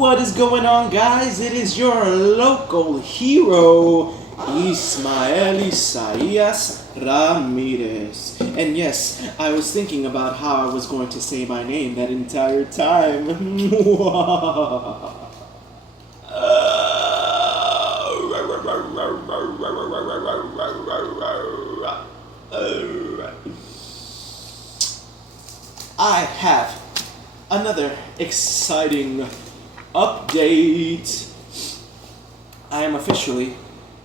What is going on, guys? It is your local hero, Ismael Isaías Ramirez. And yes, I was thinking about how I was going to say my name that entire time. I have another exciting update. I am officially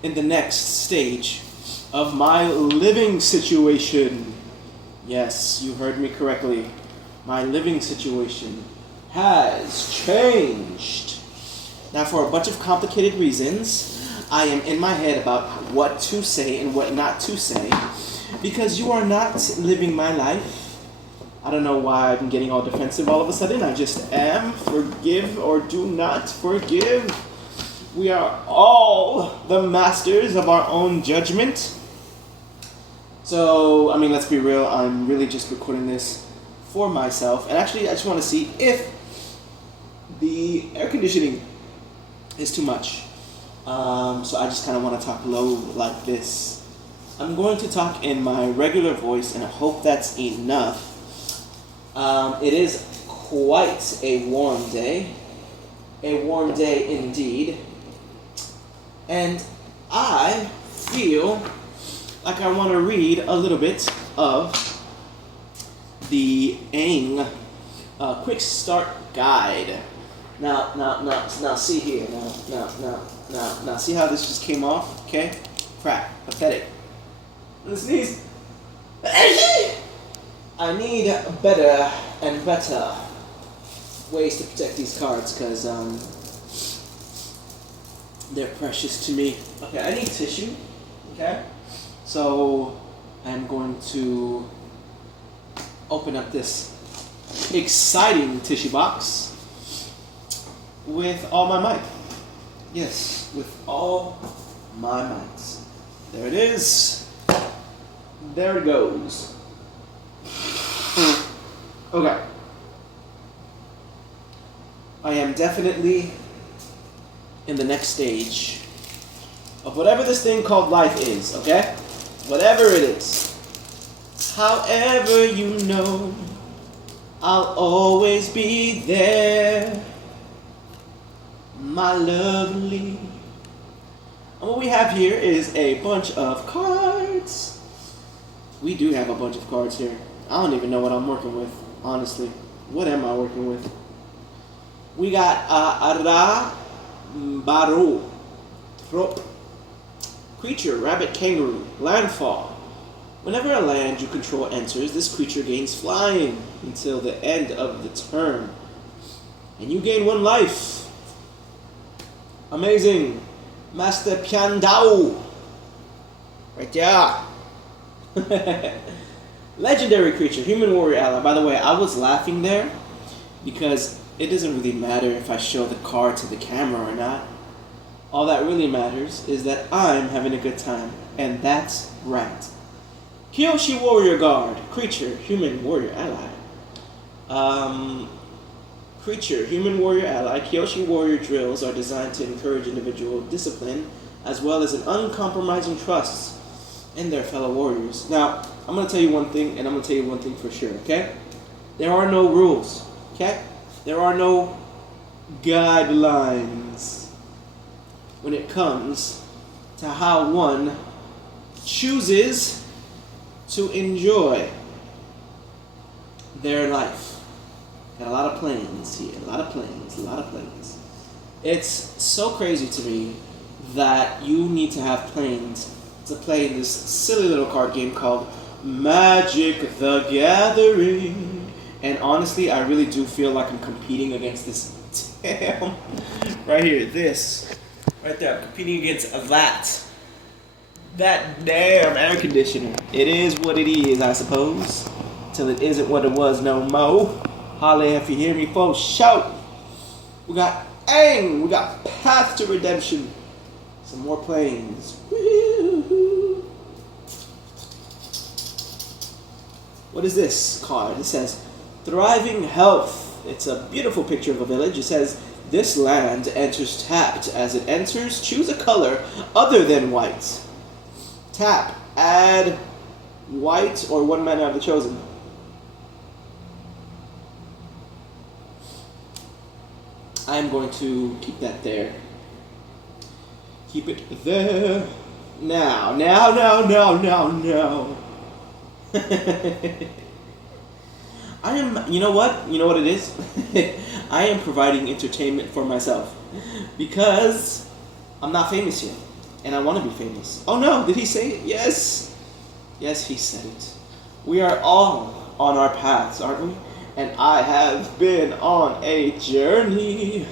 in the next stage of my living situation. Yes, you heard me correctly. My living situation has changed. Now, for a bunch of complicated reasons, I am in my head about what to say and what not to say, because you are not living my life. I don't know why I've been getting all defensive all of a sudden. I just am. Forgive or do not forgive. We are all the masters of our own judgment. So, I mean, let's be real. I'm really just recording this for myself. And actually, I just want to see if the air conditioning is too much. So I just kind of want to talk low like this. I'm going to talk in my regular voice, and I hope that's enough. It is quite a warm day indeed, and I feel like I want to read a little bit of the ANG Quick Start Guide. Now, see here, now, see how this just came off, okay? Crap, pathetic. Let's sneeze. I need better and better ways to protect these cards, because they're precious to me. Okay, I need tissue, okay? So I'm going to open up this exciting tissue box with all my might. Yes, with all my might. There it is. There it goes. Okay. I am definitely in the next stage of whatever this thing called life is, okay? Whatever it is. However, you know, I'll always be there, my lovely. And what we have here is a bunch of cards. We do have a bunch of cards here. I don't even know what I'm working with, honestly. What am I working with? We got Ara Baro, Trop, Creature, Rabbit, Kangaroo, Landfall. Whenever a land you control enters, this creature gains flying until the end of the turn. And you gain 1 life. Amazing. Master Piandao. Right there. Legendary creature, human warrior ally. By the way, I was laughing there because it doesn't really matter if I show the card to the camera or not. All that really matters is that I'm having a good time, and that's right. Kyoshi Warrior Guard, creature, human warrior ally. Creature, human warrior ally. Kyoshi Warrior drills are designed to encourage individual discipline as well as an uncompromising trust in their fellow warriors. Now, I'm going to tell you one thing, and I'm going to tell you one thing for sure, okay? There are no rules, okay? There are no guidelines when it comes to how one chooses to enjoy their life. Got a lot of planes here, a lot of planes. It's so crazy to me that you need to have planes to play in this silly little card game called Magic the Gathering. And honestly, I really do feel like I'm competing against this damn right here, this right there. I'm competing against that damn air conditioner. It is what it is, I suppose, till it isn't what it was no more. Holla if you hear me, folks, shout. We got ANG, we got Path to Redemption, some more planes. Woo-hoo. What is this card? It says Thriving Health. It's a beautiful picture of a village. It says This land enters tapped. As it enters, choose a color other than white. Tap. Add white or one mana of the chosen. I'm going to keep that there. Keep it there. Now. I am, you know what? You know what it is? I am providing entertainment for myself. Because I'm not famous yet. And I want to be famous. Oh no, did he say it? Yes. Yes, he said it. We are all on our paths, aren't we? And I have been on a journey.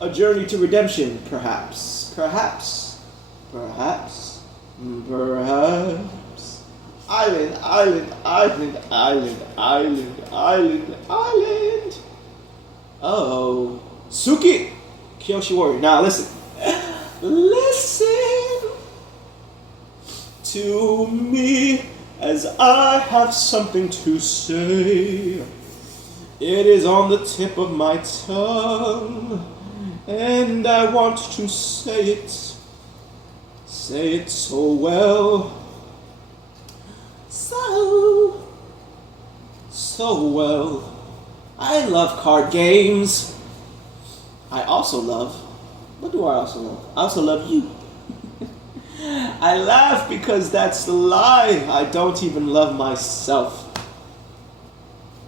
A journey to redemption, perhaps. Perhaps. Island. Oh. Suki! Kyoshi Warrior. Now listen. Listen to me as I have something to say. It is on the tip of my tongue, and I want to say it. Say it so well. So well. I love card games. I also love, what do I also love? I also love you. I laugh because that's the lie. I don't even love myself.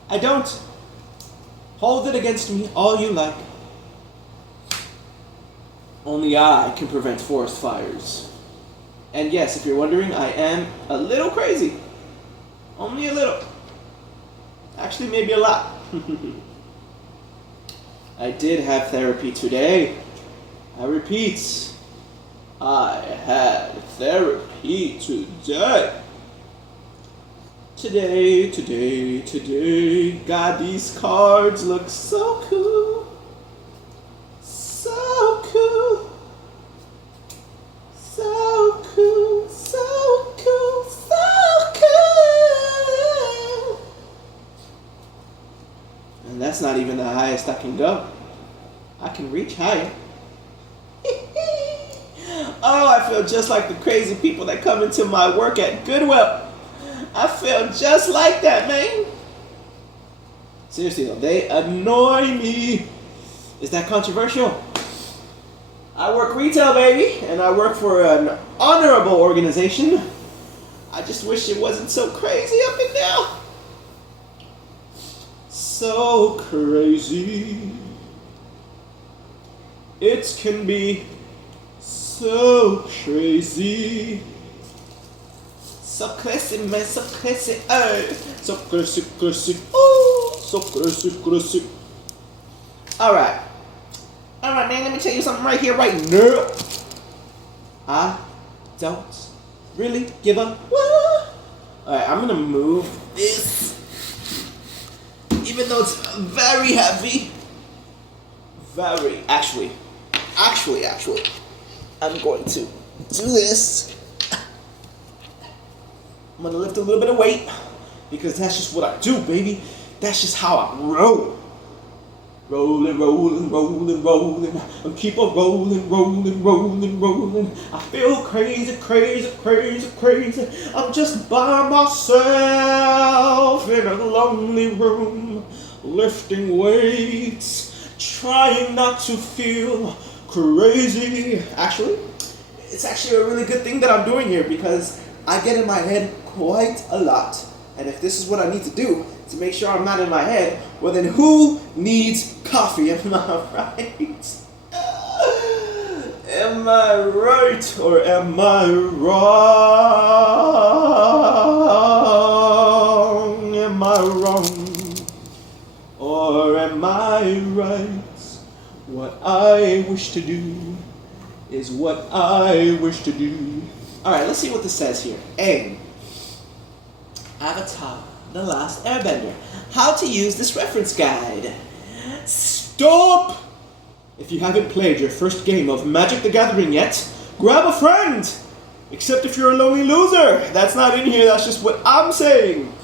I don't. Hold it against me all you like. Only I can prevent forest fires. And yes, if you're wondering, I am a little crazy. Only a little. Actually, maybe a lot. I did have therapy today. I repeat, I had therapy today. Today. God, these cards look so cool. So cool. And that's not even the highest I can go. I can reach higher. Oh, I feel just like the crazy people that come into my work at Goodwill. I feel just like that, man. Seriously though, they annoy me. Is that controversial? I work retail, baby, and I work for an honorable organization. I just wish it wasn't so crazy up and down. So crazy. It can be so crazy. So crazy, man, so crazy, so crazy, oh, so crazy. Alright, man, let me tell you something right here, right now. I don't really give a what? Alright, I'm gonna move this, even though it's very heavy. Actually, I'm going to do this. I'm gonna lift a little bit of weight because that's just what I do, baby. That's just how I roll. Rolling. I keep on rolling. I feel crazy. I'm just by myself in a lonely room, lifting weights, trying not to feel crazy. Actually, it's actually a really good thing that I'm doing here because I get in my head quite a lot. And if this is what I need to do to make sure I'm not in my head, well then who needs coffee? Am I right? Am I right or am I wrong? Am I wrong or am I right? What I wish to do is what I wish to do. Alright, let's see what this says here. A. Avatar, The Last Airbender. How to use this reference guide. Stop! If you haven't played your first game of Magic the Gathering yet, grab a friend! Except if you're a lonely loser. That's not in here, that's just what I'm saying.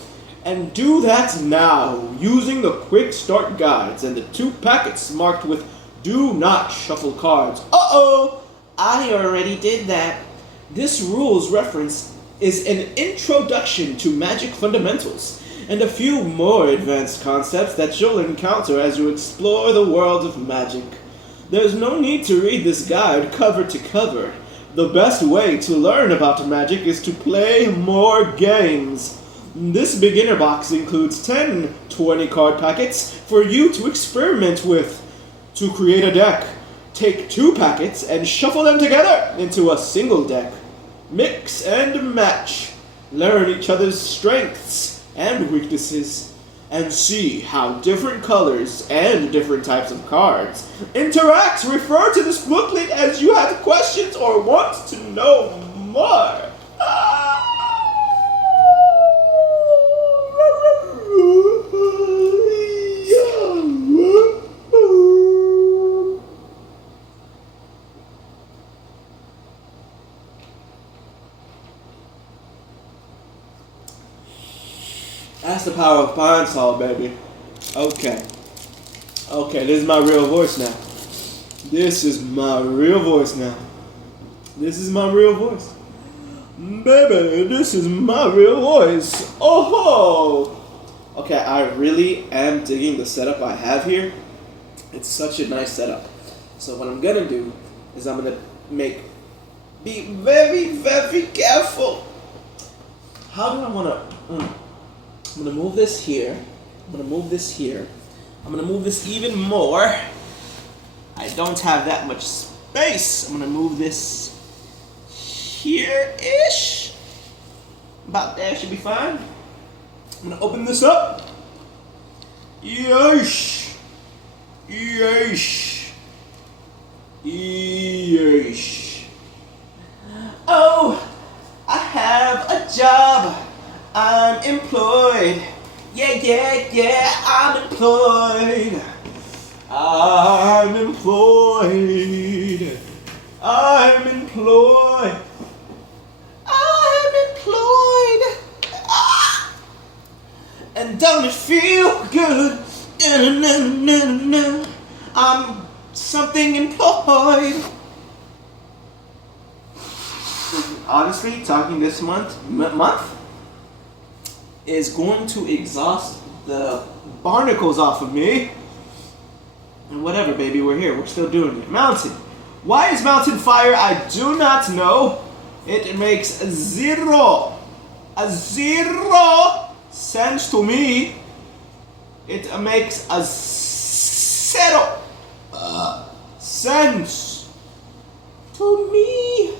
And do that now, using the quick start guides and the 2 packets marked with Do not shuffle cards. Uh-oh! I already did that. This rules reference is an introduction to Magic fundamentals and a few more advanced concepts that you'll encounter as you explore the world of Magic. There's no need to read this guide cover to cover. The best way to learn about Magic is to play more games. This beginner box includes 10 20 card packets for you to experiment with. To create a deck, take 2 packets and shuffle them together into a single deck. Mix and match. Learn each other's strengths and weaknesses, and see how different colors and different types of cards interact. Refer to this booklet as you have questions or want to know more. That's the power of Pine Sol, baby. Okay, this is my real voice now. This is my real voice now. This is my real voice. Baby, this is my real voice. Oh ho! Okay, I really am digging the setup I have here. It's such a nice setup. So what I'm gonna do is I'm gonna be very, very careful. How do I wanna, I'm gonna move this here. I'm gonna move this here. I'm gonna move this even more. I don't have that much space. I'm gonna move this here-ish. About there should be fine. I'm gonna open this up. Yeesh. Yeesh. Yeesh. Oh, I have a job. I'm employed. Yeah, I'm employed. I'm employed. I'm employed. I'm employed. Ah! And don't it feel good? I'm something employed. Honestly, talking this month is going to exhaust the barnacles off of me. And whatever, baby, we're here. We're still doing it. Mountain. Why is Mountain fire? I do not know. It makes zero sense to me. It makes a zero sense to me.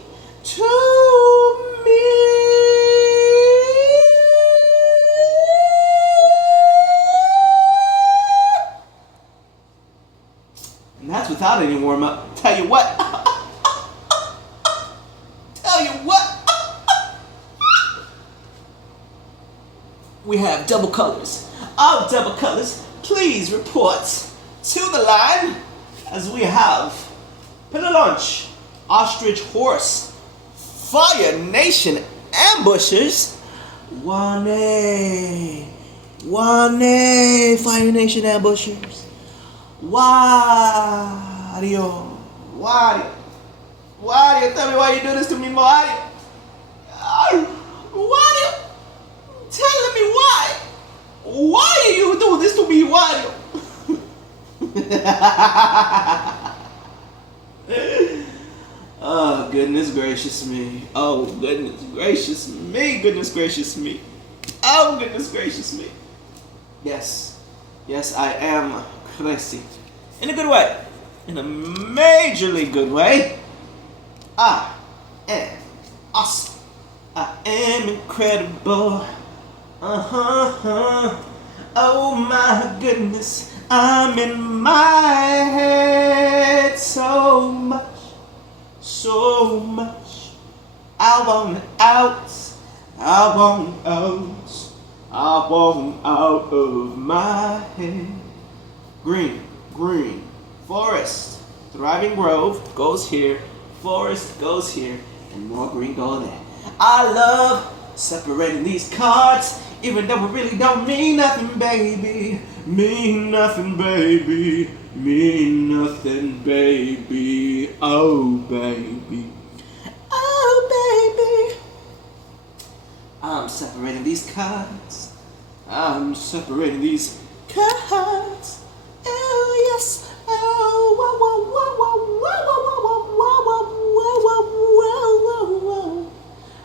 And that's without any warm up. Tell you what. We have double colors. All double colors, please report to the line as we have Pillar Launch, Ostrich Horse, Fire Nation Ambushers, Wane, Fire Nation Ambushers, Wario, tell me why you do this to me, Wario. Wario, tell me why. Why do you do this to me, Wario? Oh, goodness gracious me. Oh, goodness gracious me. Goodness gracious me. Oh, goodness gracious me. Yes, I am crazy. In a good way. In a majorly good way. I am awesome. I am incredible. Oh my goodness. I'm in my head so much. I want out of my head. Green, forest, thriving grove goes here, forest goes here, and more green go there. I love separating these cards even though it really don't mean nothing, baby. Mean nothing, baby. Mean nothing, baby. Oh, baby. Oh, baby. I'm separating these cards. I'm separating these cards. Oh, yes. Oh, whoa, whoa, whoa, whoa, whoa, whoa, whoa, whoa, whoa, whoa, whoa.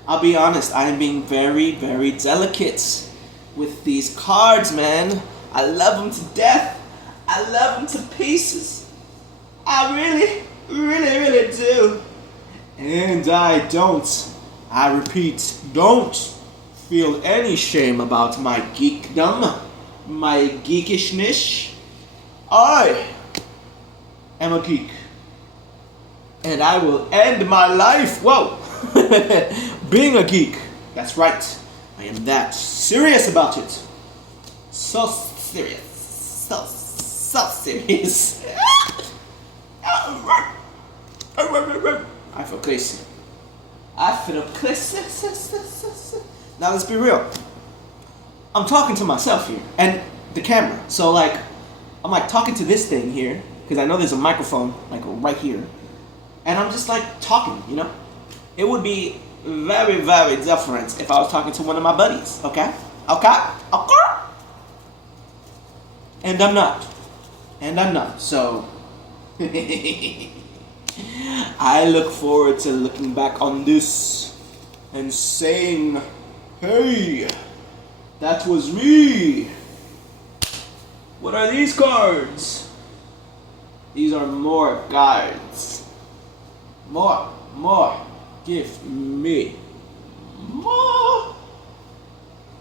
I'll be honest, I am being very, very delicate with these cards, man. I love them to death. I love them to pieces. I really, really, really do. And I repeat, don't feel any shame about my geekdom, my geekishness. I am a geek. And I will end my life, being a geek. That's right. I am that serious about it. So serious. So serious. I feel crazy. Now let's be real. I'm talking to myself here and the camera. So I'm talking to this thing here because I know there's a microphone right here, and I'm just talking. It would be very, very different if I was talking to one of my buddies. Okay. And I'm not. So I look forward to looking back on this and saying, hey, that was me. What are these cards? These are more cards. More. Give me more.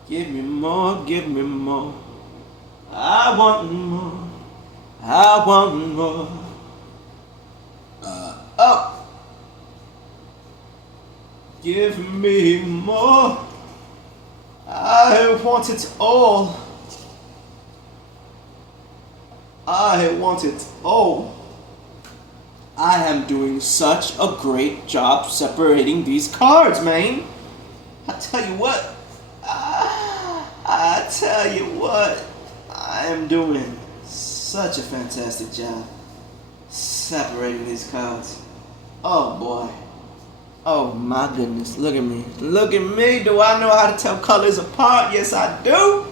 Give me more. I want more. Give me more. I want it all. I want it all. I am doing such a great job separating these cards, man. I tell you what. I am doing such a fantastic job separating these cards. Oh boy. Oh my goodness, look at me. Look at me. Do I know how to tell colors apart? Yes, I do.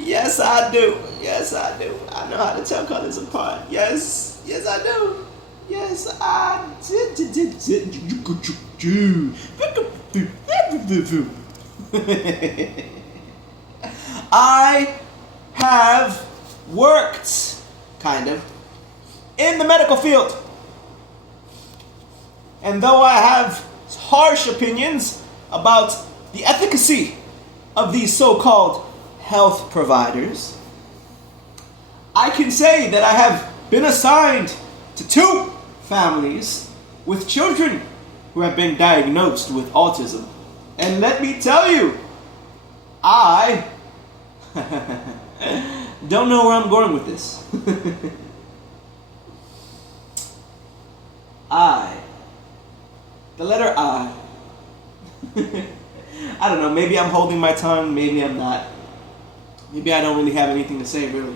Yes, I do. I know how to tell colors apart. Yes, I do. Yes, I did. I have worked, kind of, in the medical field. And though I have harsh opinions about the efficacy of these so-called health providers, I can say that I have been assigned to 2 families with children who have been diagnosed with autism. And let me tell you, I don't know where I'm going with this. The letter I. I don't know, maybe I'm holding my tongue, maybe I'm not. Maybe I don't really have anything to say, really.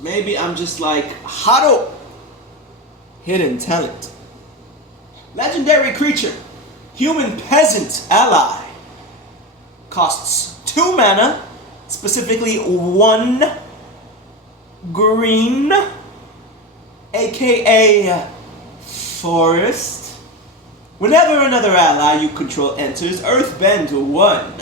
Maybe I'm just Hado. Hidden talent. Legendary creature. Human peasant ally. Costs 2 mana. Specifically 1 green. AKA forest. Whenever another ally you control enters Earthbend 1,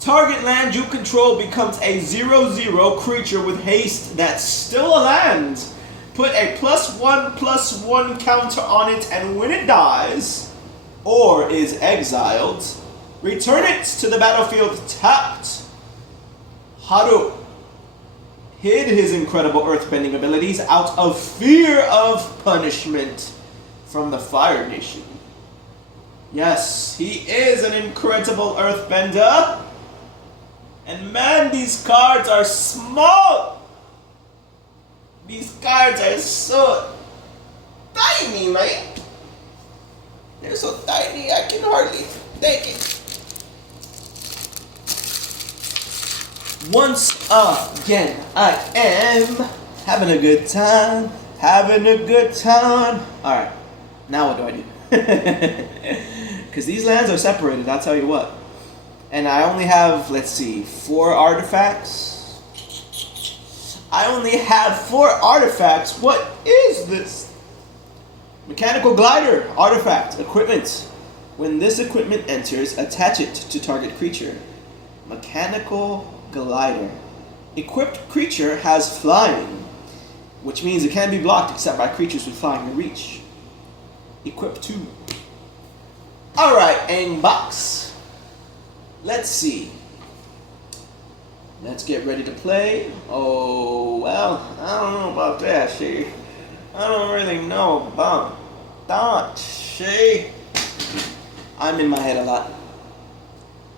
target land you control becomes a 0/0 creature with haste that's still a land. Put a +1/+1 counter on it, and when it dies or is exiled, return it to the battlefield tapped. Haru hid his incredible earthbending abilities out of fear of punishment from the Fire Nation. Yes, he is an incredible earthbender. And man, these cards are small. These cards are so tiny, man. They're so tiny, I can hardly take it. Once again, I am having a good time. Having a good time. Alright, now what do I do? Because these lands are separated, I'll tell you what. And I only have, let's see, 4 artifacts. I only have 4 artifacts. What is this? Mechanical glider, artifact, equipment. When this equipment enters, attach it to target creature. Mechanical glider. Equipped creature has flying, which means it can be blocked except by creatures with flying reach. Equip 2. Alright, Aang box. Let's see. Let's get ready to play. Oh, well, I don't know about that, she. I don't really know about that, she. I'm in my head a lot.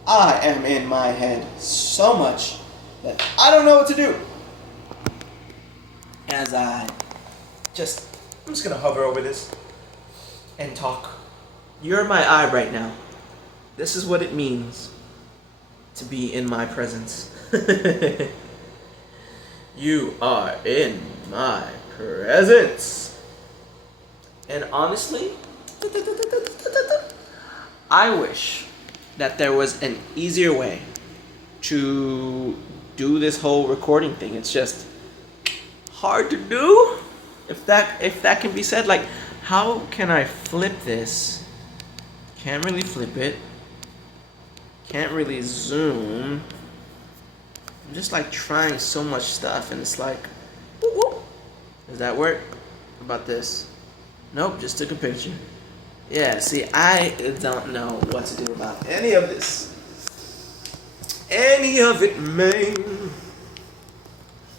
I am in my head so much that I don't know what to do. As I'm just gonna hover over this and talk. You're my eye right now. This is what it means to be in my presence. You are in my presence. And honestly, I wish that there was an easier way to do this whole recording thing. It's just hard to do, if that can be said. Like, how can I flip this? Can't really flip it. Can't really zoom. I'm just like trying so much stuff, and it's like, whoop, whoop. Does that work? How about this? Nope, just took a picture. Yeah, see, I don't know what to do about any of this. Any of it, man.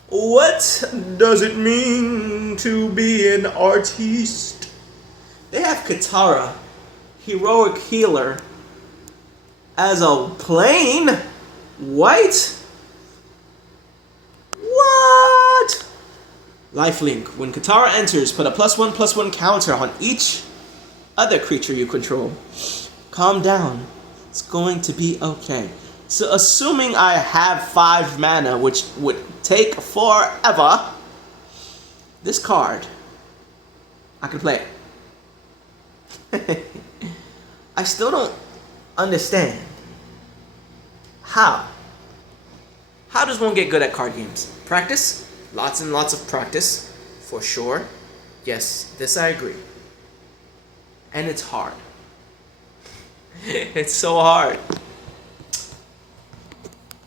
What does it mean to be an artiste? They have Katara, heroic healer, as a plain white? What? Lifelink. When Katara enters, put a +1/+1 counter on each other creature you control. Calm down. It's going to be okay. So assuming I have 5 mana, which would take forever, this card, I can play it. I still don't understand how. How does one get good at card games? Practice? Lots and lots of practice, for sure. Yes, this I agree. And it's hard. It's so hard.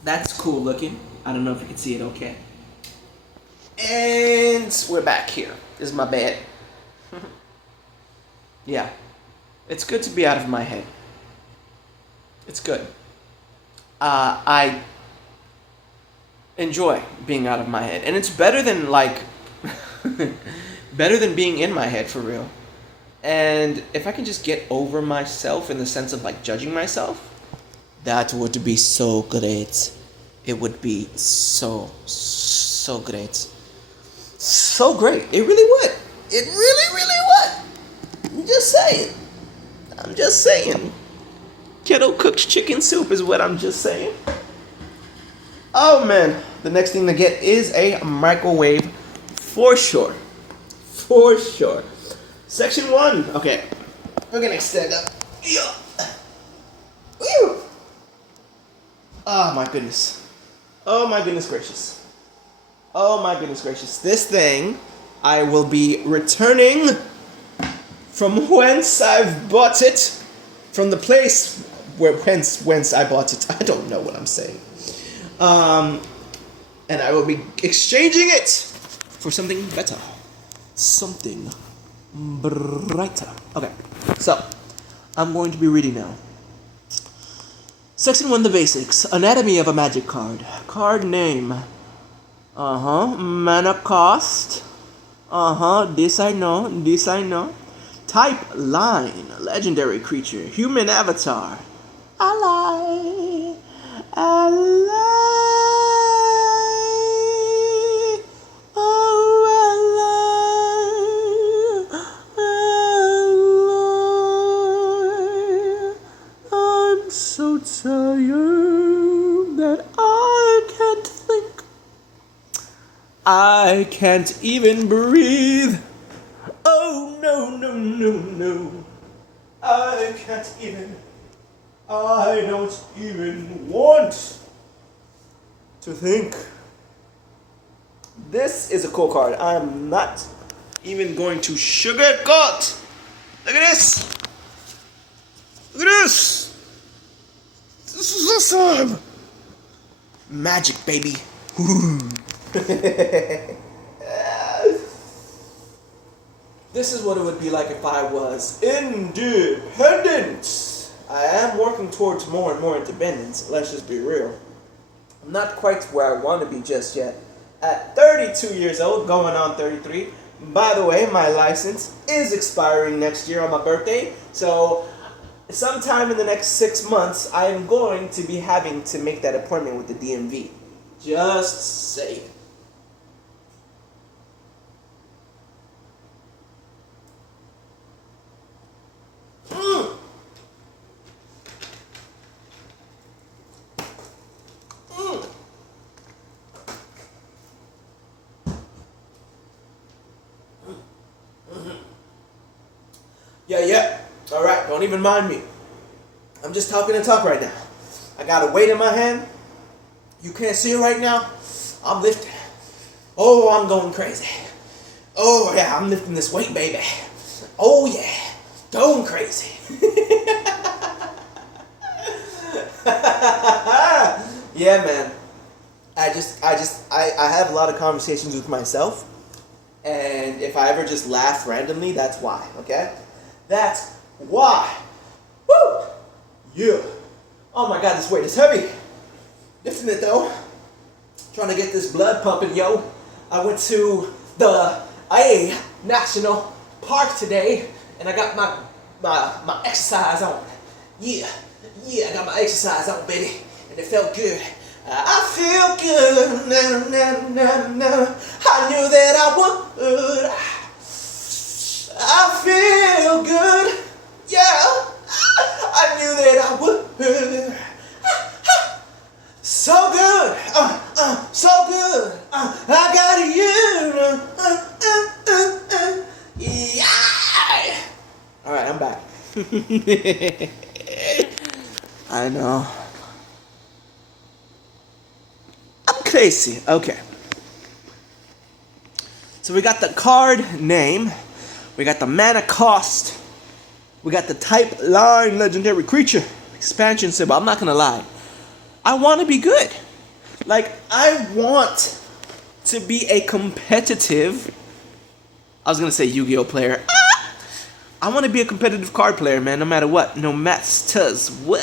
That's cool looking. I don't know if you can see it okay. And we're back here. This is my bed. Yeah. It's good to be out of my head. It's good. I enjoy being out of my head. And it's better than like better than being in my head, for real. And if I can just get over myself in the sense of like judging myself, that would be so great. It would be so great. So great. It really would. It really would. I'm just saying. I'm just saying. Kettle cooked chicken soup is what I'm just saying. Oh man. The next thing to get is a microwave for sure. For sure. Section 1. Okay. We're gonna extend up. Yeah. Woo. Oh my goodness. Oh my goodness gracious. Oh my goodness gracious. This thing I will be returning from whence I've bought it. From the place whence I bought it. I don't know what I'm saying. And I will be exchanging it for something better. Something brighter. Okay. So, I'm going to be reading now. Section 1, the basics. Anatomy of a magic card. Card name. Mana cost. This I know. Type, line. Legendary creature. Human avatar. Ally. So tired that I can't I can't even breathe. Oh no, no, no, no. I can't even. I don't even want to think. This is a cool card. I'm not even going to sugarcoat. Look at this. Look at this. This is awesome. Magic, baby. This is what it would be like if I was independent. I am working towards more and more independence. Let's just be real. I'm not quite where I want to be just yet. At 32 years old, going on 33. By the way, my license is expiring next year on my birthday. So, sometime in the next 6 months, I am going to be having to make that appointment with the DMV. Just saying. Yeah. Alright, don't even mind me. I'm just talking to talk right now. I got a weight in my hand. You can't see it right now. I'm lifting. Oh, I'm going crazy. Oh, yeah, I'm lifting this weight, baby. Oh, yeah. Going crazy. Yeah, man. I have a lot of conversations with myself. And if I ever just laugh randomly, that's why, okay? That's why. Woo! Yeah. Oh my God, this weight is heavy. Lifting it though. Trying to get this blood pumping, yo. I went to the National Park today, and I got my exercise on. Yeah, I got my exercise on, baby, and it felt good. I feel good. No. I knew that I would. I feel good, yeah. I knew that I would. So good, so good. I got you. Yeah. All right, I'm back. I know. I'm crazy. Okay. So we got the card name. We got the mana cost. We got the type line legendary creature expansion symbol. I'm not gonna lie. I want to be good. Like, I want to be a competitive. I was gonna say Yu-Gi-Oh player. I want to be a competitive card player, man. No matter what. No matters what.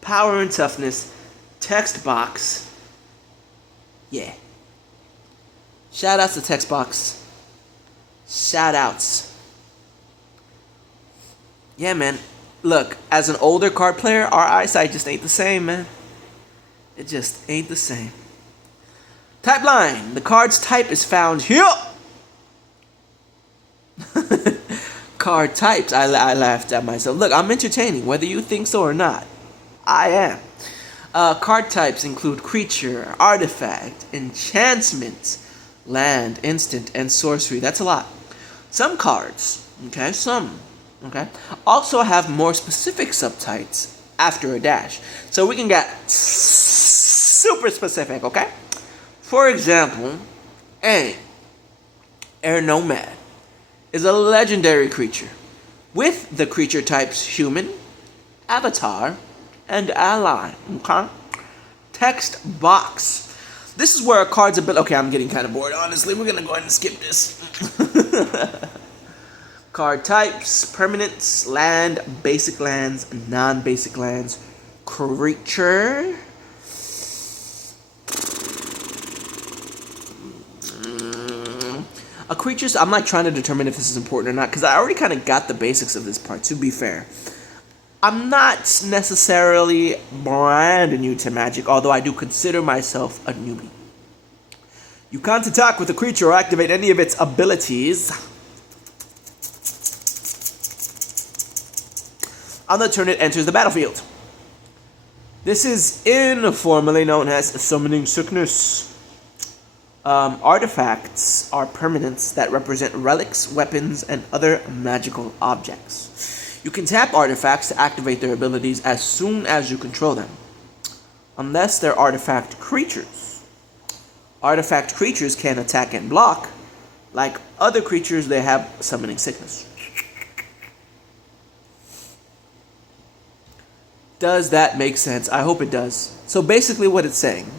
Power and toughness. Text box. Yeah. Shout outs to text box. Shout outs. Yeah, man. Look, as an older card player, our eyesight just ain't the same, man. It just ain't the same. Type line. The card's type is found here. Card types. I laughed at myself. Look, I'm entertaining, whether you think so or not. I am. Card types include creature, artifact, enchantment, land, instant, and sorcery. That's a lot. Some cards, okay, also have more specific subtypes after a dash. So we can get super specific, okay? For example, Air Nomad is a legendary creature with the creature types human, avatar, and ally, okay? Text box. This is where a card's a bit... Okay, I'm getting kind of bored, honestly. We're going to go ahead and skip this. Card types, permanents, land, basic lands, non-basic lands, creature... A creature's... I'm not trying to determine if this is important or not, because I already kind of got the basics of this part, to be fair. I'm not necessarily brand new to Magic, although I do consider myself a newbie. You can't attack with a creature or activate any of its abilities. On the turn it enters the battlefield. This is informally known as summoning sickness. Artifacts are permanents that represent relics, weapons, and other magical objects. You can tap artifacts to activate their abilities as soon as you control them, unless they're artifact creatures. Artifact creatures can attack and block. Like other creatures, they have summoning sickness. Does that make sense? I hope it does. So basically what it's saying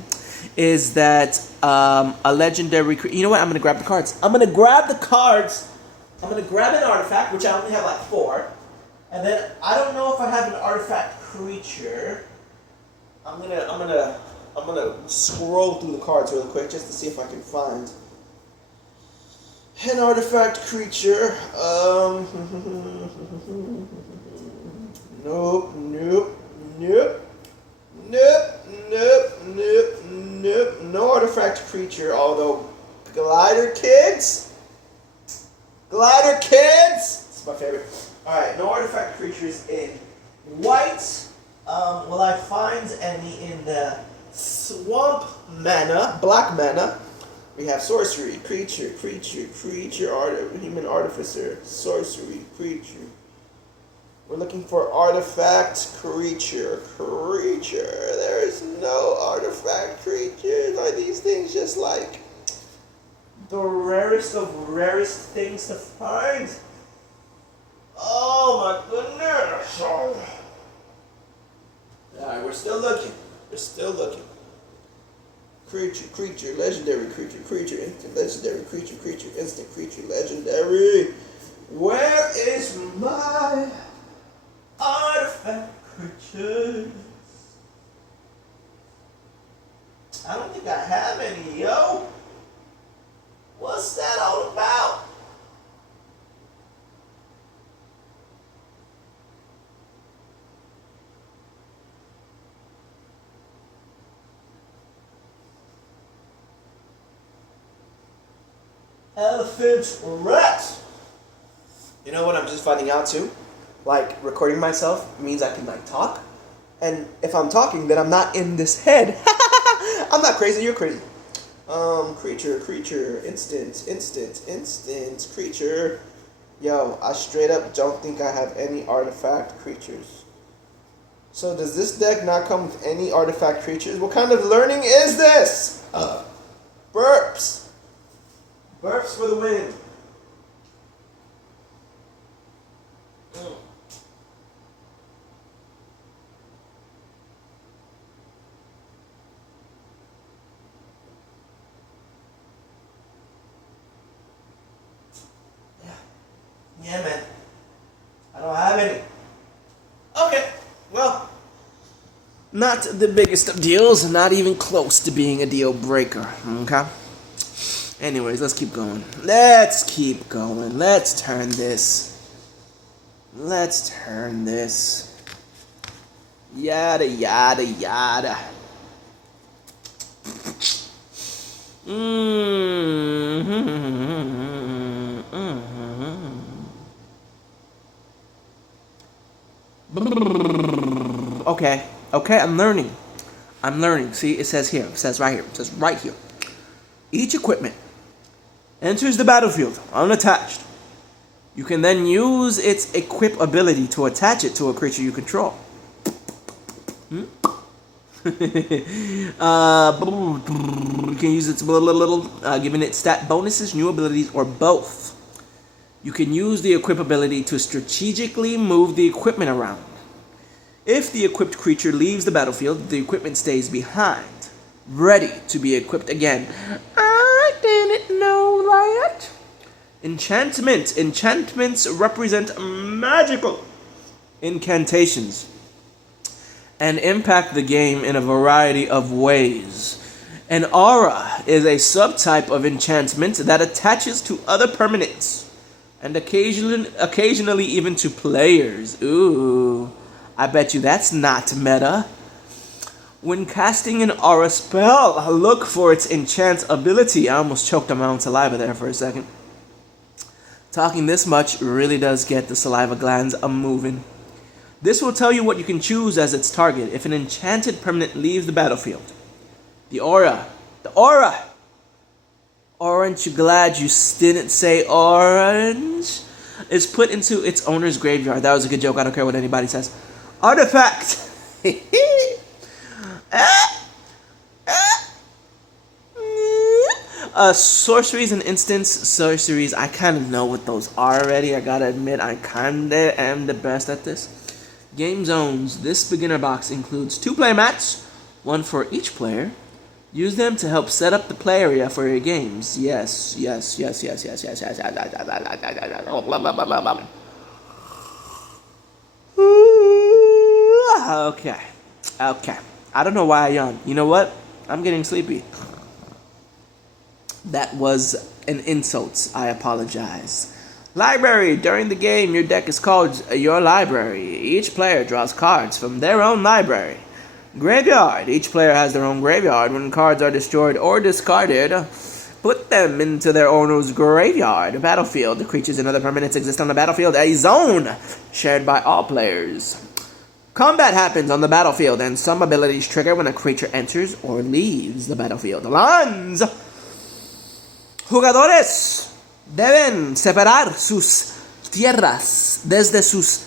is that a legendary... You know what? I'm going to grab the cards. I'm going to grab an artifact, which I only have like 4. And then I don't know if I have an artifact creature. I'm gonna scroll through the cards really quick just to see if I can find an artifact creature. Nope. No artifact creature, although Glider Kids? It's my favorite. Alright, no artifact creatures in white. Will I find any in the swamp mana, black mana? We have sorcery, creature, human artificer, sorcery, creature. We're looking for artifact creature. There's no artifact creatures. Are these things just like the rarest of rarest things to find? Oh my goodness. Alright, we're still looking. Creature, legendary creature, instant, legendary creature, instant creature, legendary. Where is my artifact creatures? I don't think I have any, yo. What's that all about? Elephant rat. You know what I'm just finding out too? Like, recording myself means I can like talk. And if I'm talking, then I'm not in this head. I'm not crazy, you're crazy. Creature, instant, creature. Yo, I straight up don't think I have any artifact creatures. So does this deck not come with any artifact creatures? What kind of learning is this? Burps. Burps for the win. Yeah, man. I don't have any. Okay, well, not the biggest of deals, not even close to being a deal breaker, okay? Anyways, let's keep going. Let's turn this. Yada, yada, yada. Okay, I'm learning. See, it says right here. Each equipment enters the battlefield unattached. You can then use its equip ability to attach it to a creature you control. You can use its giving it stat bonuses, new abilities, or both. You can use the equip ability to strategically move the equipment around. If the equipped creature leaves the battlefield, the equipment stays behind, ready to be equipped again. I didn't know that. Enchantments represent magical incantations and impact the game in a variety of ways. An aura is a subtype of enchantment that attaches to other permanents and occasionally even to players. Ooh, I bet you that's not meta. When casting an aura spell, look for its enchant ability. I almost choked on my own saliva there for a second. Talking this much really does get the saliva glands a-moving. This will tell you what you can choose as its target if an enchanted permanent leaves the battlefield. The aura. The aura! Aren't you glad you didn't say orange? Is put into its owner's graveyard. That was a good joke. I don't care what anybody says. Artifact! Sorceries and instance sorceries. I kind of know what those are already. I gotta admit, I kind of am the best at this. Game zones. This beginner box includes 2 player mats, one for each player. Use them to help set up the play area for your games. Yes. Okay. I don't know why I yawned. You know what? I'm getting sleepy. That was an insult. I apologize. Library. During the game, your deck is called your library. Each player draws cards from their own library. Graveyard. Each player has their own graveyard. When cards are destroyed or discarded, put them into their owner's graveyard. Battlefield. The creatures and other permanents exist on the battlefield. A zone shared by all players. Combat happens on the battlefield, and some abilities trigger when a creature enters or leaves the battlefield. Lands. Jugadores deben separar sus tierras desde sus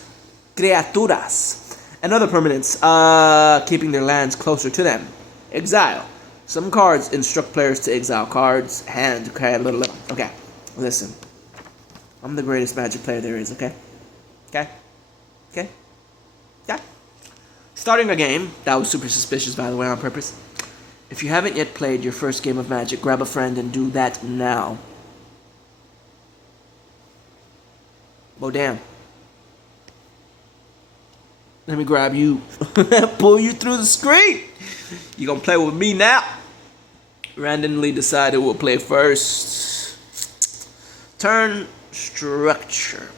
criaturas. And other permanents, keeping their lands closer to them. Exile. Some cards instruct players to exile cards. Hand. Okay, okay, listen. I'm the greatest Magic player there is, okay? Okay? Starting a game. That was super suspicious, by the way, on purpose. If you haven't yet played your first game of Magic, grab a friend and do that now. Oh, damn. Let me grab you. Pull you through the screen. You gonna play with me now. Randomly decide who will play first. Turn structure.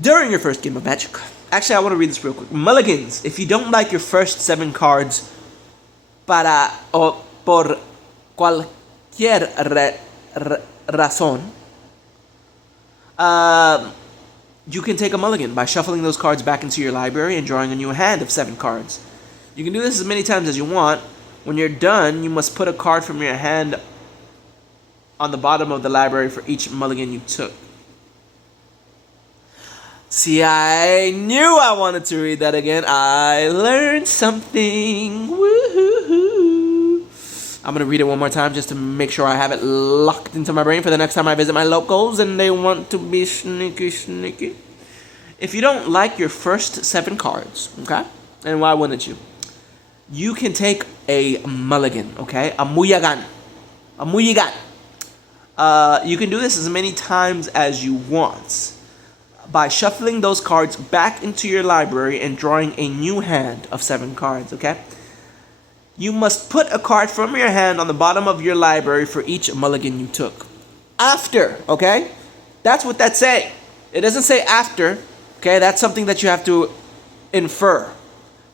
During your first game of Magic. Actually, I want to read this real quick. Mulligans. If you don't like your first 7 cards por cualquier razón, you can take a mulligan by shuffling those cards back into your library and drawing a new hand of 7 cards. You can do this as many times as you want. When you're done, you must put a card from your hand on the bottom of the library for each mulligan you took. See, I knew I wanted to read that again. I learned something. Woohoo! I'm going to read it one more time just to make sure I have it locked into my brain for the next time I visit my locals and they want to be sneaky. If you don't like your first 7 cards, okay? And why wouldn't you? You can take a mulligan, okay? A mulligan. You can do this as many times as you want by shuffling those cards back into your library and drawing a new hand of 7 cards, okay? You must put a card from your hand on the bottom of your library for each mulligan you took. After, okay? That's what that's saying. It doesn't say after, okay? That's something that you have to infer,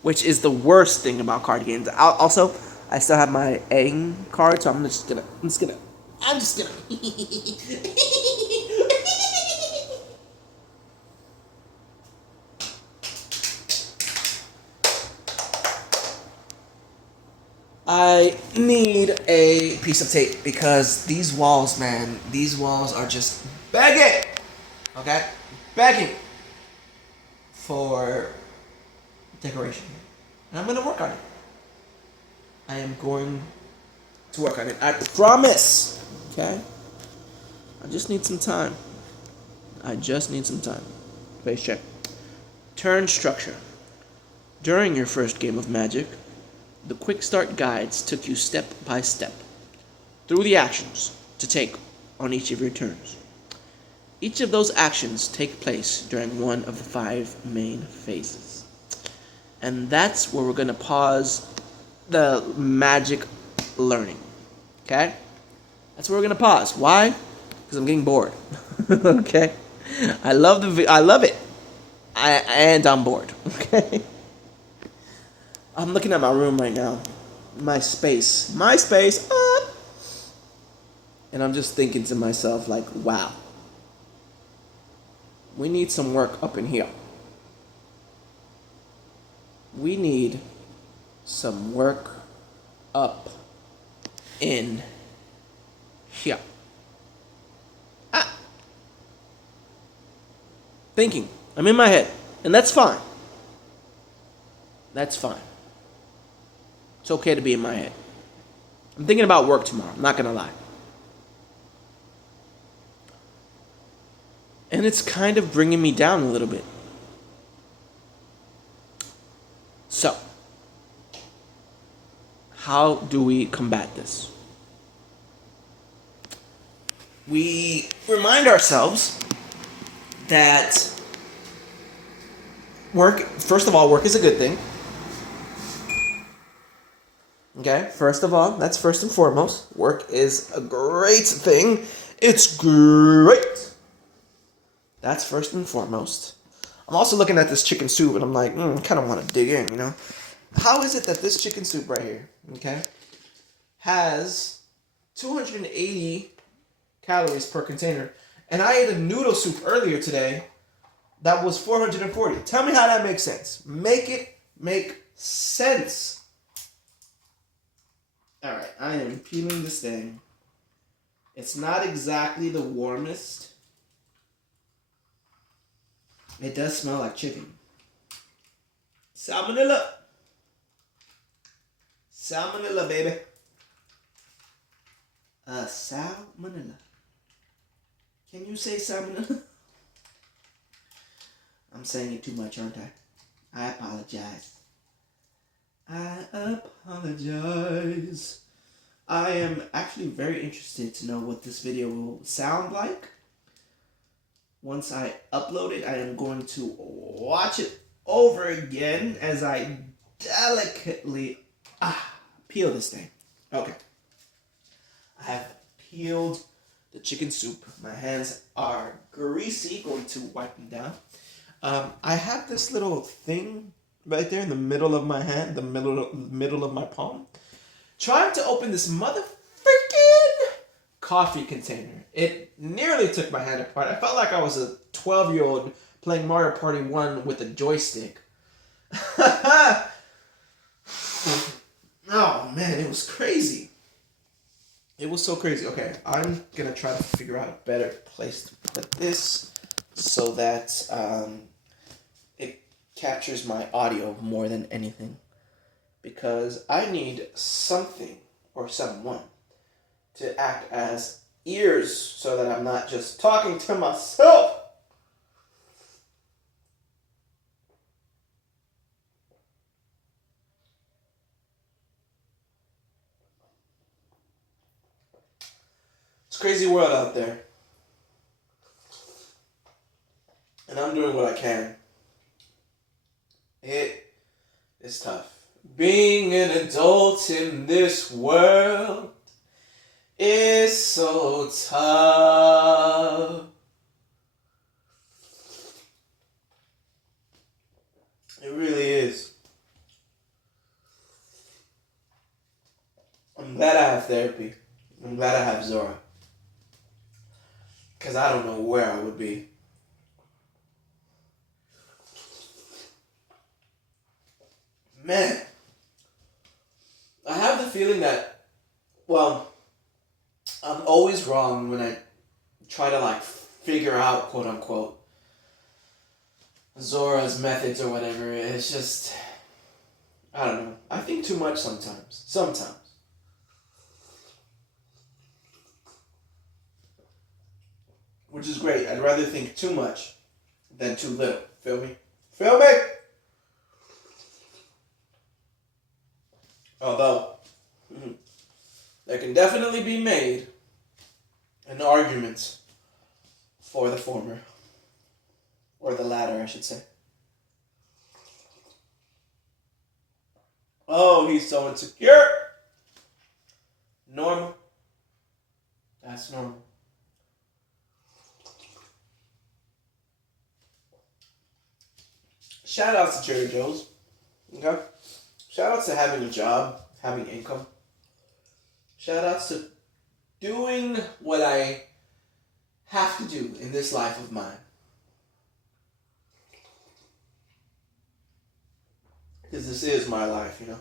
which is the worst thing about card games. Also, I still have my Aang card, so I'm just gonna I need a piece of tape because these walls, man, these walls are just begging, okay? Begging for decoration. And I'm going to work on it. I am going to work on it. I promise, okay? I just need some time. Face check. Turn structure. During your first game of Magic, the quick start guides took you step by step through the actions to take on each of your turns. Each of those actions take place during one of the 5 main phases. And that's where we're going to pause the Magic learning. Okay? That's where we're going to pause. Why? Because I'm getting bored. Okay? I love it. And I'm bored. Okay? I'm looking at my room right now. My space. And I'm just thinking to myself, like, wow. We need some work up in here. we need some work up in here. Thinking. I'm in my head. And that's fine. That's fine. It's okay to be in my head. I'm thinking about work tomorrow. I'm not going to lie. And it's kind of bringing me down a little bit. So, how do we combat this? We remind ourselves that work, first of all, work is a good thing. Okay, first of all, that's first and foremost. Work is a great thing. It's great. That's first and foremost. I'm also looking at this chicken soup and I'm like, kind of want to dig in, you know? How is it that this chicken soup right here, okay, has 280 calories per container, and I ate a noodle soup earlier today that was 440? Tell me how that makes sense. Make it make sense. Alright, I am peeling this thing. It's not exactly the warmest. It does smell like chicken. Salmonella. Salmonella, baby. Salmonella. Can you say salmonella? I'm saying it too much, aren't I? I apologize. I apologize. I am actually very interested to know what this video will sound like. Once I upload it, I am going to watch it over again as I delicately peel this thing. Okay. I have peeled the chicken soup. My hands are greasy. Going to wipe them down. I have this little thing right there in the middle of my hand, the middle of my palm, trying to open this mother freaking coffee container. It nearly took my hand apart. I felt like I was a 12-year-old playing Mario Party 1 with a joystick. Oh man, it was crazy. It was so crazy. Okay, I'm gonna try to figure out a better place to put this so that it captures my audio more than anything. Because I need something or someone to act as ears so that I'm not just talking to myself. It's a crazy world out there. And I'm doing what I can. It is tough. Being an adult in this world is so tough. It really is. I'm glad I have therapy. I'm glad I have Zora. Because I don't know where I would be. Man. I have the feeling that, well, I'm always wrong when I try to figure out, quote unquote, Zora's methods or whatever. It's just, I don't know. I think too much sometimes. Sometimes. Which is great. I'd rather think too much than too little. Feel me? Feel me? Although, there can definitely be made an argument for the former. Or the latter, I should say. Oh, he's so insecure. Normal. That's normal. Shout outs to Jerry Jones. Okay? Shout outs to having a job, having income. Shout outs to doing what I have to do in this life of mine. Because this is my life, you know.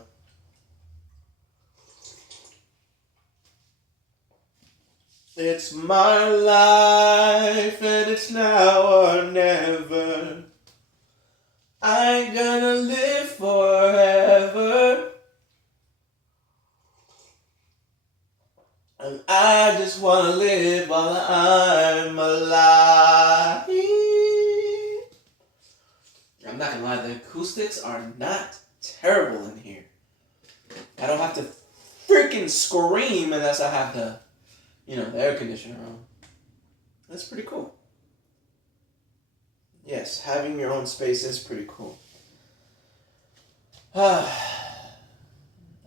It's my life and it's now or never. I ain't gonna live forever. And I just wanna live while I'm alive. I'm not gonna lie, the acoustics are not terrible in here. I don't have to freaking scream unless I have the air conditioner on. That's pretty cool. Yes, having your own space is pretty cool. I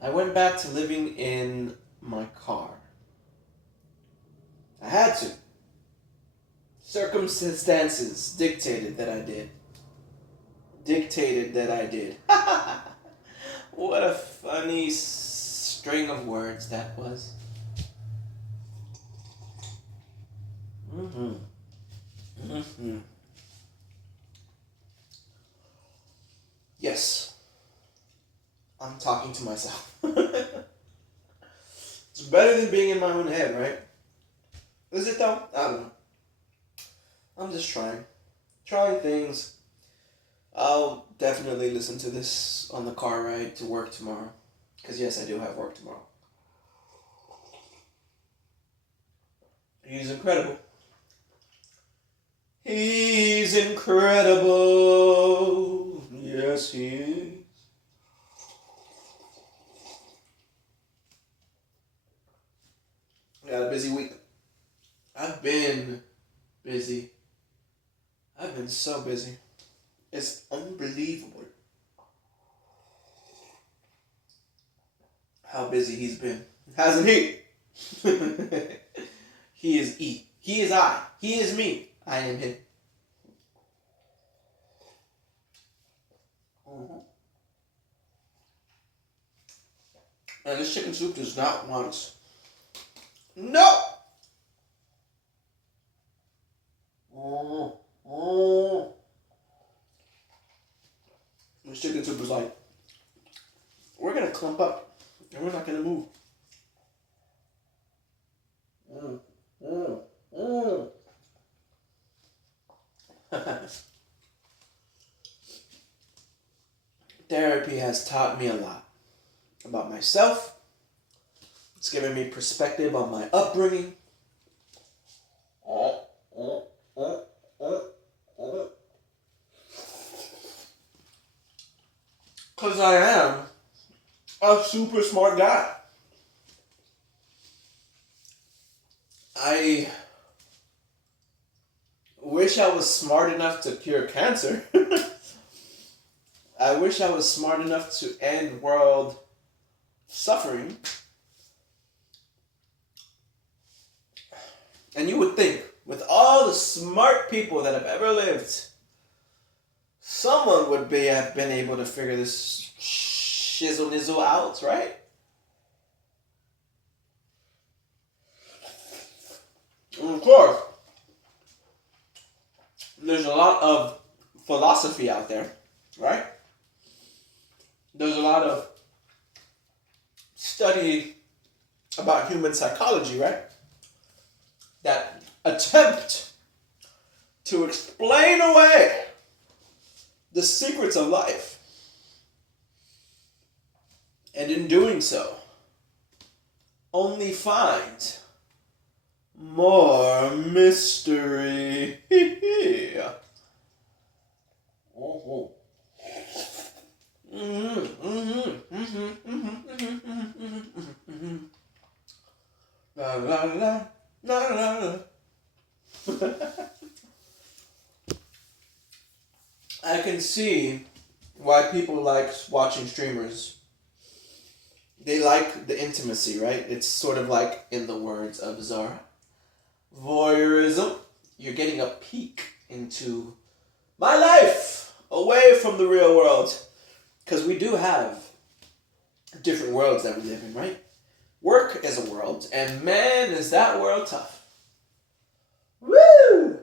went back to living in my car. I had to. Circumstances dictated that I did. What a funny string of words that was. Yes. I'm talking to myself. It's better than being in my own head, right? Is it though? I don't know. I'm just trying. Trying things. I'll definitely listen to this on the car ride to work tomorrow. Because yes, I do have work tomorrow. He's incredible. He's incredible. Yes, he is. I got a busy week. I've been busy. I've been so busy. It's unbelievable how busy he's been. Hasn't he? He is E. He is I. He is me. I am him. And this chicken soup does not want. No! This chicken soup is like, we're going to clump up and we're not going to move. Therapy has taught me a lot about myself. It's given me perspective on my upbringing. Because I am a super smart guy. I wish I was smart enough to cure cancer. I wish I was smart enough to end world suffering. And you would think, with all the smart people that have ever lived, someone would have been able to figure this shizzle nizzle out, right? And of course, there's a lot of philosophy out there, right? There's a lot of study about human psychology, right? That attempt to explain away the secrets of life. And in doing so, only find more mystery. La la la la la. I can see why people like watching streamers. They like the intimacy, right? It's sort of like, in the words of Zara, voyeurism. You're getting a peek into my life away from the real world. Because we do have different worlds that we live in, right? Work is a world, and man, is that world tough. Woo!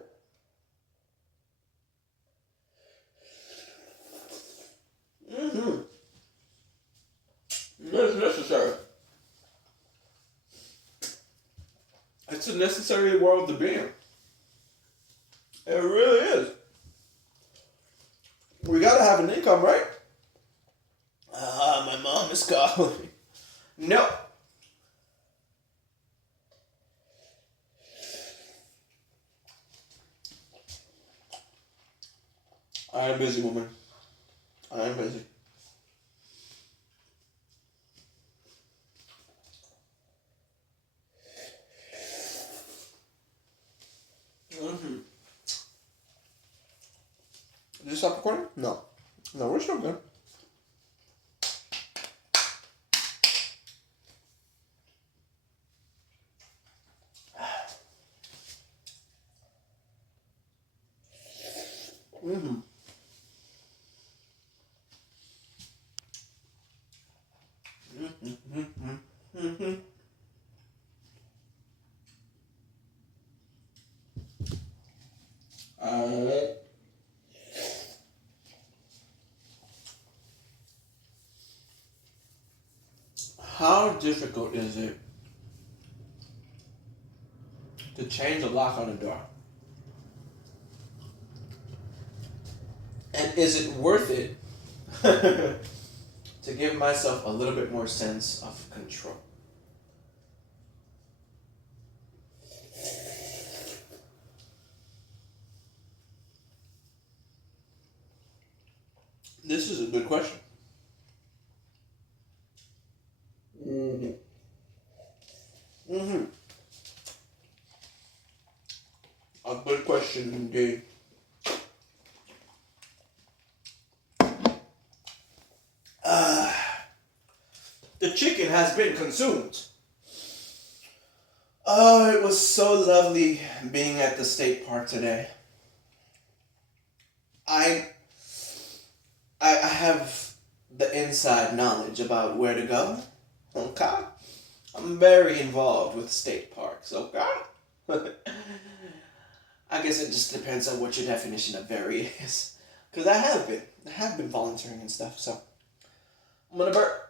It's a necessary world to be in. It really is. We gotta have an income, right? My mom is calling me. No. I am busy, woman. I am busy. Mm-hmm. Did you stop recording? No. No, we're still good. Mm-hmm. Mm-hmm. Mm-hmm. How difficult is it to change a lock on a door? And is it worth it to give myself a little bit more sense of control? This is a good question. Mm-hmm. Mm-hmm. A good question indeed. The chicken has been consumed. Oh, it was so lovely being at the state park today. I have the inside knowledge about where to go. Okay? I'm very involved with state parks, okay? I guess it just depends on what your definition of very is. Because I have been volunteering and stuff, so. I'm gonna burp.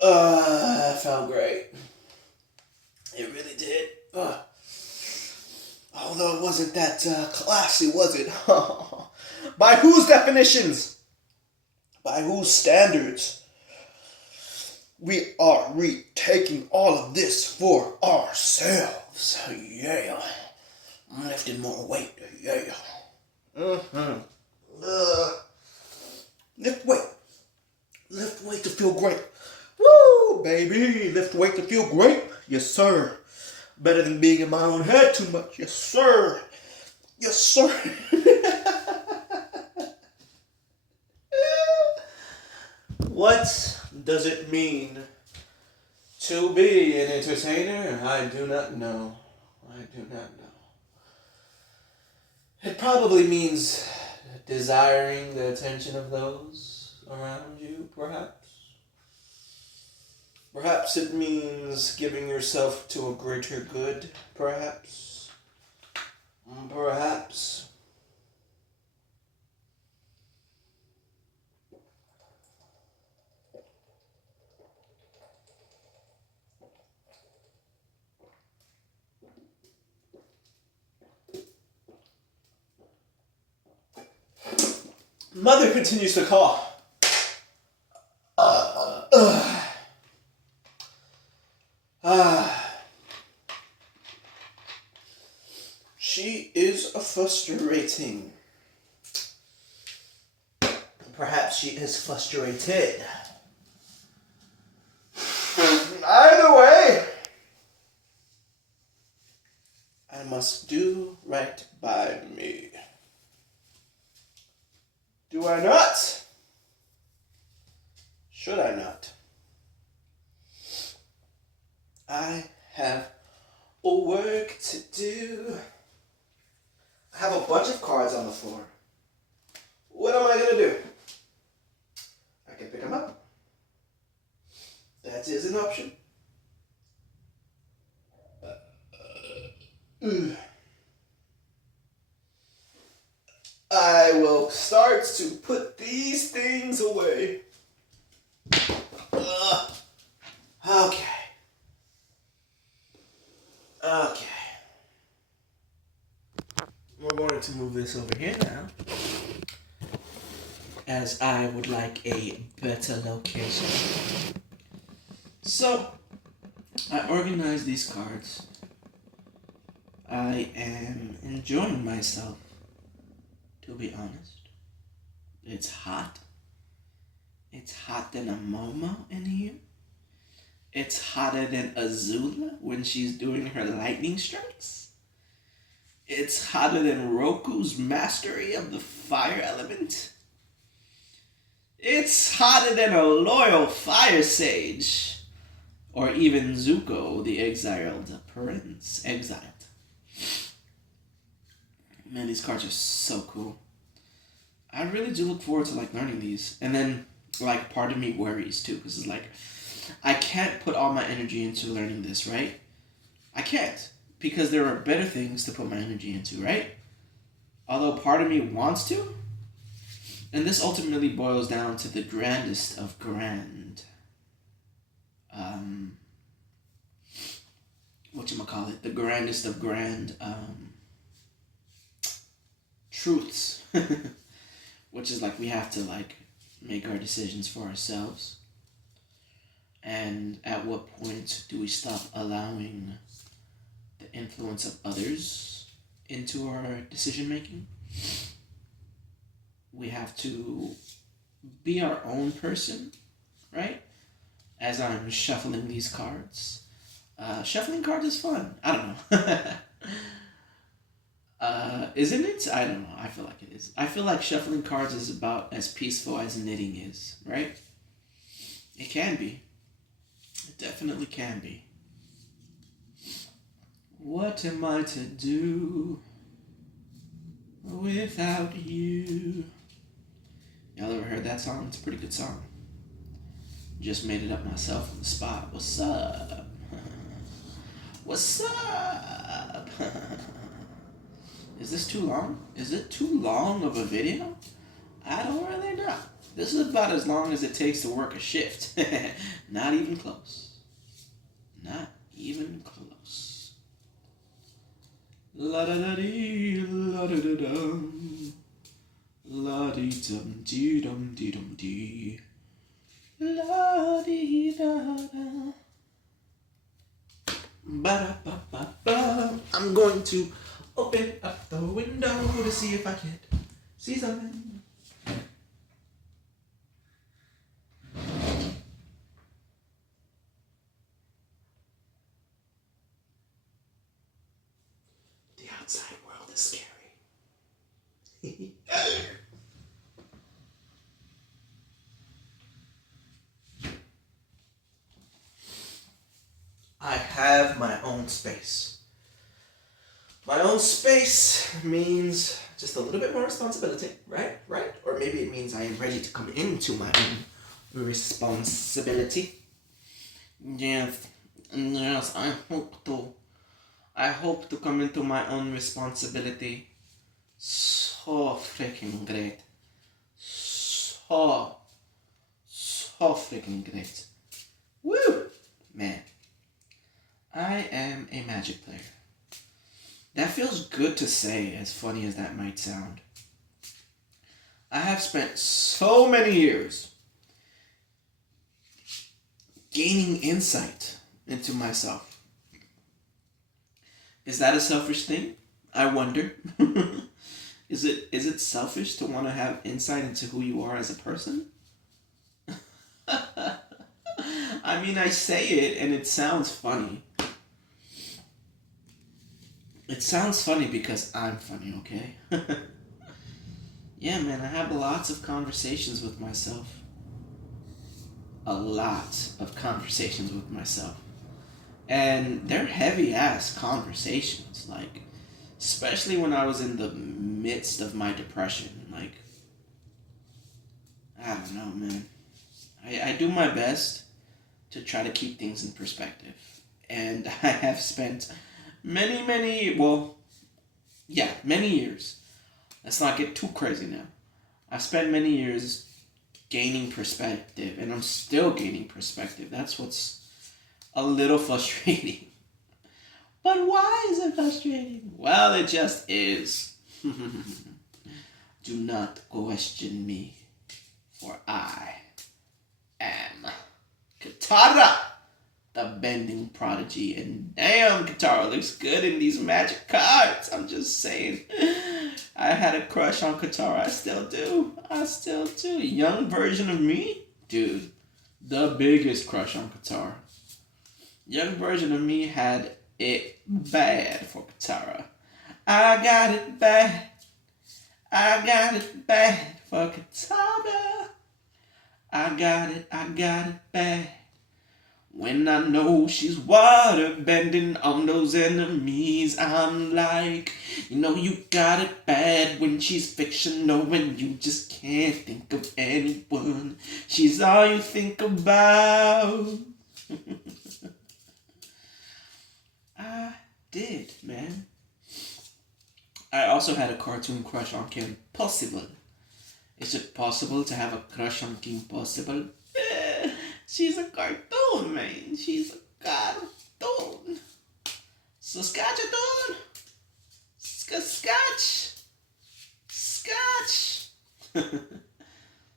That felt great. It really did. Although it wasn't that classy, was it? By whose definitions? By whose standards? We are retaking all of this for ourselves. Yeah. I'm lifting more weight. Yeah. Mm-hmm. Lift weight. Lift weight to feel great. Woo, baby. Lift weight to feel great. Yes, sir. Better than being in my own head too much. Yes, sir. Yes, sir. What does it mean to be an entertainer? I do not know. It probably means desiring the attention of those around you, perhaps. Perhaps it means giving yourself to a greater good, perhaps. Perhaps. Mother continues to call. She is frustrating. Perhaps she is frustrated. Either way, I must do right by me. Do I not? Should I not? I have work to do. I have a bunch of cards on the floor. What am I going to do? I can pick them up. That is an option. I will start to put these things away. Okay. Okay. We're going to move this over here now, as I would like a better location. So, I organized these cards. I am enjoying myself, to be honest. It's hot. It's hot than a Momo in here. It's hotter than Azula when she's doing her lightning strikes. It's hotter than Roku's mastery of the fire element. It's hotter than a loyal fire sage. Or even Zuko, the exiled prince. Exiled. Man, these cards are so cool. I really do look forward to like learning these. And then like part of me worries too, because it's like I can't put all my energy into learning this, right? I can't. Because there are better things to put my energy into, right? Although part of me wants to. And this ultimately boils down to the grandest of grand. Whatchamacallit? The grandest of grand truths. Which is like we have to like make our decisions for ourselves. And at what point do we stop allowing the influence of others into our decision making? We have to be our own person, right? As I'm shuffling these cards. Shuffling cards is fun. I don't know. Isn't it? I don't know. I feel like it is. I feel like shuffling cards is about as peaceful as knitting is, right? It can be. It definitely can be. What am I to do without you? Y'all ever heard that song? It's a pretty good song. Just made it up myself on the spot. What's up? What's up? Is this too long? Is it too long of a video? I don't really know. This is about as long as it takes to work a shift. Not even close. Not even close. La da da dee, la da da dum. La dee dum dee dum dee dum dee. La dee da da. Ba da ba ba ba. I'm going to open up the window to see if I can see something. The outside world is scary. I have my own space. My own space means just a little bit more responsibility, right? Right? Or maybe it means I am ready to come into my own responsibility. Yes, I hope to come into my own responsibility. So freaking great. So freaking great. Woo! Man. I am a Magic player. That feels good to say, as funny as that might sound. I have spent so many years gaining insight into myself. Is that a selfish thing? I wonder. Is it selfish to want to have insight into who you are as a person? I mean, I say it and it sounds funny. It sounds funny because I'm funny, okay? Yeah, man, I have lots of conversations with myself. A lot of conversations with myself. And they're heavy-ass conversations, like, especially when I was in the midst of my depression. Like, I don't know, man. I do my best to try to keep things in perspective. And I have spent many years. Let's not get too crazy now. I spent many years gaining perspective, and I'm still gaining perspective. That's what's a little frustrating. But why is it frustrating? Well, it just is. Do not question me, for I am Katara, the bending prodigy. And damn, Katara looks good in these magic cards. I'm just saying. I had a crush on Katara. I still do. Young version of me? Dude, the biggest crush on Katara. Young version of me had it bad for Katara. I got it bad. I got it bad for Katara. I got it bad. When I know she's water bending on those enemies, I'm like, you got it bad when she's fictional, when you just can't think of anyone. She's all you think about. I did, man. I also had a cartoon crush on Kim Possible. Is it possible to have a crush on Kim Possible? She's a cartoon, man. She's a cartoon. Saskatchewan. Scotch.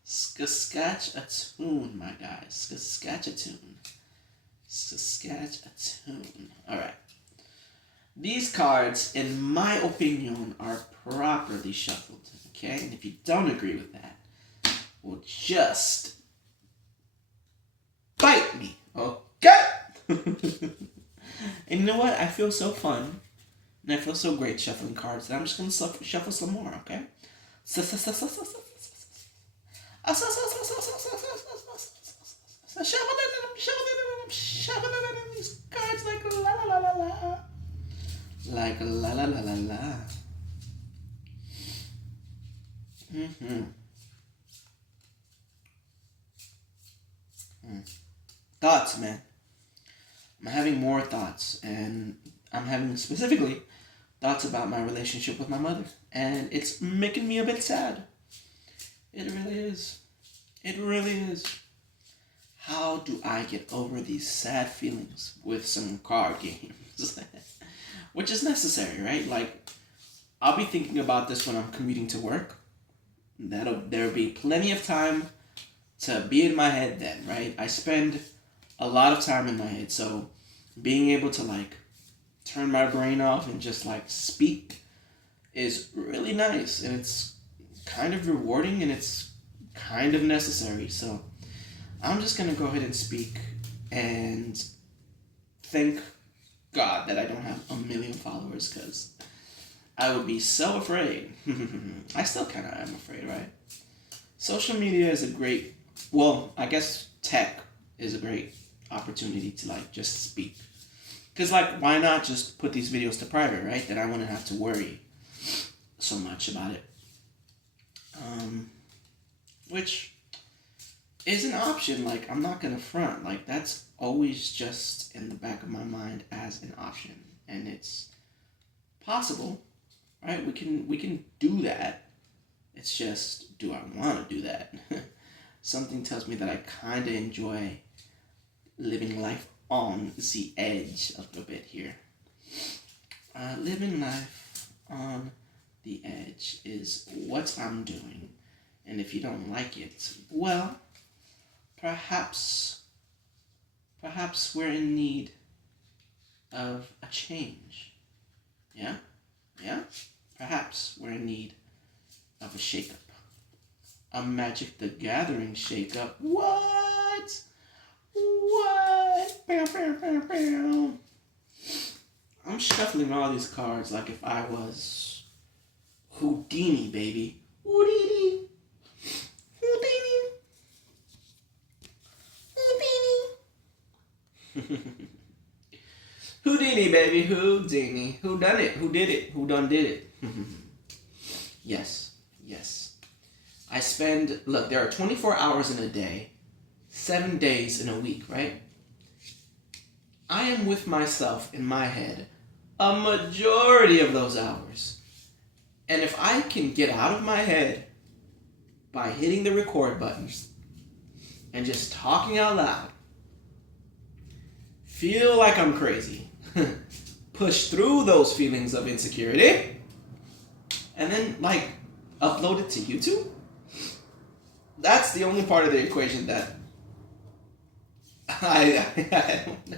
Saskatchewan, my guys. Saskatchewan. Alright. These cards, in my opinion, are properly shuffled. Okay? And if you don't agree with that, well, just bite me. Okay? And you know what? I feel so fun. And I feel so great shuffling cards that I'm just going to shuffle some more, okay? Shuffling these cards like la la la la la. Like la la la la la. Thoughts, man. I'm having more thoughts, and I'm having specifically thoughts about my relationship with my mother, and it's making me a bit sad. It really is. It really is. How do I get over these sad feelings with some card games? Which is necessary, right? Like, I'll be thinking about this when I'm commuting to work. There'll be plenty of time to be in my head then, right? I spend a lot of time in my head, so being able to like turn my brain off and just like speak is really nice, and it's kind of rewarding, and it's kind of necessary. So I'm just gonna go ahead and speak and thank God that I don't have 1 million followers, because I would be so afraid. I still kind of am afraid, right? Social media is a great, well, I guess tech is a great opportunity to like just speak. Because like, why not just put these videos to private, right? Then I wouldn't have to worry so much about it. Which is an option. Like, I'm not gonna front. Like, that's always just in the back of my mind as an option, and it's possible, right? We can do that. It's just, do I want to do that? Something tells me that I kind of enjoy living life on the edge a little bit here. Living life on the edge is what I'm doing. And if you don't like it, well, perhaps we're in need of a change. Yeah? Perhaps we're in need of a shakeup. A Magic the Gathering shakeup. What? Bam, bam, bam, bam. I'm shuffling all these cards like if I was Houdini, baby. Houdini. Houdini, baby. Houdini. Who done it? Who did it? Who done did it? Yes. I spend, look, there are 24 hours in a day, 7 days in a week, right? I am with myself in my head a majority of those hours. And if I can get out of my head by hitting the record button and just talking out loud, feel like I'm crazy, push through those feelings of insecurity, and then like upload it to YouTube. That's the only part of the equation that I don't know.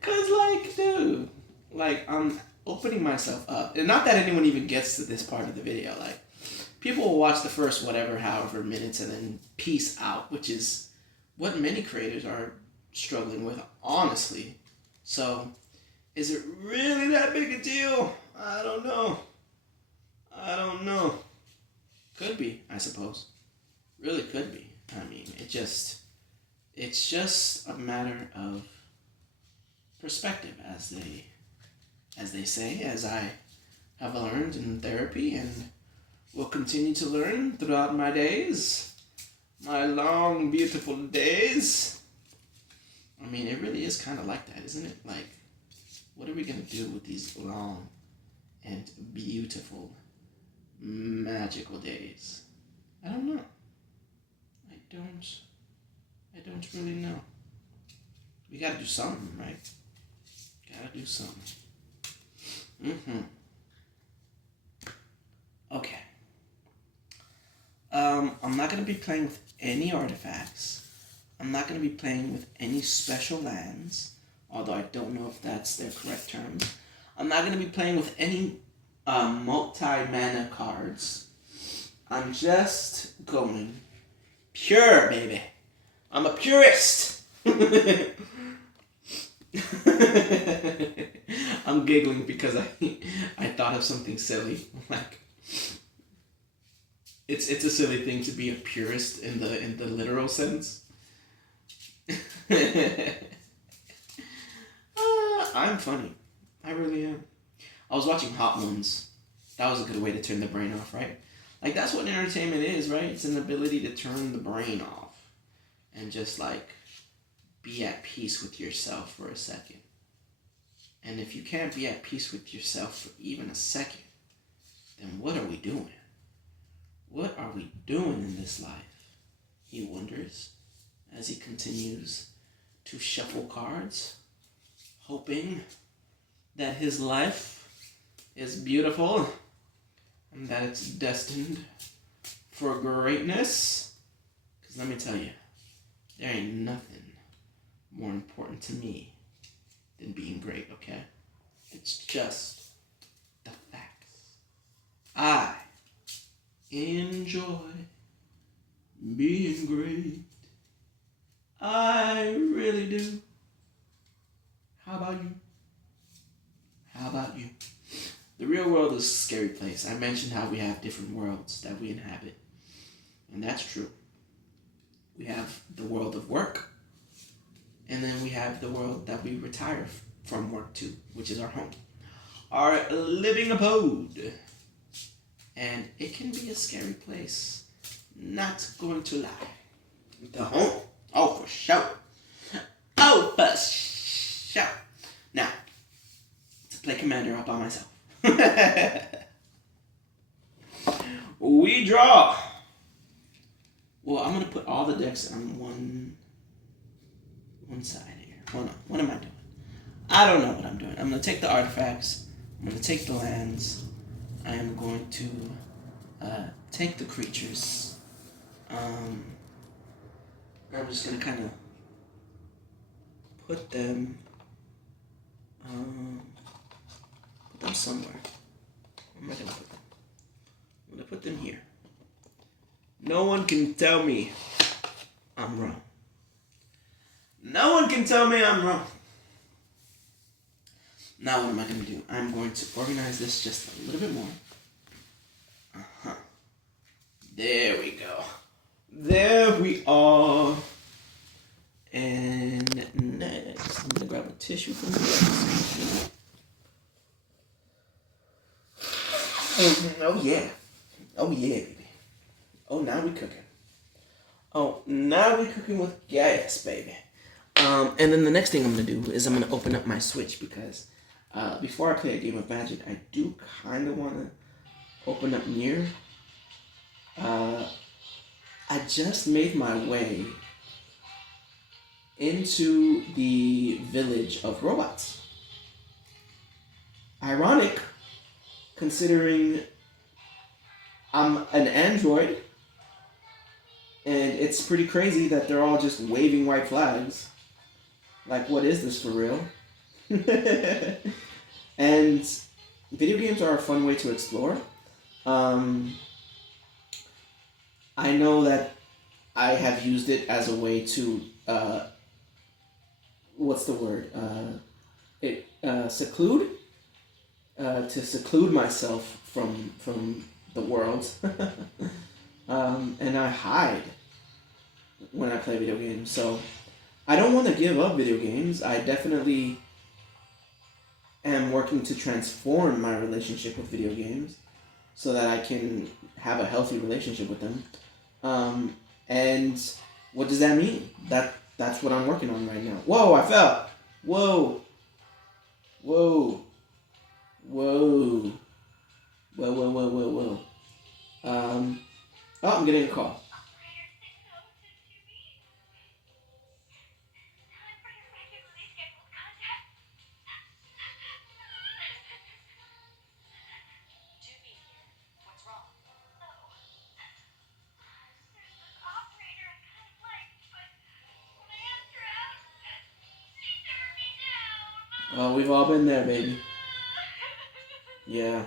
Cause like, dude, like I'm opening myself up, and not that anyone even gets to this part of the video. Like, people will watch the first however minutes, and then peace out, which is what many creators are struggling with, honestly. So, is it really that big a deal? I don't know. Could be, I suppose. Really could be. I mean, it's just a matter of perspective, as they say, as I have learned in therapy and will continue to learn throughout my days, my long, beautiful days. I mean, it really is kind of like that, isn't it? Like, what are we going to do with these long and beautiful, magical days? I don't know. I don't really know. We got to do something, right? Gotta do something. Okay. I'm not going to be playing with any artifacts. I'm not going to be playing with any special lands, although I don't know if that's their correct term. I'm not going to be playing with any multi-mana cards. I'm just going pure, baby. I'm a purist. I'm giggling because I thought of something silly. Like, it's a silly thing to be a purist in the literal sense. I'm funny. I really am. I was watching Hot Ones. That was a good way to turn the brain off, right? Like, that's what entertainment is, right? It's an ability to turn the brain off and just like be at peace with yourself for a second. And if you can't be at peace with yourself for even a second, then what are we doing? What are we doing in this life? He wonders as he continues to shuffle cards, hoping that his life is beautiful and that it's destined for greatness. Because let me tell you, there ain't nothing more important to me than being great, okay? It's just the facts. I enjoy being great. I really do. How about you? How about you? The real world is a scary place. I mentioned how we have different worlds that we inhabit. And that's true. We have the world of work. And then we have the world that we retire from work to, which is our home. Our living abode. And it can be a scary place. Not going to lie. The home. Oh, for sure. Oh, for sure. Now, to play Commander all by myself. We draw. Well, I'm going to put all the decks on one side here. Hold on. What am I doing? I don't know what I'm doing. I'm going to take the artifacts. I'm going to take the lands. I am going to take the creatures. I'm just going to kind of put them somewhere. Where am I going to put them? I'm going to put them here. No one can tell me I'm wrong. No one can tell me I'm wrong. Now what am I going to do? I'm going to organize this just a little bit more. There we go. There we are. And next, I'm going to grab a tissue from the Oh yeah. Oh yeah, baby. Oh, now we cooking. Oh, now we cooking with gas, baby. And then the next thing I'm going to do is I'm going to open up my Switch because before I play a game of Magic, I do kind of want to open up Nier. I just made my way into the village of robots. Ironic, considering I'm an android, and it's pretty crazy that they're all just waving white flags. Like, what is this for real? And video games are a fun way to explore. Um, I know that I have used it as a way to what's the word? Seclude. To seclude myself from the world, and I hide when I play video games. So I don't want to give up video games. I definitely am working to transform my relationship with video games so that I can have a healthy relationship with them. And what does that mean? That's what I'm working on right now. Whoa, I fell. Whoa. Whoa. Whoa. Whoa, whoa, whoa, whoa, whoa. Oh, I'm getting a call. Oh, we've all been there, baby. Yeah.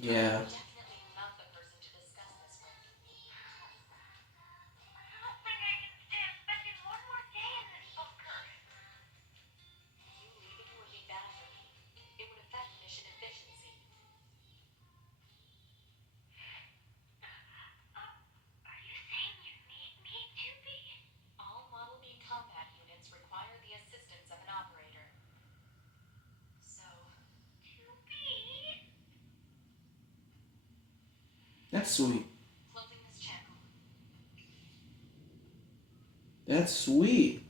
Yeah. That's sweet. That's sweet.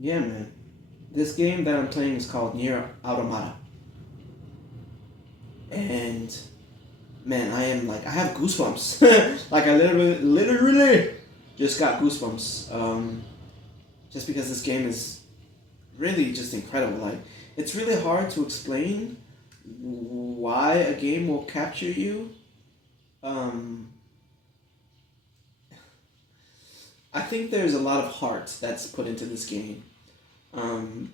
Yeah, man. This game that I'm playing is called Nier Automata. And man, I have goosebumps. Like I literally just got goosebumps. Just because this game is really just incredible. Like it's really hard to explain why a game will capture you. I think there's a lot of heart that's put into this game. And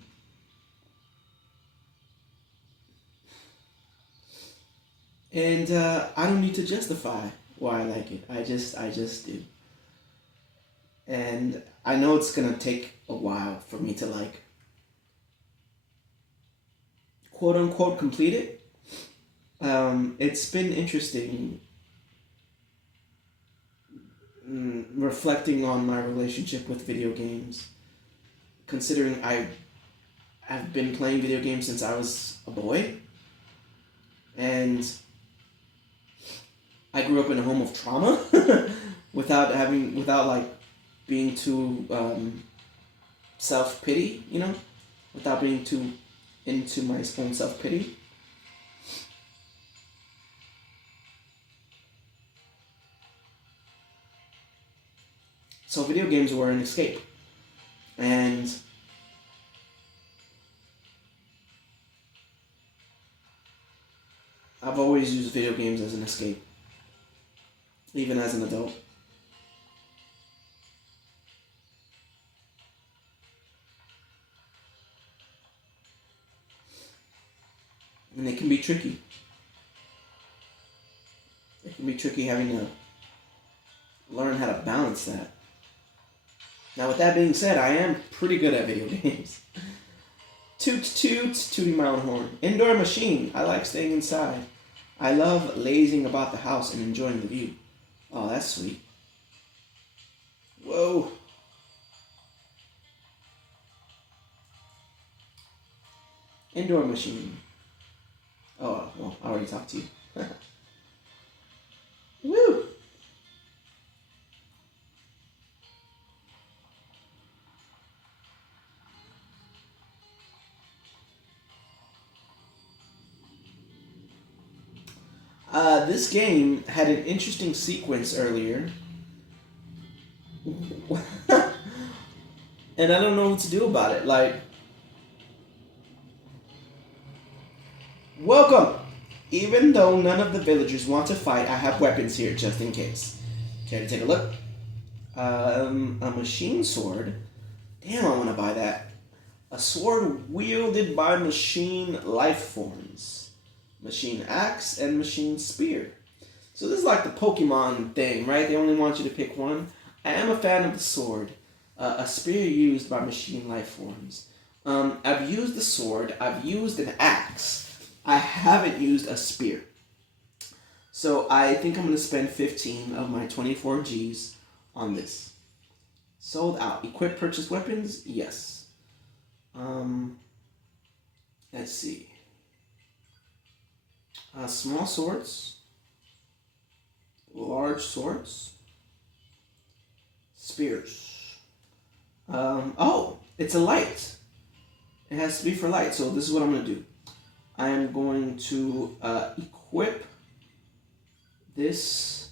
I don't need to justify why I like it. I just do. And I know it's gonna take a while for me to like quote unquote complete it. It's been interesting reflecting on my relationship with video games, considering I've been playing video games since I was a boy, and I grew up in a home of trauma without like being too self pity, without being too into my own self pity. So video games were an escape, and I've always used video games as an escape, even as an adult. And it can be tricky. It can be tricky having to learn how to balance that. Now, with that being said, I am pretty good at video games. Toot toot, tooting my own horn. Indoor machine. I like staying inside. I love lazing about the house and enjoying the view. Oh, that's sweet. Whoa. Indoor machine. Oh, well, I already talked to you. Woo! This game had an interesting sequence earlier and I don't know what to do about it. Like, welcome! Even though none of the villagers want to fight, I have weapons here just in case. Care to take a look? A machine sword. Damn, I want to buy that. A sword wielded by machine life forms. Machine axe and machine spear. So this is like the Pokemon thing, right? They only want you to pick one. I am a fan of the sword. A spear used by machine life forms. I've used the sword. I've used an axe. I haven't used a spear. So I think I'm going to spend 15 of my 24 Gs on this. Sold out. Equip purchase weapons? Yes. Let's see. Small swords. Large swords. Spears. Oh, it's a light. It has to be for light. So this is what I'm going to do. I am going to equip this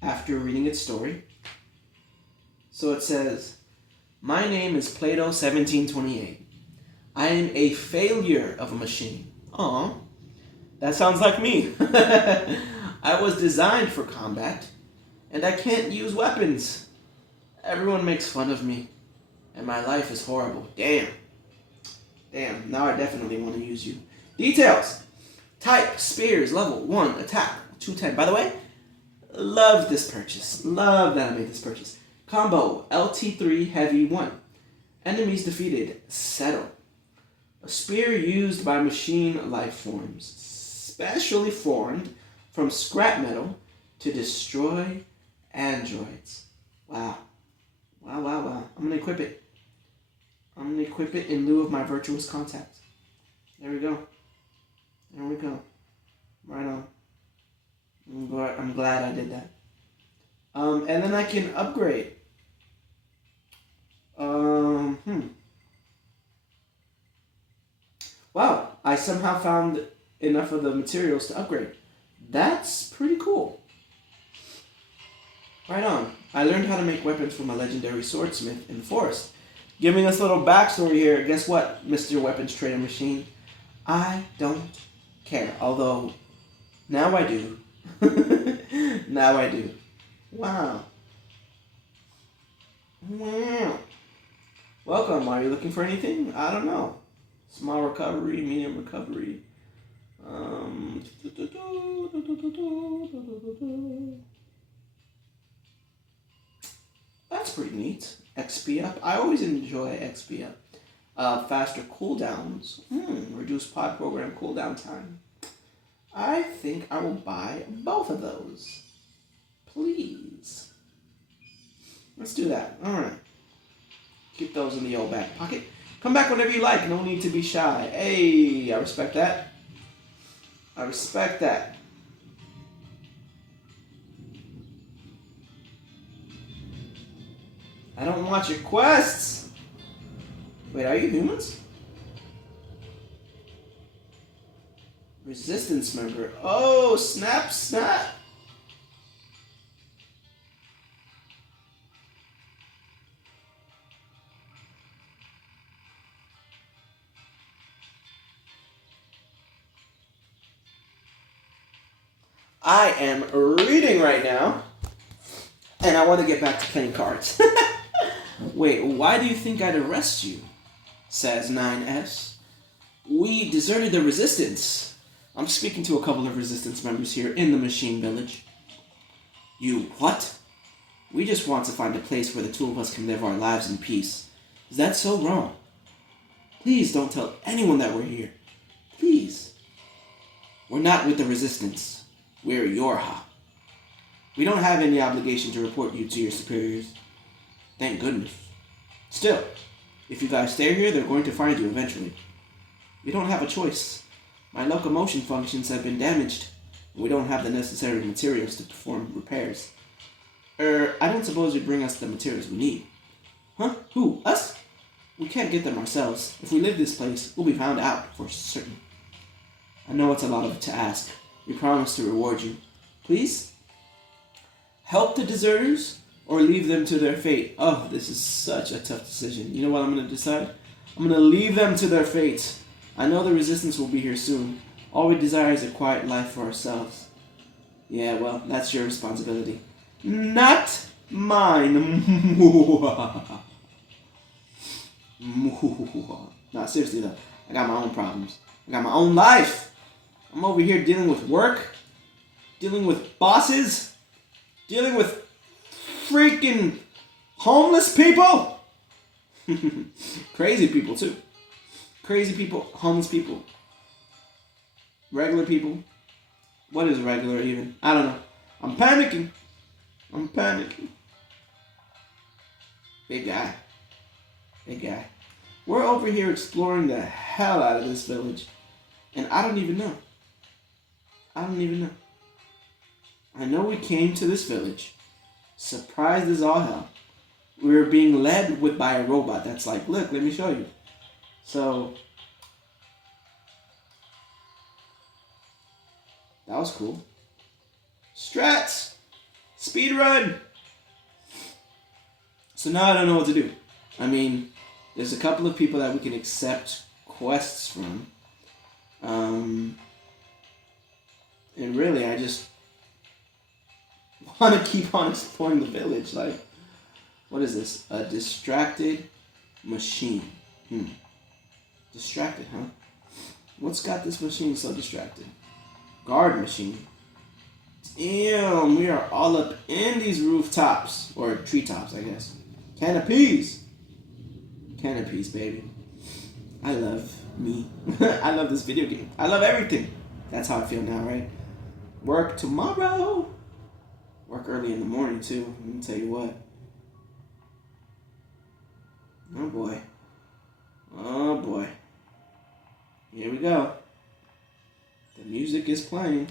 after reading its story. So it says, my name is Plato 1728. I am a failure of a machine. Aw, that sounds like me. I was designed for combat, and I can't use weapons. Everyone makes fun of me, and my life is horrible. Damn, now I definitely want to use you. Details. Type, spears, level 1, attack, 210. By the way, love this purchase. Love that I made this purchase. Combo, LT3, heavy 1. Enemies defeated, settle. A spear used by machine life forms. Specially formed from scrap metal to destroy androids. Wow. Wow. I'm going to equip it. I'm going to equip it in lieu of my virtuous contact. There we go. Right on. I'm glad I did that. And then I can upgrade. Wow, I somehow found enough of the materials to upgrade. That's pretty cool. Right on. I learned how to make weapons from a legendary swordsmith in the forest. Giving us a little backstory here. Guess what, Mr. Weapons Trader Machine? I don't care. Although, now I do. Now I do. Wow. Welcome. Are you looking for anything? I don't know. Small recovery, medium recovery. That's pretty neat. XP up. I always enjoy XP up. Faster cooldowns. Reduced pod program cooldown time. I think I will buy both of those. Please. Let's do that. Alright. Keep those in the old back pocket. Come back whenever you like. No need to be shy. Hey, I respect that. I respect that. I don't want your quests. Wait, are you humans? Resistance member. Oh, snap. I am reading right now, and I want to get back to playing cards. Wait, why do you think I'd arrest you? Says 9S. We deserted the resistance. I'm speaking to a couple of resistance members here in the machine village. You what? We just want to find a place where the two of us can live our lives in peace. Is that so wrong? Please don't tell anyone that we're here. Please. We're not with the resistance. We're Yorha. We don't have any obligation to report you to your superiors. Thank goodness. Still, if you guys stay here, they're going to find you eventually. We don't have a choice. My locomotion functions have been damaged, and we don't have the necessary materials to perform repairs. I don't suppose you'd bring us the materials we need. Huh? Who? Us? We can't get them ourselves. If we leave this place, we'll be found out for certain. I know it's a lot to ask. We promise to reward you. Please? Help the deserters or leave them to their fate? Oh, this is such a tough decision. You know what I'm going to decide? I'm going to leave them to their fate. I know the resistance will be here soon. All we desire is a quiet life for ourselves. Yeah, well, that's your responsibility. Not mine. Nah, seriously though, I got my own problems. I got my own life. I'm over here dealing with work, dealing with bosses, dealing with freaking homeless people. Crazy people too. Crazy people, homeless people, regular people. What is regular even? I don't know. I'm panicking. I'm panicking. Big guy. Big guy. We're over here exploring the hell out of this village. And I don't even know. I don't even know. I know we came to this village. Surprised as all hell. We were being led by a robot that's like, look, let me show you. So, that was cool. Strats! Speedrun! So now I don't know what to do. I mean, there's a couple of people that we can accept quests from. And really, I just want to keep on exploring the village. Like, what is this? A distracted machine. Distracted, huh? What's got this machine so distracted? Guard machine. Damn, we are all up in these rooftops. Or treetops, I guess. Canopies. Canopies, baby. I love me. I love this video game. I love everything. That's how I feel now, right? Work tomorrow. Work early in the morning, too. Let me tell you what. Oh, boy. Oh, boy. Here we go. The music is playing.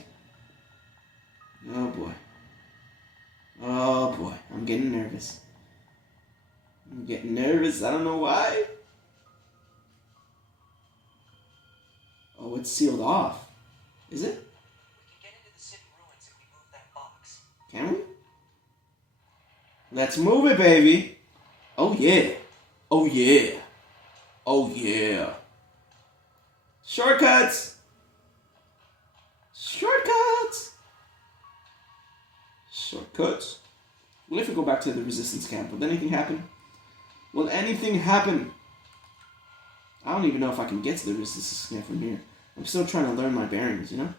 Oh, boy. Oh, boy. I'm getting nervous. I'm getting nervous. I don't know why. Oh, it's sealed off. Is it? We can get into the city ruins if we move that box. Can we? Let's move it, baby. Oh, yeah. Oh, yeah. Oh, yeah. Shortcuts. Shortcuts. Shortcuts. What if we go back to the resistance camp? Will anything happen? Will anything happen? I don't even know if I can get to the resistance camp from here. I'm still trying to learn my bearings, you know?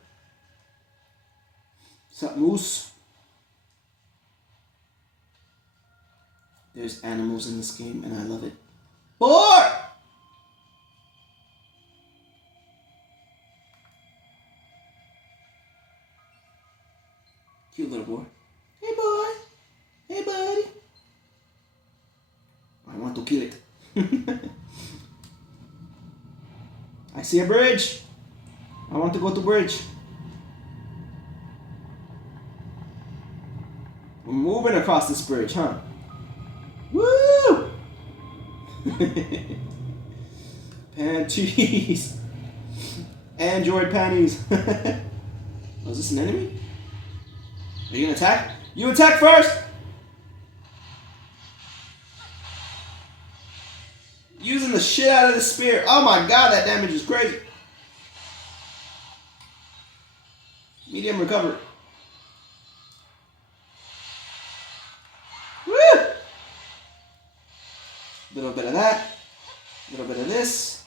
What's up, moose? There's animals in this game, and I love it. Boar! Cute little boy. Hey, boy. Hey, buddy. I want to kill it. I see a bridge. I want to go to bridge. We're moving across this bridge, huh? Woo! Panties. Android panties. Oh, is this an enemy? Are you gonna attack? You attack first! Using the shit out of the spear. Oh my god, that damage is crazy. Medium recovery. Woo! Little bit of that. Little bit of this.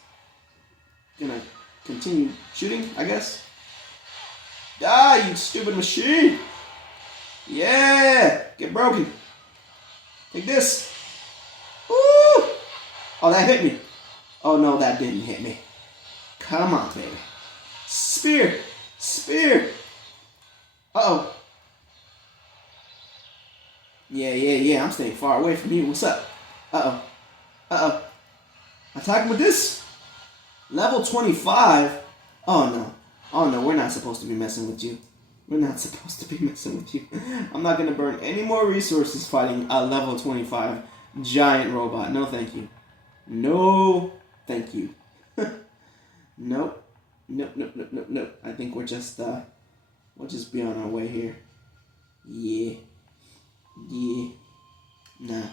Gonna continue shooting, I guess. Die, you stupid machine! Yeah! Get broken. Take this. Woo! Oh, that hit me. Oh, no, that didn't hit me. Come on, baby. Spear! Spear! Uh-oh. Yeah. I'm staying far away from you. What's up? Uh-oh. Attack him with this. Level 25? Oh, no. We're not supposed to be messing with you. We're not supposed to be messing with you. I'm not going to burn any more resources fighting a level 25 giant robot. No, thank you. No, thank you. Nope. I think we'll just be on our way here. Yeah. Nah.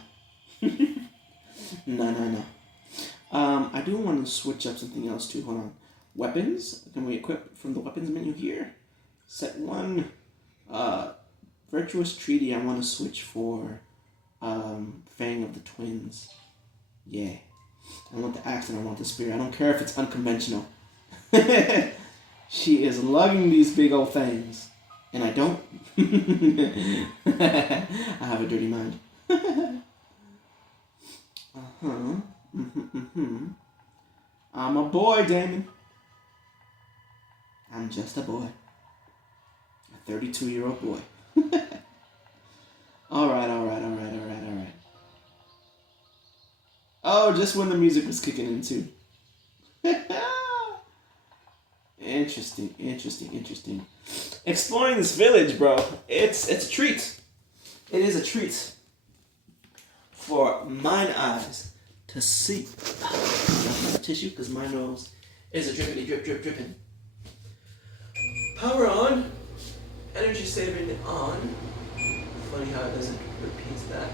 No. I do want to switch up something else too. Hold on. Weapons. Can we equip from the weapons menu here? Set 1. Virtuous Treaty. I want to switch for Fang of the Twins. Yeah. I want the axe and I want the spear. I don't care if it's unconventional. She is lugging these big old fangs. And I don't. I have a dirty mind. I'm a boy, Damon. I'm just a boy. A 32-year-old boy. Alright. Oh, just when the music was kicking in too. Interesting. Exploring this village, bro. It's a treat. It is a treat for mine eyes to see. Tissue, because my nose is a dripping. Power on. Energy saving on. Funny how it doesn't repeat that.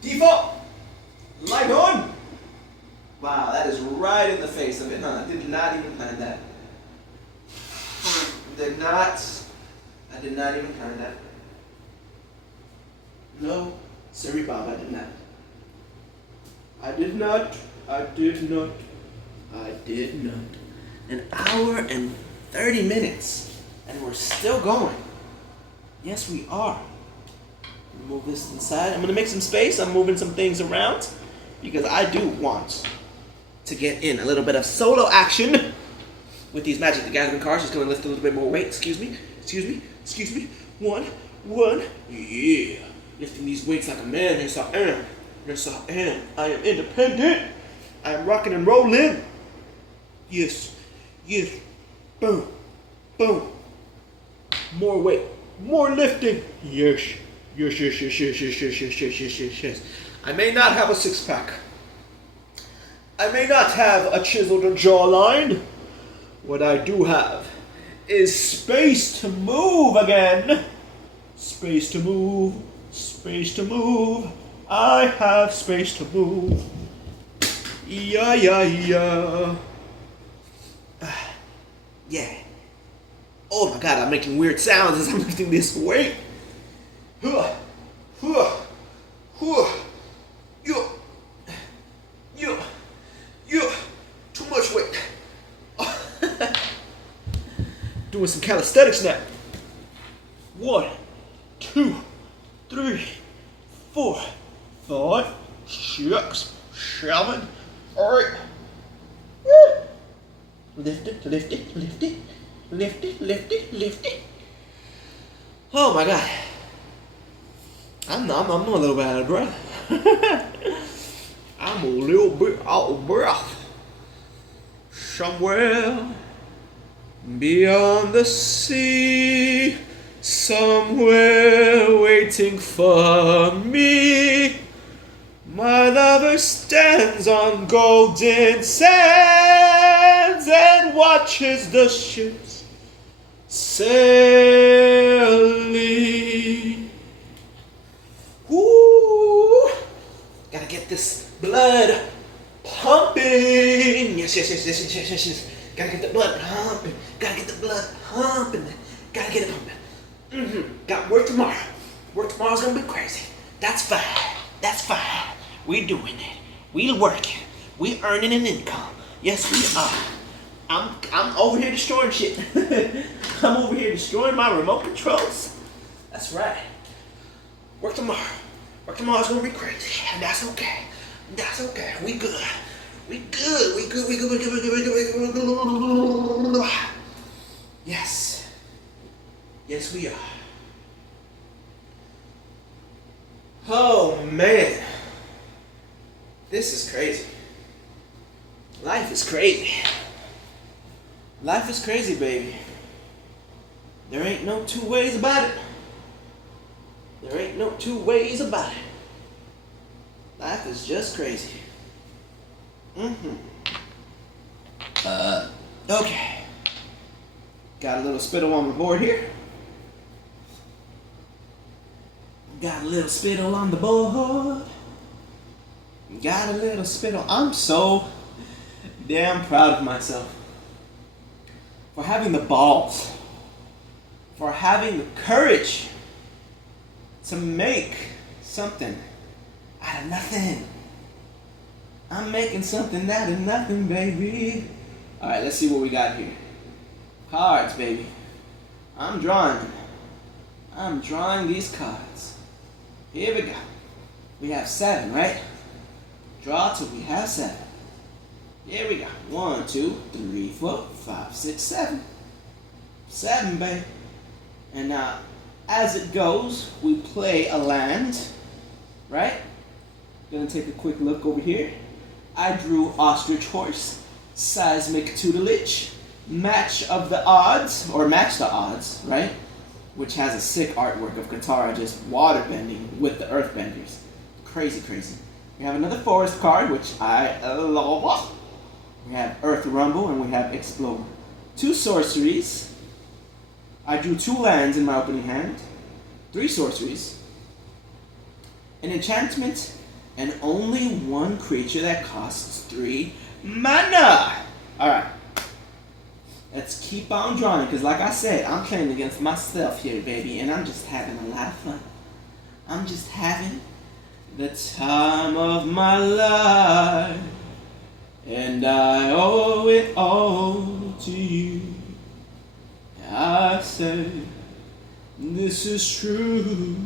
Default! Light on! Wow, that is right in the face of it, huh? I did not even plan that. I did not even plan that. No, sorry, Bob, I did not. I did not. An hour and 30 minutes, and we're still going. Yes, we are. Move this inside. I'm gonna make some space. I'm moving some things around because I do want to get in a little bit of solo action with these Magic the Gathering cards. Just gonna lift a little bit more weight. Excuse me. One. Yeah. Lifting these weights like a man. Yes, I am. I am independent. I am rocking and rolling. Yes. Boom. More weight. More lifting. Yes. I may not have a six-pack. I may not have a chiseled jawline. What I do have is space to move again. Space to move. I have space to move. Yeah. Yeah. Oh my God, I'm making weird sounds as I'm lifting this weight. Too much weight. Doing some calisthenics now. 1, 2, 3, 4, 5, 6, 7, 8. Lift it. Oh my God. I'm a little bit out of breath. I'm a little bit out of breath. Somewhere beyond the sea, somewhere waiting for me, my lover stands on golden sands and watches the ships sailing. Ooh, gotta get this blood pumping. Yes. Gotta get the blood pumping. Gotta get it pumping. Got work tomorrow. Work tomorrow's gonna be crazy. That's fine. We doing it. We working. We earning an income. Yes, we are. I'm over here destroying shit. I'm over here destroying my remote controls. That's right. Work tomorrow's gonna be crazy, and that's okay. We good. Yes, we are. Oh man, this is crazy. Life is crazy, baby. There ain't no two ways about it. Life is just crazy. Okay. Got a little spittle on the board here. Got a little spittle on the board. Got a little spittle. I'm so damn proud of myself for having the balls, for having the courage to make something out of nothing. I'm making something out of nothing, baby. Alright, let's see what we got here. Cards, baby. I'm drawing these cards. Here we go. We have 7, right? Draw till we have 7. Here we go. 1, 2, 3, 4, 5, 6, 7. 7, baby. And now, as it goes, we play a land, right? Gonna take a quick look over here. I drew ostrich horse, seismic tutelage, match the odds, right? Which has a sick artwork of Katara just water bending with the earth benders. Crazy, crazy. We have another forest card, which I love. We have Earth Rumble and we have Explore. 2 sorceries. I drew 2 lands in my opening hand. 3 sorceries. An enchantment, and only 1 creature that costs 3 mana. Alright. Let's keep on drawing, because like I said, I'm playing against myself here, baby, and I'm just having a lot of fun. I'm just having the time of my life, and I owe it all to you. I say, this is true.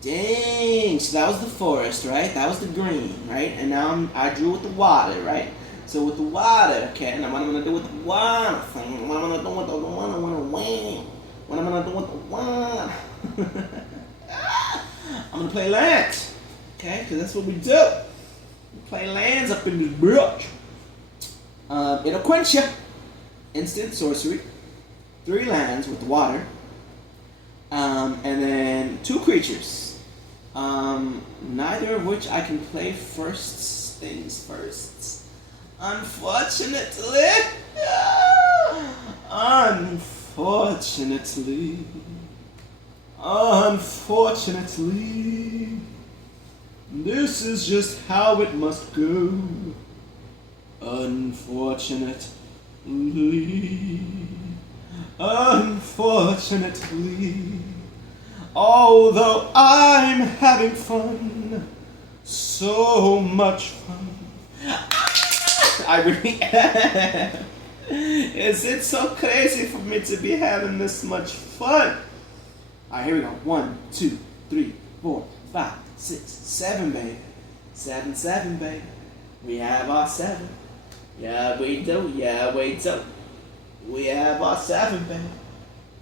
Dang, so that was the forest, right? That was the green, right? And now I drew with the water, right? So with the water, okay, now what I'm gonna do with the water, what I'm gonna do with the water, what I'm gonna do with the water. I'm gonna play lands, okay, because that's what we do. We play lands up in this bitch. It'll quench you. Instant sorcery. 3 lands with the water. And then 2 creatures. Neither of which I can play first things first. Unfortunately, this is just how it must go. Unfortunately, although I'm having fun, so much fun, I really am. Is it so crazy for me to be having this much fun? Alright, here we go. 1, 2, 3, 4, 5, 6, 7, baby. 7, 7, baby. We have our 7. Yeah, we do. Yeah, we do. We have our 7, baby.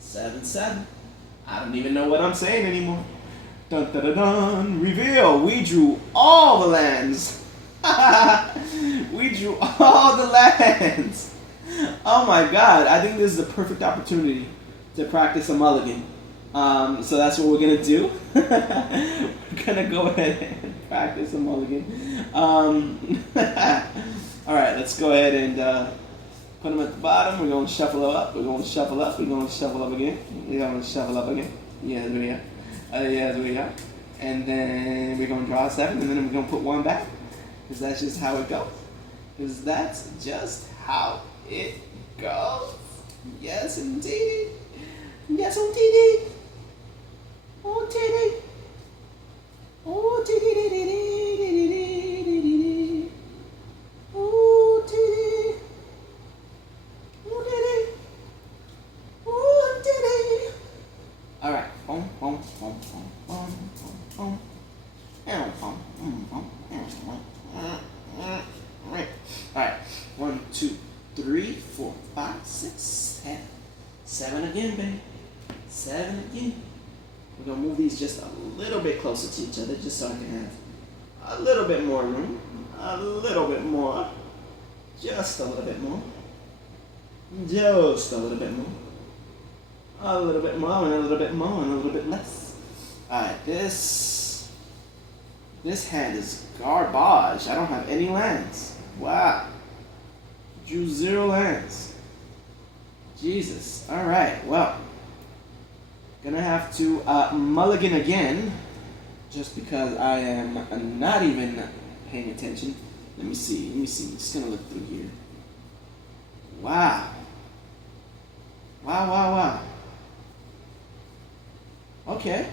7, 7. I don't even know what I'm saying anymore. Dun dun dun dun. Reveal. We drew all the lands. We drew all the lands. Oh my god. I think this is a perfect opportunity to practice a mulligan. So that's what we're going to do. We're going to go ahead and practice a mulligan. Alright, let's go ahead and put them at the bottom. We're going to shuffle up. We're going to shuffle up. We're going to shuffle up again. We're going to shuffle up again. Yes, we are. Yes, we are. And then we're going to draw a 7, and then we're going to put 1 back. Because that's just how it goes. Because that's just how it goes. Yes, indeed. Yes, indeed. Oh, titty. Oh, titty. Oh, titty. Oh, titty. Oh, titty. All right. Boom, boom, boom, boom, boom, boom, boom. Alright, 1, 2, 3, 4, 5, 6, 7. 7 again, baby. 7 again. We're gonna move these just a little bit closer to each other, just so I can have a little bit more room. A little bit more. Just a little bit more. Just a little bit more. A little bit more, and a little bit more, and a little bit less. Alright, this hand is garbage. I don't have any lands. Wow. Drew 0 lands. Jesus. All right. Well, gonna have to mulligan again, just because I am not even paying attention. Let me see. Just gonna look through here. Wow. Wow. Okay.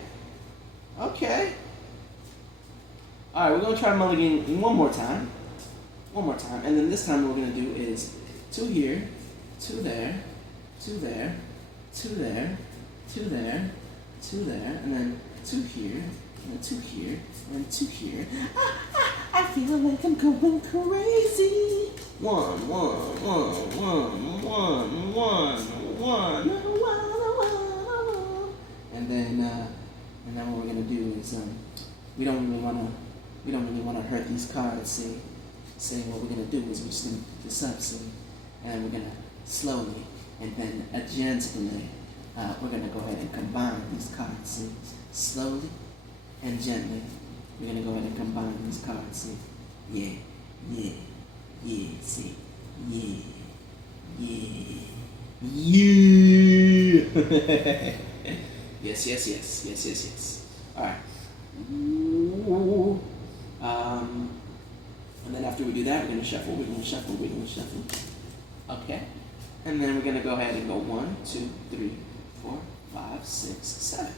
Alright, we're gonna try mulligan one more time. And then this time what we're gonna do is 2 here, 2 there, 2 there, 2 there, 2 there, 2 there, and then 2 here, and then 2 here, and then 2 here. I feel like I'm going crazy. One. And then what we're gonna do is we don't really wanna hurt these cards. See what we're gonna do is we're just gonna pick this up, see, and we're gonna slowly and then gently we're gonna go ahead and combine these cards. See, slowly and gently we're gonna go ahead and combine these cards. See, yeah. See, yeah. Yes. All right. And then after we do that, we're gonna shuffle. Okay. And then we're gonna go ahead and go 1, 2, 3, 4, 5, 6, 7.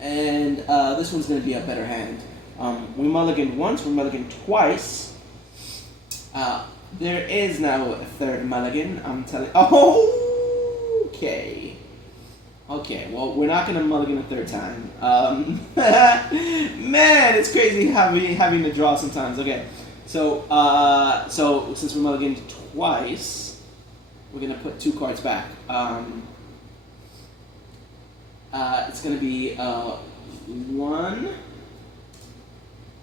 And this one's gonna be a better hand. We mulliganed once. We mulliganed twice. There is now a third mulligan. I'm telling. Okay, well, we're not gonna mulligan a third time. Man, it's crazy having to draw sometimes. Okay, so since we mulliganed twice, we're gonna put 2 cards back. It's gonna be 1,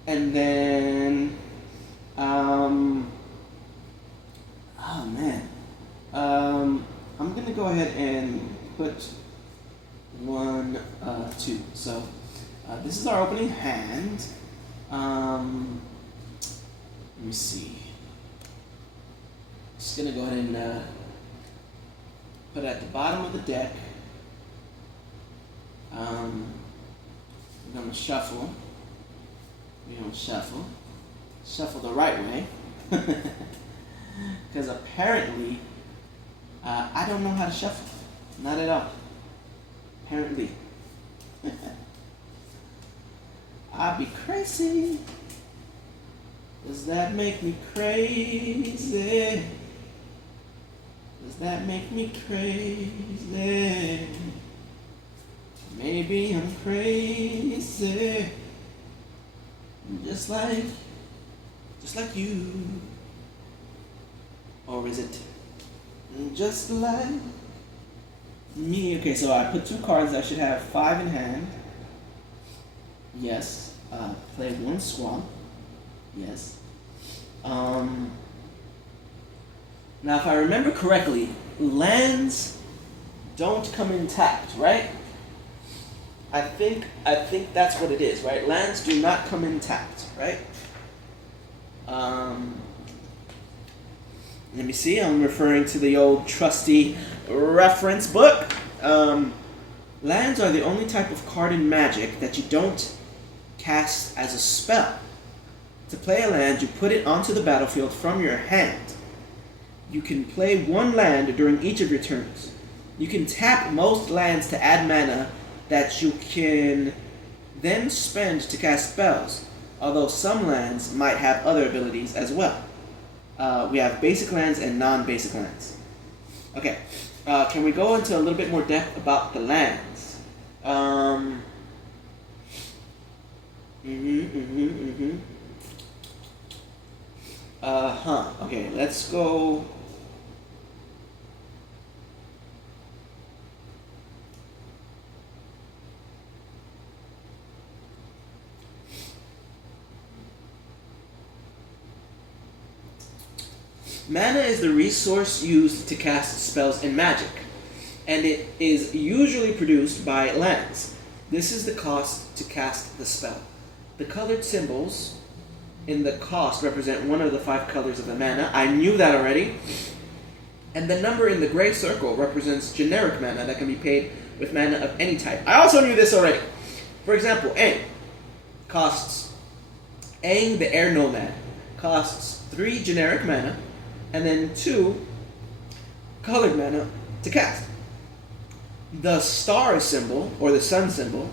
and then oh man, I'm gonna go ahead and put 1, 2. So this is our opening hand. Let me see. Just gonna go ahead and put it at the bottom of the deck. We're gonna shuffle. Shuffle the right way. Because apparently I don't know how to shuffle. Not at all. Apparently. I'd be crazy. Does that make me crazy? Maybe I'm crazy. Just like you. Or is it just like me? Okay, so I put 2 cards. I should have 5 in hand. Yes. Play 1 swamp. Yes. Now, if I remember correctly, lands don't come in tapped, right? I think that's what it is, right? Lands do not come in tapped, right? Let me see. I'm referring to the old trusty reference book. Lands are the only type of card in Magic that you don't cast as a spell. To play a land, you put it onto the battlefield from your hand. You can play 1 land during each of your turns. You can tap most lands to add mana that you can then spend to cast spells, although some lands might have other abilities as well. We have basic lands and non-basic lands. Okay, can we go into a little bit more depth about the lands? Okay, let's go. Mana is the resource used to cast spells in Magic, and it is usually produced by lands. This is the cost to cast the spell. The colored symbols in the cost represent one of the 5 colors of the mana. I knew that already. And the number in the gray circle represents generic mana that can be paid with mana of any type. I also knew this already. For example, Aang costs Aang the Air Nomad costs 3 generic mana and then 2 colored mana to cast. The star symbol, or the sun symbol,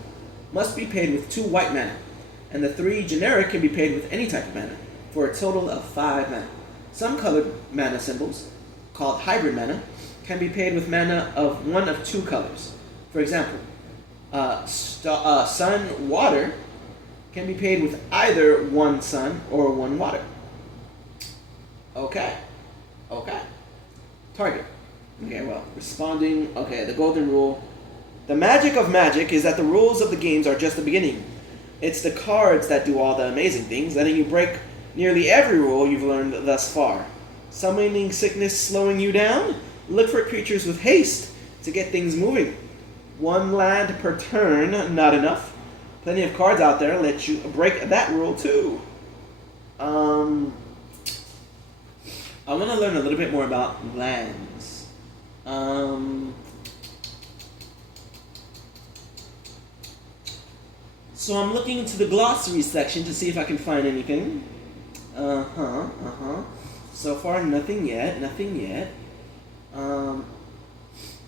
must be paid with 2 white mana, and the 3 generic can be paid with any type of mana, for a total of 5 mana. Some colored mana symbols, called hybrid mana, can be paid with mana of one of 2 colors. For example, sun water can be paid with either 1 sun or 1 water. Okay. Target. Okay, well, responding. Okay, the golden rule. The magic of Magic is that the rules of the games are just the beginning. It's the cards that do all the amazing things, letting you break nearly every rule you've learned thus far. Summoning sickness slowing you down? Look for creatures with haste to get things moving. 1 land per turn, not enough. Plenty of cards out there let you break that rule too. I want to learn a little bit more about lands. So I'm looking into the glossary section to see if I can find anything. So far, nothing yet. To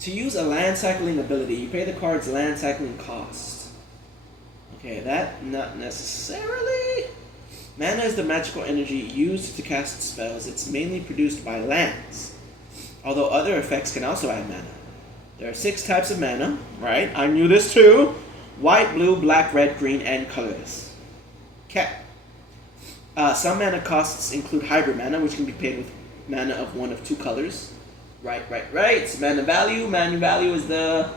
use a land cycling ability, you pay the card's land cycling cost. Okay, that not necessarily. Mana is the magical energy used to cast spells. It's mainly produced by lands, although other effects can also add mana. There are 6 types of mana, right? I knew this too. White, blue, black, red, green, and colorless. Okay. Some mana costs include hybrid mana, which can be paid with mana of one of 2 colors. Right. Mana value. Mana value is the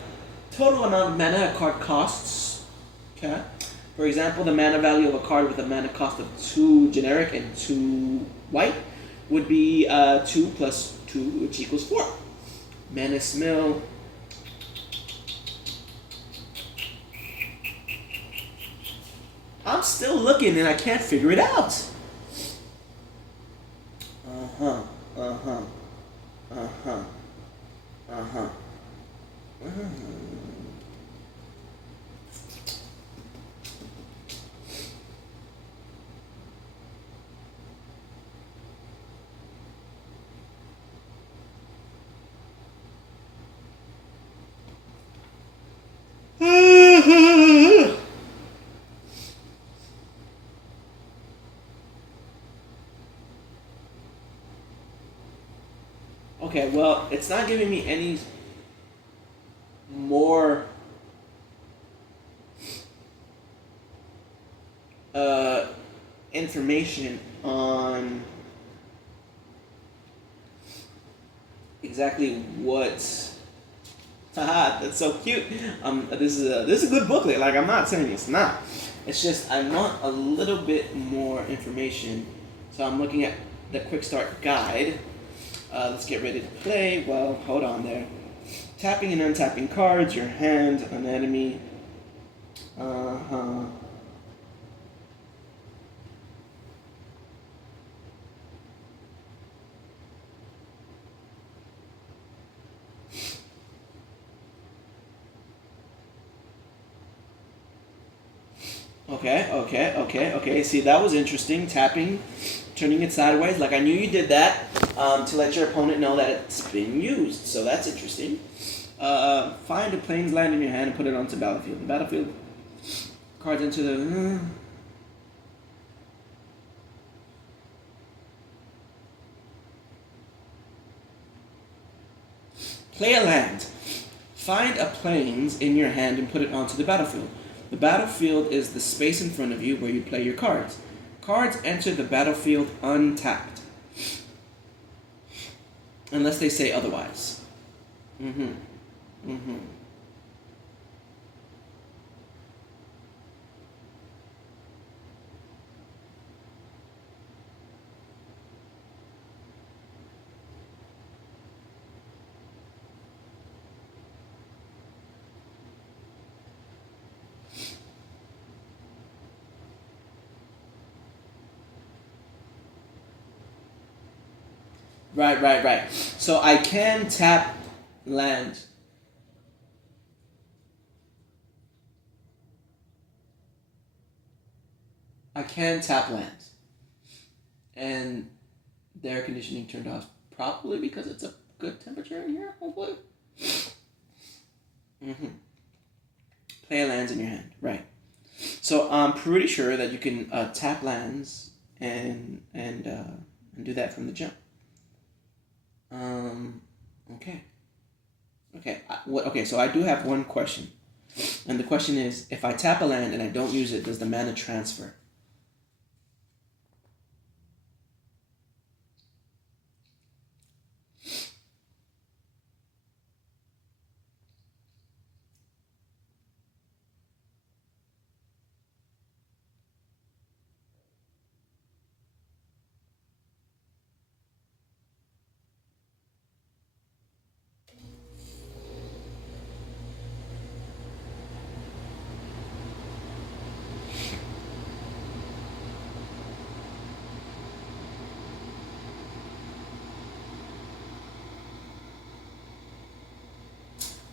total amount of mana a card costs. Okay. For example, the mana value of a card with a mana cost of 2 generic and 2 white would be 2 plus 2, which equals 4. Mana Mill. I'm still looking and I can't figure it out. Okay, well, it's not giving me any more information on exactly what. Haha, that's so cute. This is a good booklet. Like, I'm not saying it's not. It's just I want a little bit more information. So I'm looking at the quick start guide. Let's get ready to play. Well, hold on there. Tapping and untapping cards, your hand, anatomy. Okay. See, that was interesting. Tapping, turning it sideways. Like, I knew you did that to let your opponent know that it's been used. So that's interesting. Find a plains land in your hand and put it onto the battlefield. The battlefield cards into the... Play a land. Find a plains in your hand and put it onto the battlefield. The battlefield is the space in front of you where you play your cards. Cards enter the battlefield untapped, unless they say otherwise. Right. So I can tap land. I can tap land. And the air conditioning turned off. Probably because it's a good temperature in here, hopefully. Play lands in your hand, right. So I'm pretty sure that you can tap lands and do that from the jump. Okay. Okay, so I do have one question. And the question is, if I tap a land and I don't use it, does the mana transfer?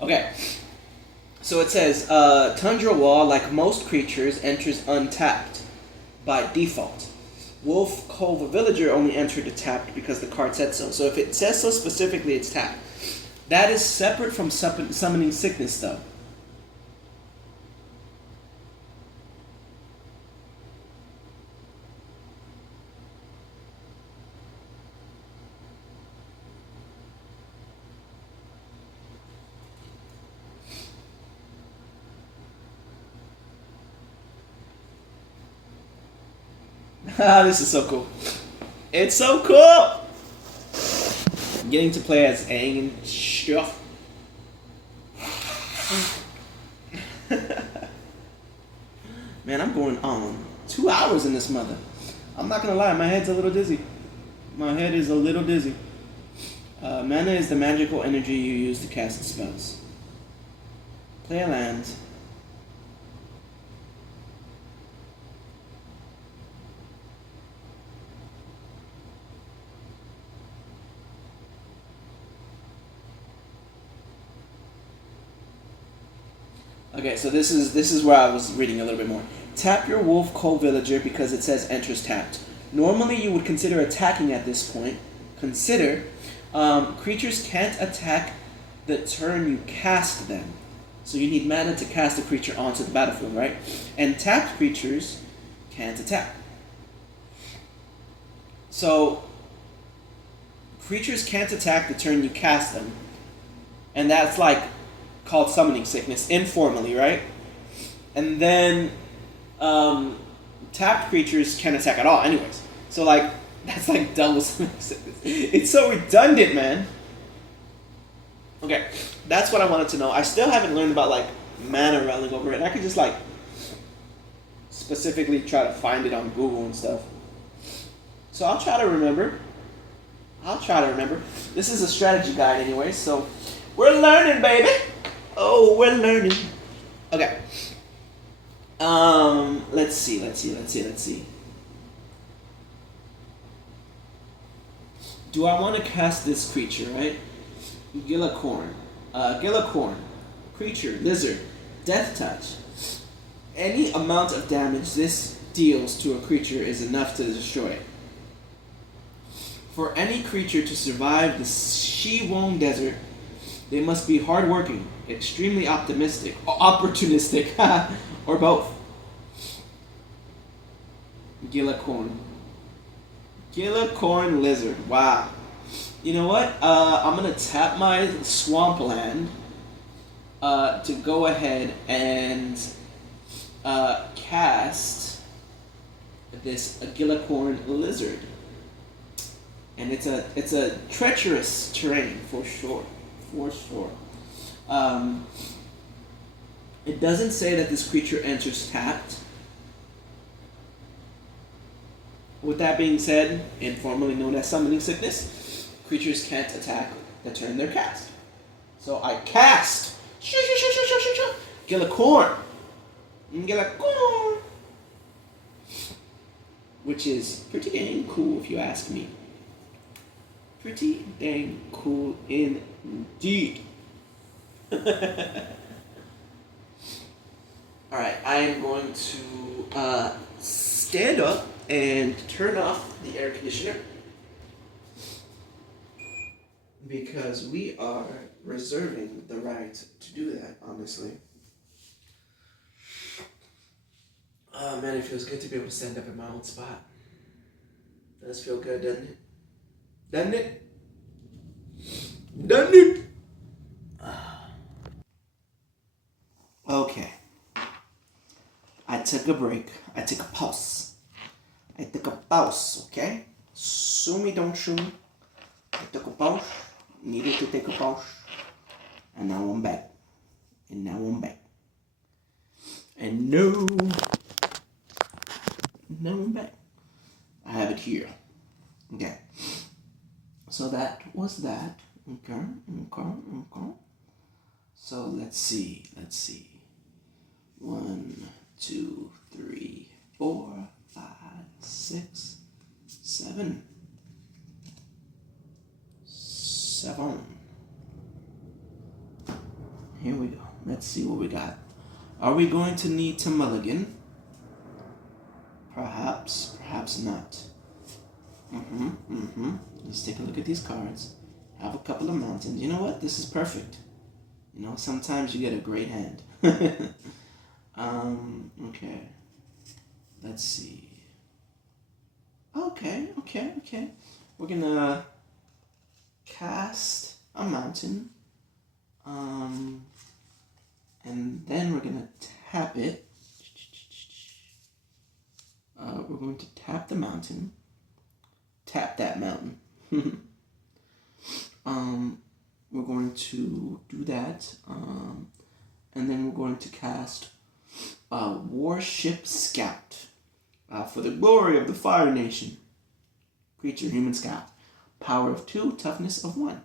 Okay, so it says, Tundra Wall, like most creatures, enters untapped by default. Wolf Cove Villager only entered tapped because the card said so. So if it says so specifically, it's tapped. That is separate from Summoning Sickness, though. This is so cool. It's so cool! Getting to play as Aang and stuff. Man, I'm going on 2 hours in this mother. I'm not gonna lie, my head's a little dizzy. My head is a little dizzy. Mana is the magical energy you use to cast spells. Play a land. Okay, so this is where I was reading a little bit more. Tap your Wolf Cove Villager because it says enters tapped. Normally you would consider attacking at this point. Consider creatures can't attack the turn you cast them. So you need mana to cast a creature onto the battlefield, right? And tapped creatures can't attack. So creatures can't attack the turn you cast them. And that's like called Summoning Sickness, informally, right? And then tapped creatures can't attack at all anyways. So like, that's like double Summoning Sickness. It's so redundant, man. Okay, that's what I wanted to know. I still haven't learned about like mana rolling over it. I could just like specifically try to find it on Google and stuff. So I'll try to remember. This is a strategy guide anyway, so we're learning, baby. Oh, we're learning. Okay. Let's see. Do I want to cast this creature, right? Gillicorn. Creature, lizard, death touch. Any amount of damage this deals to a creature is enough to destroy it. For any creature to survive the Shiwong Desert, they must be hardworking, extremely opportunistic, or both. Gillicorn lizard. Wow. You know what? I'm gonna tap my swampland to go ahead and cast this Gillicorn lizard, and it's a treacherous terrain for sure. It doesn't say that this creature enters tapped. With that being said, informally known as Summoning Sickness, creatures can't attack the turn they're cast. So I cast Gillicorn, which is pretty dang cool if you ask me. Pretty dang cool indeed. Alright, I am going to stand up and turn off the air conditioner because we are reserving the right to do that, honestly. Oh man, it feels good to be able to stand up in my own spot. Does feel good, doesn't it? Doesn't it? Doesn't it? Okay. I took a break. I took a pause. I took a pause, okay? Sue me, don't sue me. I took a pause. Needed to take a pause. And now I'm back. And now I'm back. And no. Now I'm back. I have it here. Okay. So that was that. Okay. So let's see. 1, 2, 3, 4, 5, 6, 7. 7. Here we go. Let's see what we got. Are we going to need to mulligan? Perhaps not. Let's take a look at these cards. Have a couple of mountains. You know what? This is perfect. You know, sometimes you get a great hand. Okay. Let's see. Okay. We're gonna cast a mountain. And then we're gonna tap it. We're going to tap the mountain. Tap that mountain. We're going to do that. And then we're going to cast Warship Scout for the glory of the Fire Nation. Creature, human scout. Power of 2, toughness of 1.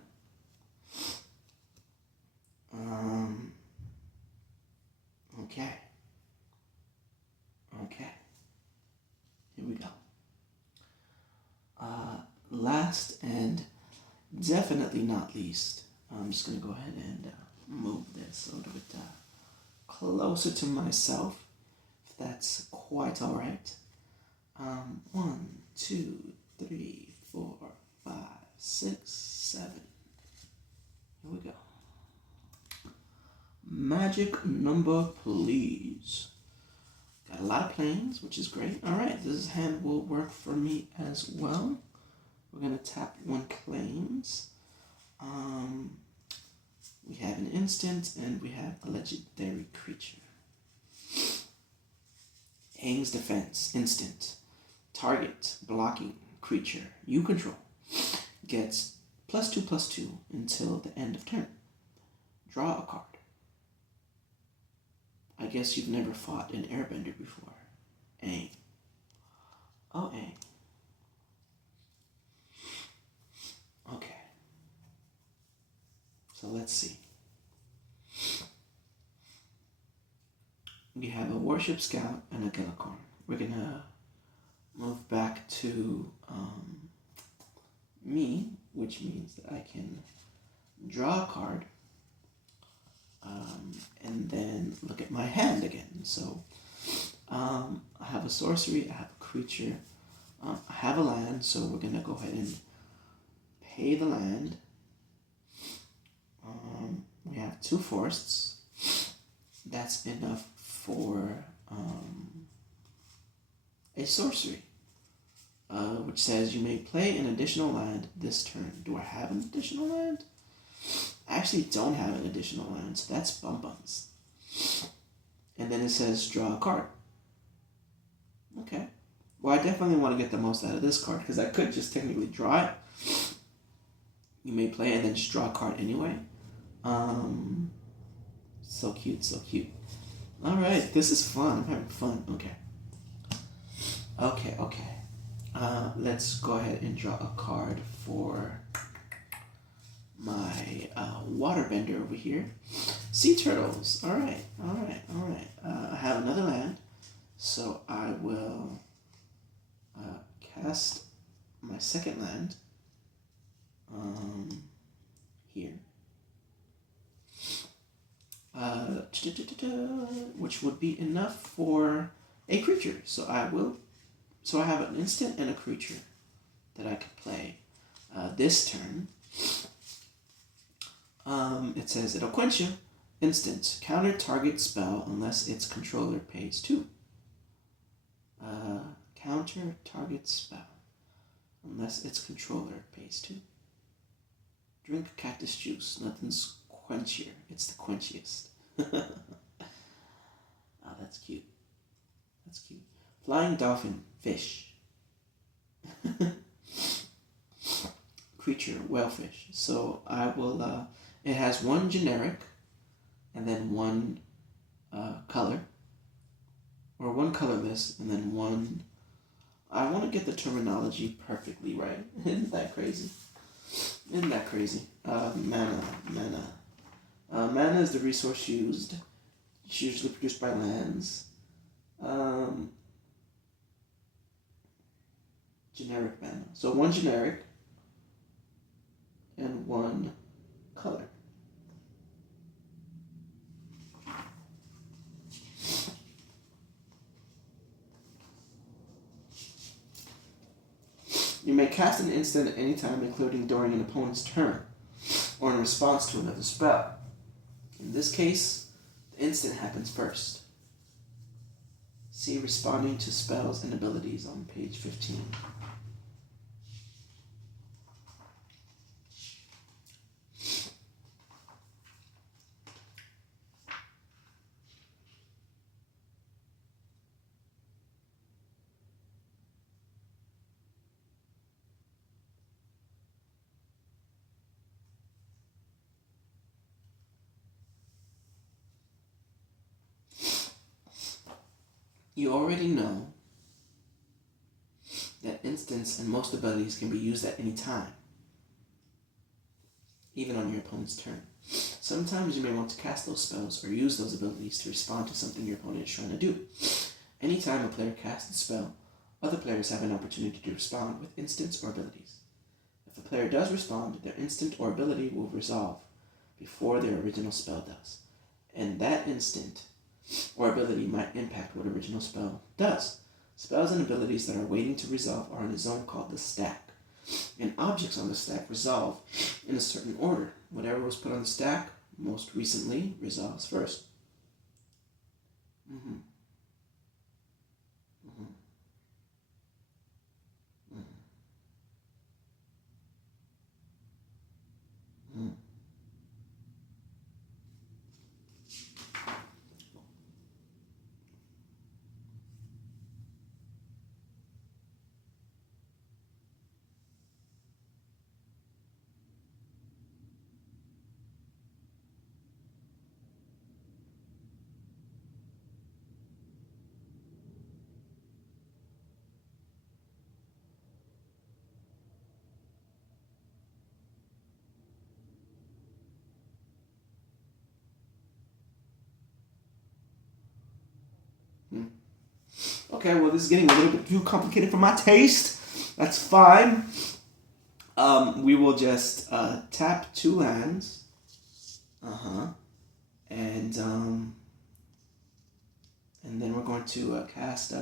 Okay. Here we go. Last and definitely not least, I'm just going to go ahead and move this a little bit closer to myself, if that's quite all right. 1, 2, 3, 4, 5, 6, 7. Here we go. Magic number, please. Got a lot of planes, which is great. All right, this hand will work for me as well. We're going to tap 1 claims. We have an instant, and we have a legendary creature. Aang's Defense, instant. Target, blocking creature you control gets +2/+2 until the end of turn. Draw a card. I guess you've never fought an airbender before. Aang. Oh, Aang. Okay. So let's see. We have a Warship Scout and a Gillicorn. We're gonna move back to me, which means that I can draw a card and then look at my hand again. So I have a sorcery, I have a creature, I have a land, so we're gonna go ahead and pay the land. We have 2 forests. That's enough for a sorcery, which says you may play an additional land this turn. Do I have an additional land? I actually don't have an additional land, so that's bums. And then it says draw a card. Okay. Well, I definitely want to get the most out of this card, because I could just technically draw it. You may play and then just draw a card anyway. So cute. Alright, this is fun. I'm having fun. Okay. Let's go ahead and draw a card for my waterbender over here. Sea turtles. Alright. I have another land, so I will cast my second land. here. Which would be enough for a creature. So I have an instant and a creature that I could play this turn. It says it'll quench you. Instant. Counter target spell unless its controller pays 2. Counter target spell unless its controller pays 2. Drink cactus juice. Nothing's quenchier. It's the quenchiest. Oh, that's cute. That's cute. Flying dolphin. Fish. Creature. Whalefish. So I will... it has one generic and then one color. Or one colorless and then one... I want to get the terminology perfectly right. Isn't that crazy? Isn't that crazy? Mana. Mana is the resource used. It's usually produced by lands. Generic mana. So one generic and one color. You may cast an instant at any time, including during an opponent's turn, or in response to another spell. In this case, the instant happens first. See responding to spells and abilities on page 15. You already know that instants and most abilities can be used at any time, even on your opponent's turn. Sometimes you may want to cast those spells or use those abilities to respond to something your opponent is trying to do. Anytime a player casts a spell, other players have an opportunity to respond with instants or abilities. If a player does respond, their instant or ability will resolve before their original spell does, and that instant or ability might impact what original spell does. Spells and abilities that are waiting to resolve are in a zone called the stack, and objects on the stack resolve in a certain order. Whatever was put on the stack most recently resolves first. Mm-hmm. Mm-hmm. Mm-hmm. Okay, well, this is getting a little bit too complicated for my taste. That's fine. We will just tap 2 lands. And then we're going to cast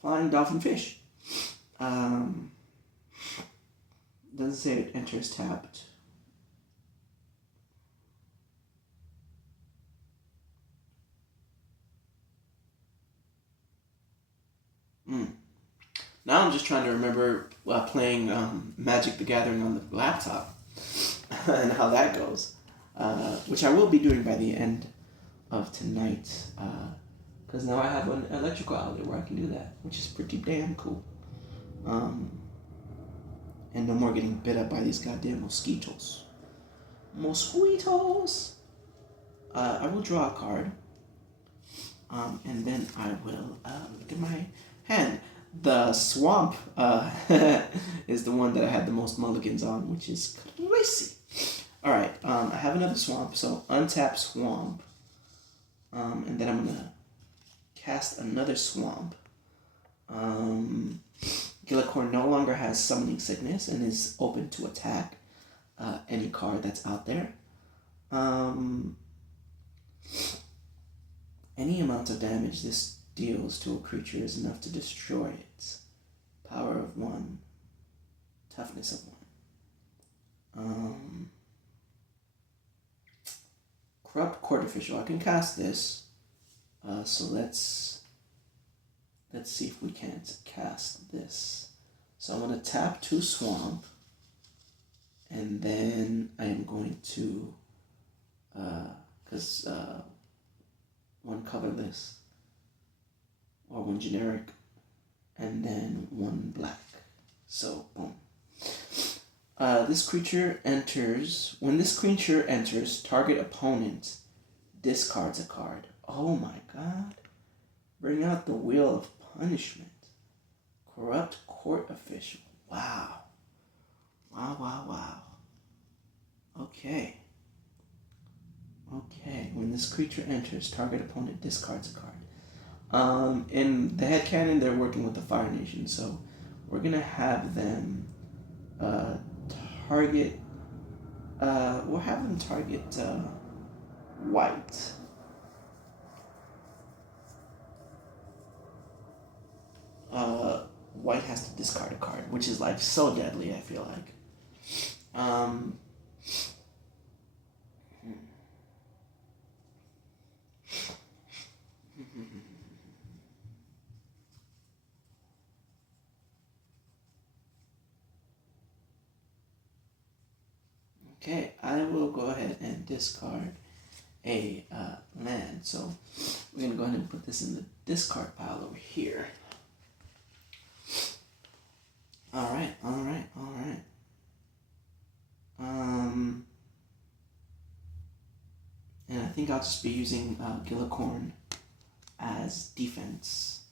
Flying Dolphin Fish. Doesn't say it enters tapped. Now I'm just trying to remember playing Magic the Gathering on the laptop and how that goes, which I will be doing by the end of tonight, because now I have an electrical outlet where I can do that, which is pretty damn cool. And no more getting bit up by these goddamn mosquitoes. Mosquitoes! I will draw a card, and then I will look at my hand. The swamp is the one that I had the most mulligans on, which is crazy. Alright, I have another swamp, so untap swamp. And then I'm going to cast another swamp. Gillicorn no longer has summoning sickness and is open to attack. any card that's out there. Any amount of damage this deals to a creature is enough to destroy it. Power of 1, toughness of 1. Corrupt Court Official. I can cast this. So let's see if we can't cast this. So I'm going to tap 2 Swamp. And then I am going to, because 1 colorless, or 1 generic, and then 1 black. So, boom. This creature enters, when this creature enters, target opponent discards a card. Oh my god. Bring out the Wheel of Punishment. Corrupt Court Official. Wow. Wow. Okay. When this creature enters, target opponent discards a card. In the headcanon, they're working with the Fire Nation, so we're gonna have them target. We'll have them target white. White has to discard a card, which is like so deadly, I feel like. Okay, I will go ahead and discard a land. So we're going to go ahead and put this in the discard pile over here. All right. And I think I'll just be using Gillicorn as defense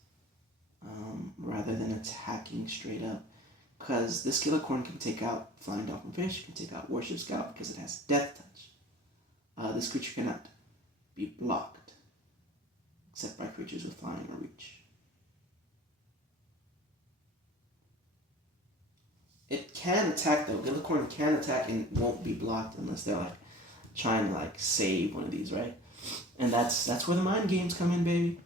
rather than attacking straight up. Because this Gillicorn can take out Flying Dolphin Fish, can take out Warship Scout because it has Death Touch. This creature cannot be blocked except by creatures with Flying or Reach. It can attack though. Gillicorn can attack and won't be blocked unless they're like trying to like save one of these, right? And that's where the mind games come in, baby.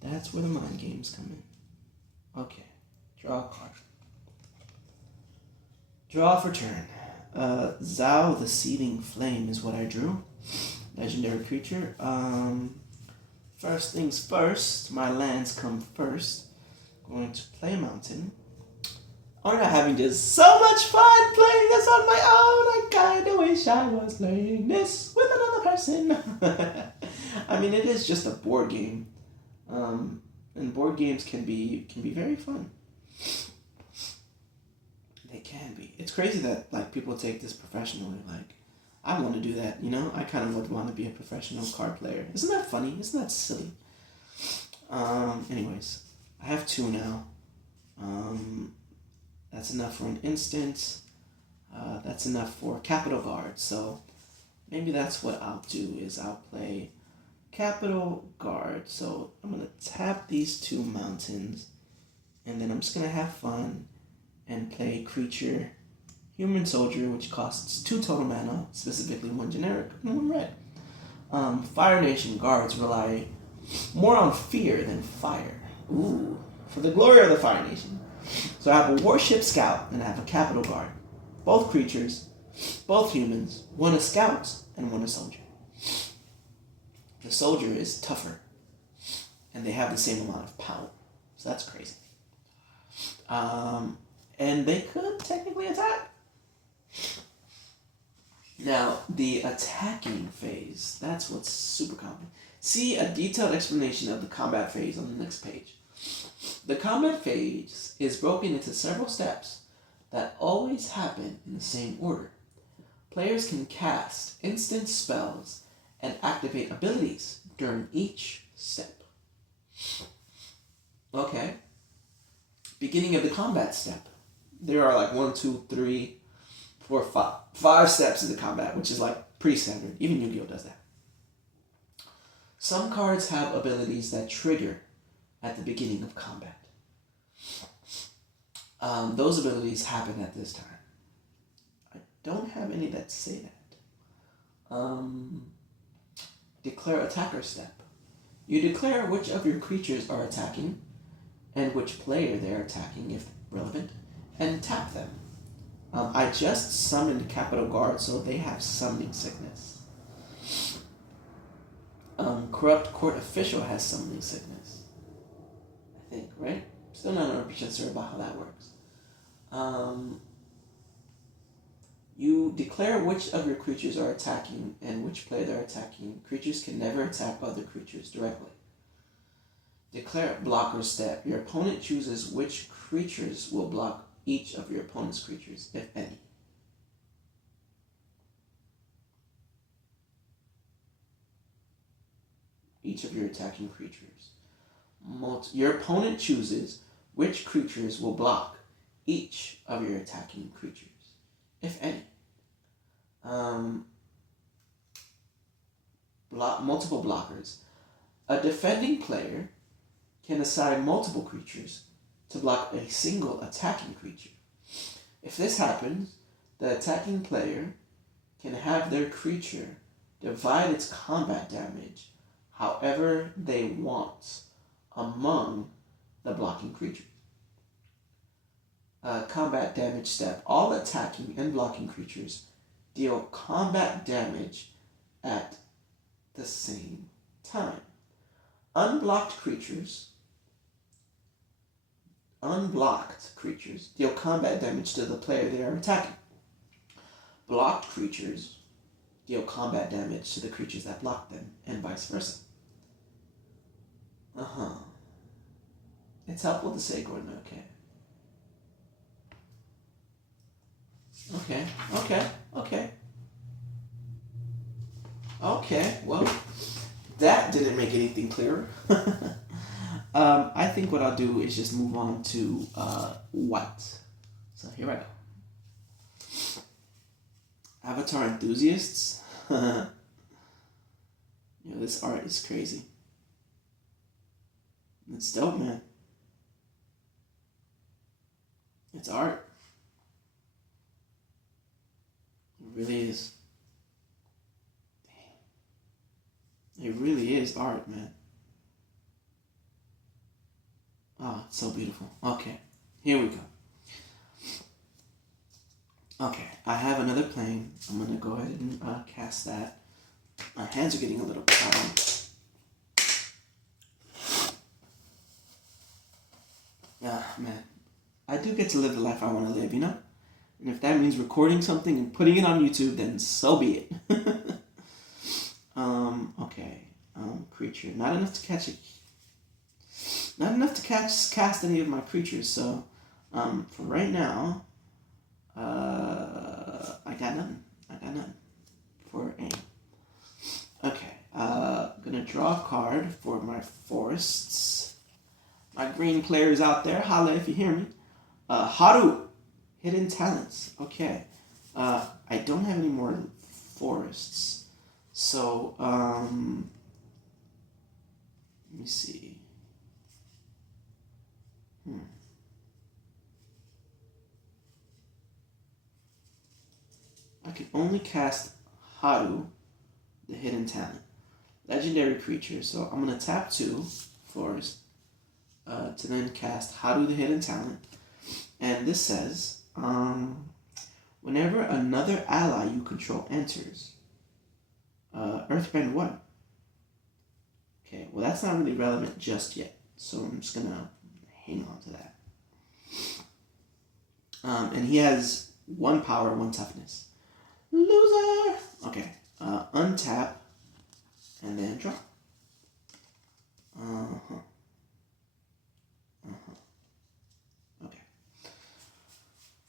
That's where the mind games come in. Okay. Draw a card. Draw for turn. Zao the Seething Flame is what I drew. Legendary creature. First things first, my lands come first. Going to play Mountain. Aren't I having just so much fun playing this on my own? I kinda wish I was playing this with another person. I mean, it is just a board game. And board games can be very fun. They can be. It's crazy that like people take this professionally. Like, I want to do that, you know? I kind of would want to be a professional card player. Isn't that funny? Isn't that silly? Anyways, I have 2 now. That's enough for an instant. That's enough for Capital Guard. So maybe that's what I'll do is I'll play Capital Guard. So I'm going to tap these 2 mountains. And then I'm just going to have fun and play creature Human Soldier, which costs 2 total mana, specifically 1 generic and 1 red. Fire Nation guards rely more on fear than fire. Ooh, for the glory of the Fire Nation. So I have a Warship Scout and I have a Capital Guard. Both creatures, both humans, 1 a Scout and 1 a Soldier. The Soldier is tougher, and they have the same amount of power. So that's crazy. And they could technically attack. Now, the attacking phase, that's what's super common. See a detailed explanation of the combat phase on the next page. The combat phase is broken into several steps that always happen in the same order. Players can cast instant spells and activate abilities during each step. Okay. Beginning of the combat step. There are like 1, 2, 3, 4, 5 steps in the combat, which is like pretty standard. Even Yu-Gi-Oh does that. Some cards have abilities that trigger at the beginning of combat. Those abilities happen at this time. I don't have any that say that. Declare attacker step. You declare which of your creatures are attacking and which player they're attacking, if relevant, and tap them. I just summoned Capital Guard, so they have summoning sickness. Corrupt Court Official has summoning sickness. I think, right? Still not 100% sure about how that works. You declare which of your creatures are attacking and which player they're attacking. Creatures can never attack other creatures directly. Declare blocker step. Your opponent chooses which creatures will block each of your opponent's creatures, if any. Each of your attacking creatures. Your opponent chooses which creatures will block each of your attacking creatures, if any. Multiple blockers. A defending player can assign multiple creatures to block a single attacking creature. If this happens, the attacking player can have their creature divide its combat damage however they want among the blocking creatures. Combat damage step. All attacking and blocking creatures deal combat damage at the same time. Unblocked creatures deal combat damage to the player they are attacking. Blocked creatures deal combat damage to the creatures that block them, and vice versa. It's helpful to say, Gordon, okay. Okay, well, that didn't make anything clearer. I think what I'll do is just move on to white. So here I go. Avatar enthusiasts. This art is crazy. It's dope, man. It's art. It really is. Damn. It really is art, man. Oh, it's so beautiful. Okay, here we go. Okay, I have another plane. I'm going to go ahead and cast that. My hands are getting a little tired. Man. I do get to live the life I want to live, you know? And if that means recording something and putting it on YouTube, then so be it. Okay. Creature. Not enough to cast any of my creatures, so for right now, I got nothing for aim. Okay, gonna draw a card for my forests. My green players out there, holla if you hear me. Haru, hidden talents. Okay, I don't have any more forests, so let me see. I can only cast Haru, the hidden talent. Legendary creature, so I'm going to tap 2 forest to then cast Haru, the hidden talent. And this says, whenever another ally you control enters, Earthbend 1. Okay, well that's not really relevant just yet, so I'm just going to hang on to that. And he has 1 power, 1 toughness. Loser! Okay, untap, and then draw. Okay.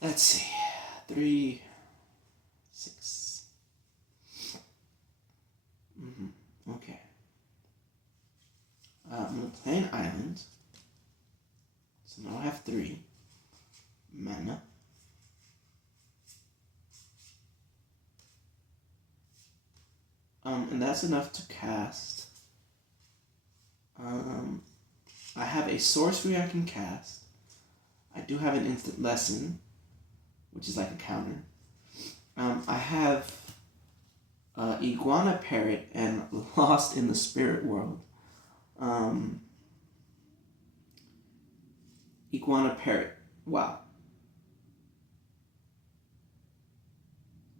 Let's see. 3, 6. Okay. I'm going to play an island. So now I have 3 mana. And that's enough to cast. I have a sorcery I can cast. I do have an instant lesson, which is like a counter. I have Iguana Parrot and Lost in the Spirit World. Iguana Parrot. Wow.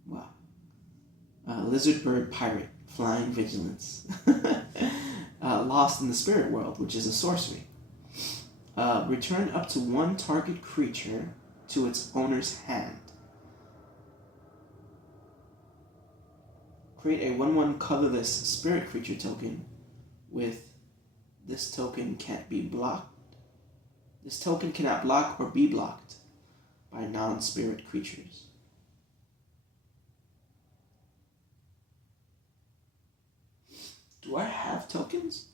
Wow. Lizard Bird Pirate. Flying Vigilance. Lost in the Spirit World, which is a sorcery. Return up to one target creature to its owner's hand. Create a 1/1 colorless spirit creature token with this token can't be blocked. This token cannot block or be blocked by non-spirit creatures. Do I have tokens?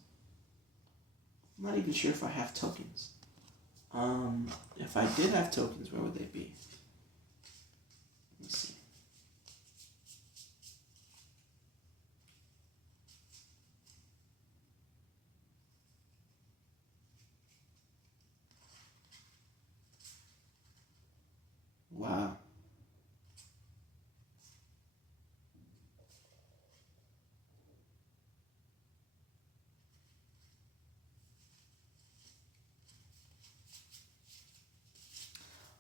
I'm not even sure if I have tokens. If I did have tokens, where would they be? Let me see. Wow.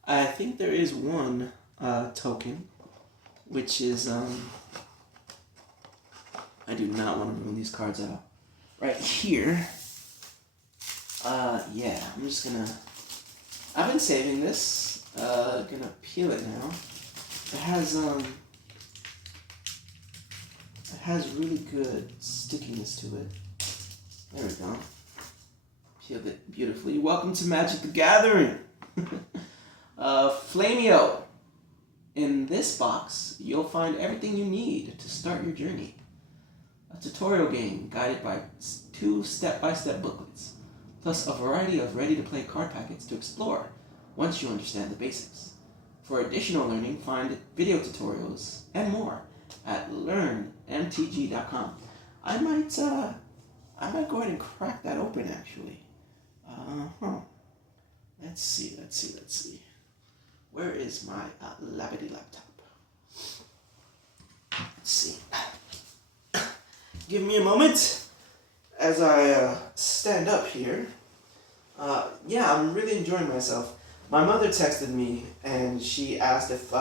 I think there is one token, which is I do not want to ruin these cards out. Right here. Yeah, I'm just gonna. I've been saving this. Gonna peel it now. It has really good stickiness to it. There we go. Peeled it beautifully. Welcome to Magic the Gathering. Flamio. In this box, you'll find everything you need to start your journey. A tutorial game guided by 2 step-by-step booklets, plus a variety of ready-to-play card packets to explore once you understand the basics. For additional learning, find video tutorials and more at learnmtg.com. I might go ahead and crack that open actually. Let's see. Where is my Labity laptop? Let's see. Give me a moment as I stand up here. Yeah, I'm really enjoying myself. My mother texted me and she asked if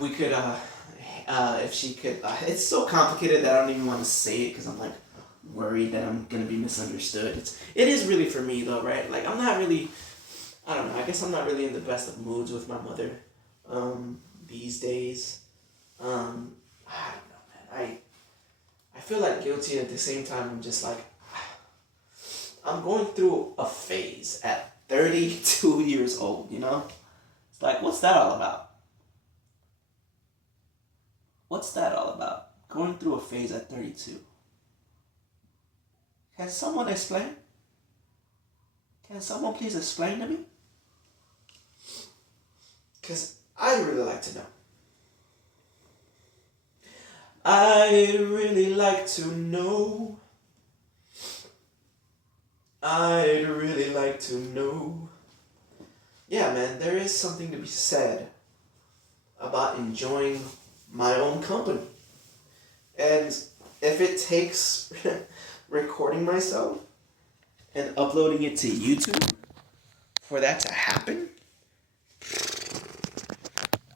we could if she could. It's so complicated that I don't even want to say it because I'm like worried that I'm gonna be misunderstood. It is really for me though, right? Like I'm not really. I don't know. I guess I'm not really in the best of moods with my mother these days. I don't know, man. I feel like guilty, and at the same time, I'm just like, I'm going through a phase at 32 years old, you know? It's like, what's that all about? What's that all about? Going through a phase at 32. Can someone explain? Can someone please explain to me? Because I'd really like to know. I'd really like to know. I'd really like to know. Yeah, man, there is something to be said about enjoying my own company. And if it takes recording myself and uploading it to YouTube for that to happen,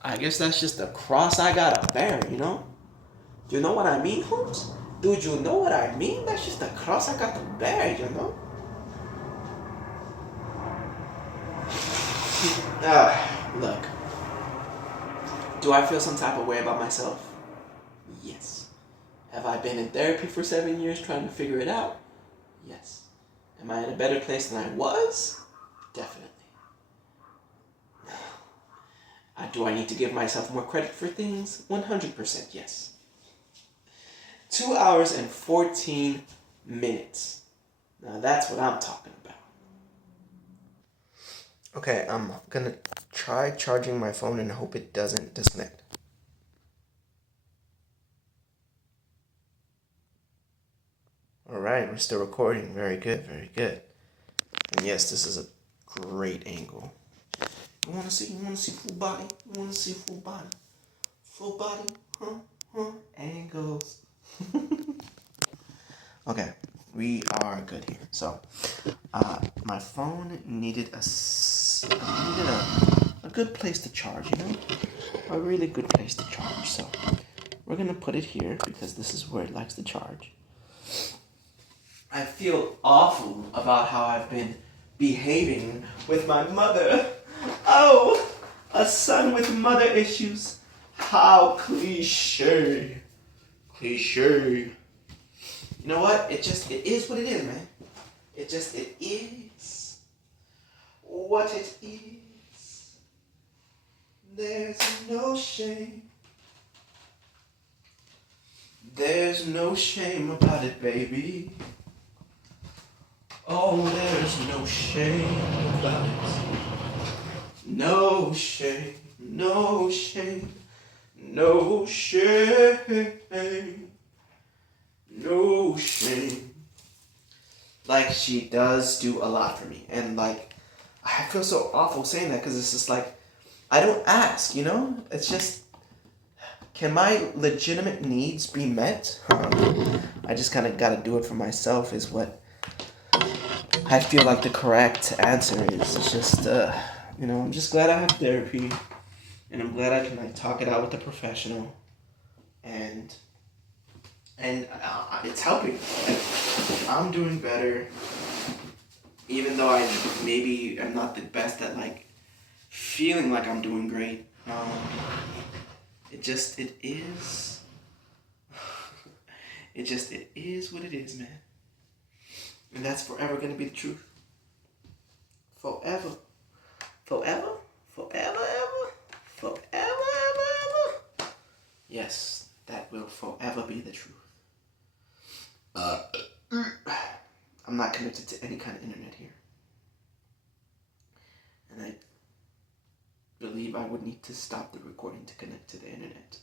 I guess that's just the cross I gotta bear, you know? You know what I mean, Holmes? Dude, you know what I mean? That's just the cross I got to bear, you know? Look. Do I feel some type of way about myself? Yes. Have I been in therapy for 7 years trying to figure it out? Yes. Am I in a better place than I was? Definitely. Do I need to give myself more credit for things? 100% yes. 2 hours and 14 minutes. Now that's what I'm talking about. Okay, I'm gonna try charging my phone and hope it doesn't disconnect. Alright, we're still recording. Very good, very good. And yes, this is a great angle. You wanna see? You wanna see full body? You wanna see full body? Full body? Huh? Angles. Okay, we are good here. So, my phone needed a good place to charge, you know? A really good place to charge. So, we're gonna put it here because this is where it likes to charge. I feel awful about how I've been behaving with my mother. Oh, a son with mother issues. How cliche. Cliche. You know what? It is what it is, man. It is what it is. There's no shame. There's no shame about it, baby. Oh, there's no shame about it. No shame, no shame, no shame, no shame. Like, she does do a lot for me. And, like, I feel so awful saying that because it's just like, I don't ask, you know? It's just, can my legitimate needs be met? I just kind of got to do it for myself is what I feel like the correct answer is. It's just, you know, I'm just glad I have therapy. And I'm glad I can, like, talk it out with a professional. And it's helping. I'm doing better. Even though I maybe am not the best at, like, feeling like I'm doing great. It is. It is what it is, man. And that's forever gonna be the truth. Forever. Forever? Forever, ever? Forever, ever, ever? Yes, that will forever be the truth. I'm not connected to any kind of internet here. And I believe I would need to stop the recording to connect to the internet.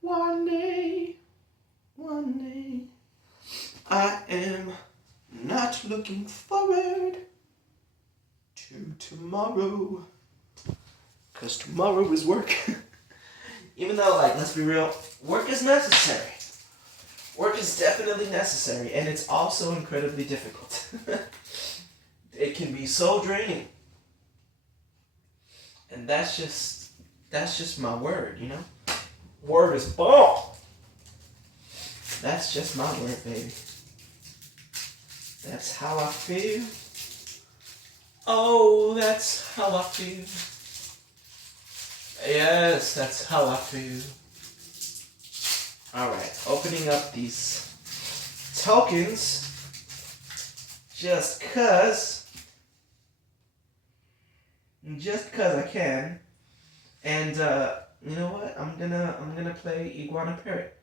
One day, I am not looking forward to tomorrow. Because tomorrow is work. Even though, like, let's be real, work is necessary. Work is definitely necessary, and it's also incredibly difficult. It can be so draining. And that's just my word, you know? Word is bomb. That's just my word, baby. That's how I feel. Oh, that's how I feel. Yes, that's how I feel. Alright, opening up these tokens just cause I can. And you know what? I'm gonna play Iguana Parrot.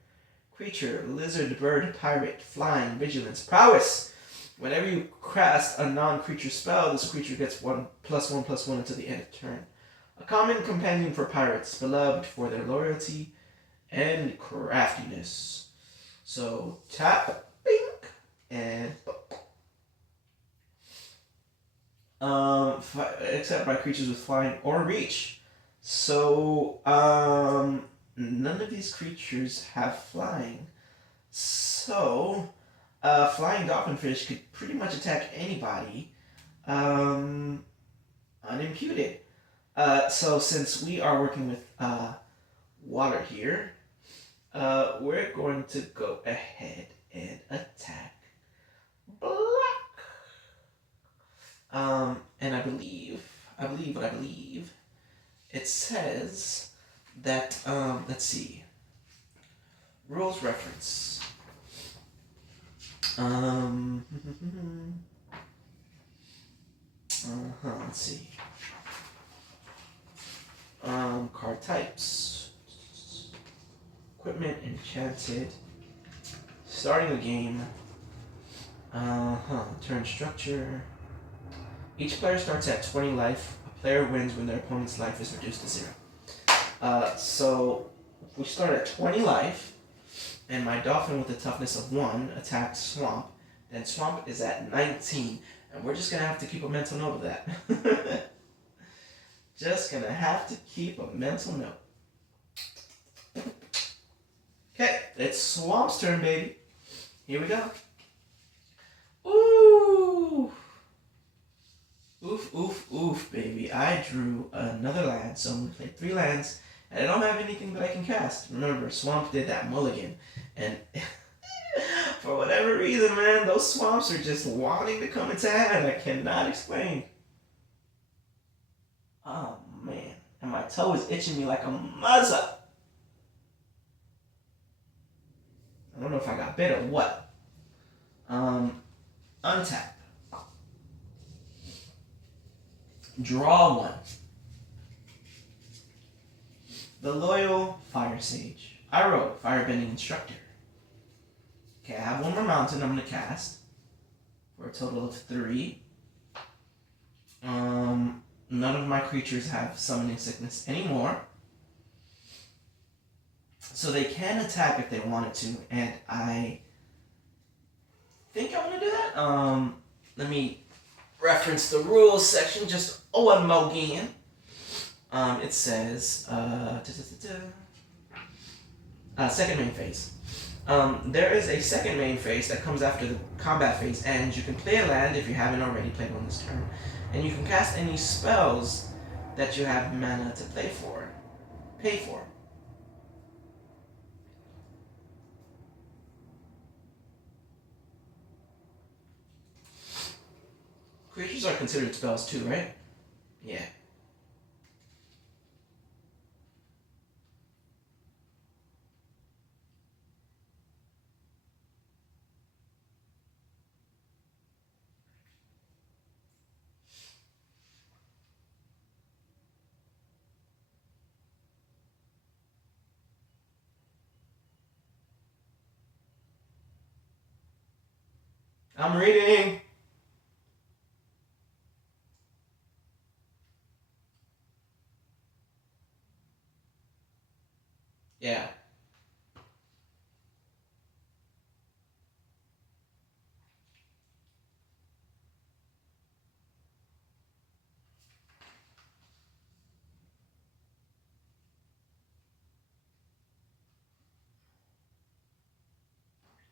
Creature, lizard, bird, pirate, flying, vigilance, prowess. Whenever you cast a non-creature spell, this creature gets 1/1/1 until the end of turn. A common companion for pirates, beloved for their loyalty and craftiness. So tap, bink, and except by creatures with flying or reach. So none of these creatures have flying. So flying dolphinfish could pretty much attack anybody unimpeded. So since we are working with water here, we're going to go ahead and attack black. And I believe it says that, let's see, rules reference. Let's see. Card types. Equipment, enchanted. Starting the game. Turn structure. Each player starts at 20 life. A player wins when their opponent's life is reduced to 0. So if we start at 20 life, and my dolphin with a toughness of 1 attacks Swamp, then Swamp is at 19, and we're just gonna have to keep a mental note of that. Just gonna have to keep a mental note. Okay, it's Swamp's turn, baby. Here we go. Ooh. Oof, baby. I drew another land, so I'm gonna play 3 lands, and I don't have anything that I can cast. Remember, Swamp did that mulligan, and for whatever reason, man, those swamps are just wanting to come into hand. I cannot explain. Oh, man. And my toe is itching me like a muzza. I don't know if I got bit or what. Untap. Draw 1. The Loyal Fire Sage. I wrote Firebending Instructor. Okay, I have 1 more mountain I'm going to cast for a total of 3. None of my creatures have Summoning Sickness anymore. So they can attack if they wanted to, and I think I want to do that. Let me reference the rules section just one more again. It says, second main phase. There is a second main phase that comes after the combat phase ends. You can play a land if you haven't already played one this turn, and you can cast any spells that you have mana to pay for. Creatures are considered spells too, right? Yeah. I'm reading. Yeah.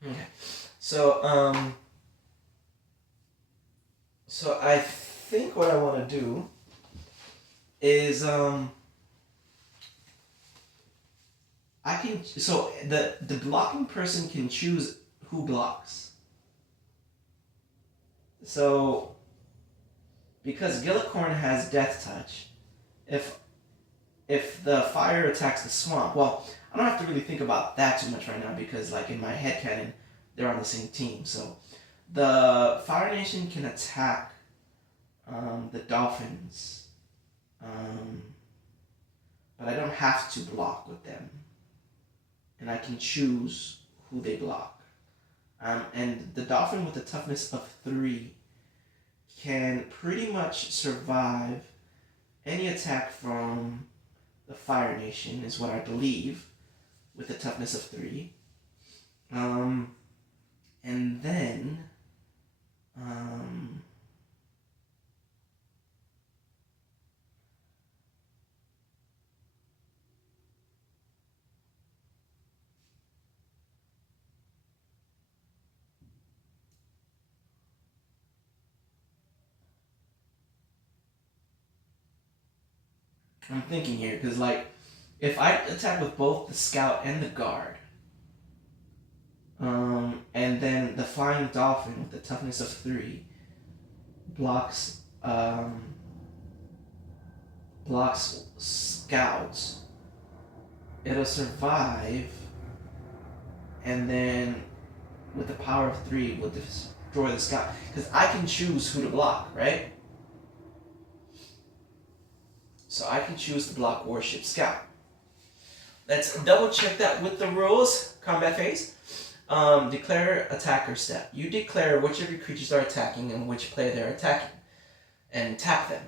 Okay. So I think what I want to do is I can the blocking person can choose who blocks. So because Gillicorn has Death Touch, if the fire attacks the swamp, well, I don't have to really think about that too much right now because like in my headcanon, they're on the same team. So the Fire Nation can attack the Dolphins, but I don't have to block with them, and I can choose who they block. And the Dolphin with a toughness of 3 can pretty much survive any attack from the Fire Nation, is what I believe, with a toughness of 3. And then I'm thinking here, because like, if I attack with both the Scout and the Guard, and then the Flying Dolphin with the toughness of 3 blocks Scouts, it'll survive, and then with the power of 3 will destroy the Scout. Because I can choose who to block, right? So I can choose to block Warship Scout. Let's double check that with the rules. Combat phase. Declare attacker step. You declare which of your creatures are attacking and which player they're attacking, and tap them.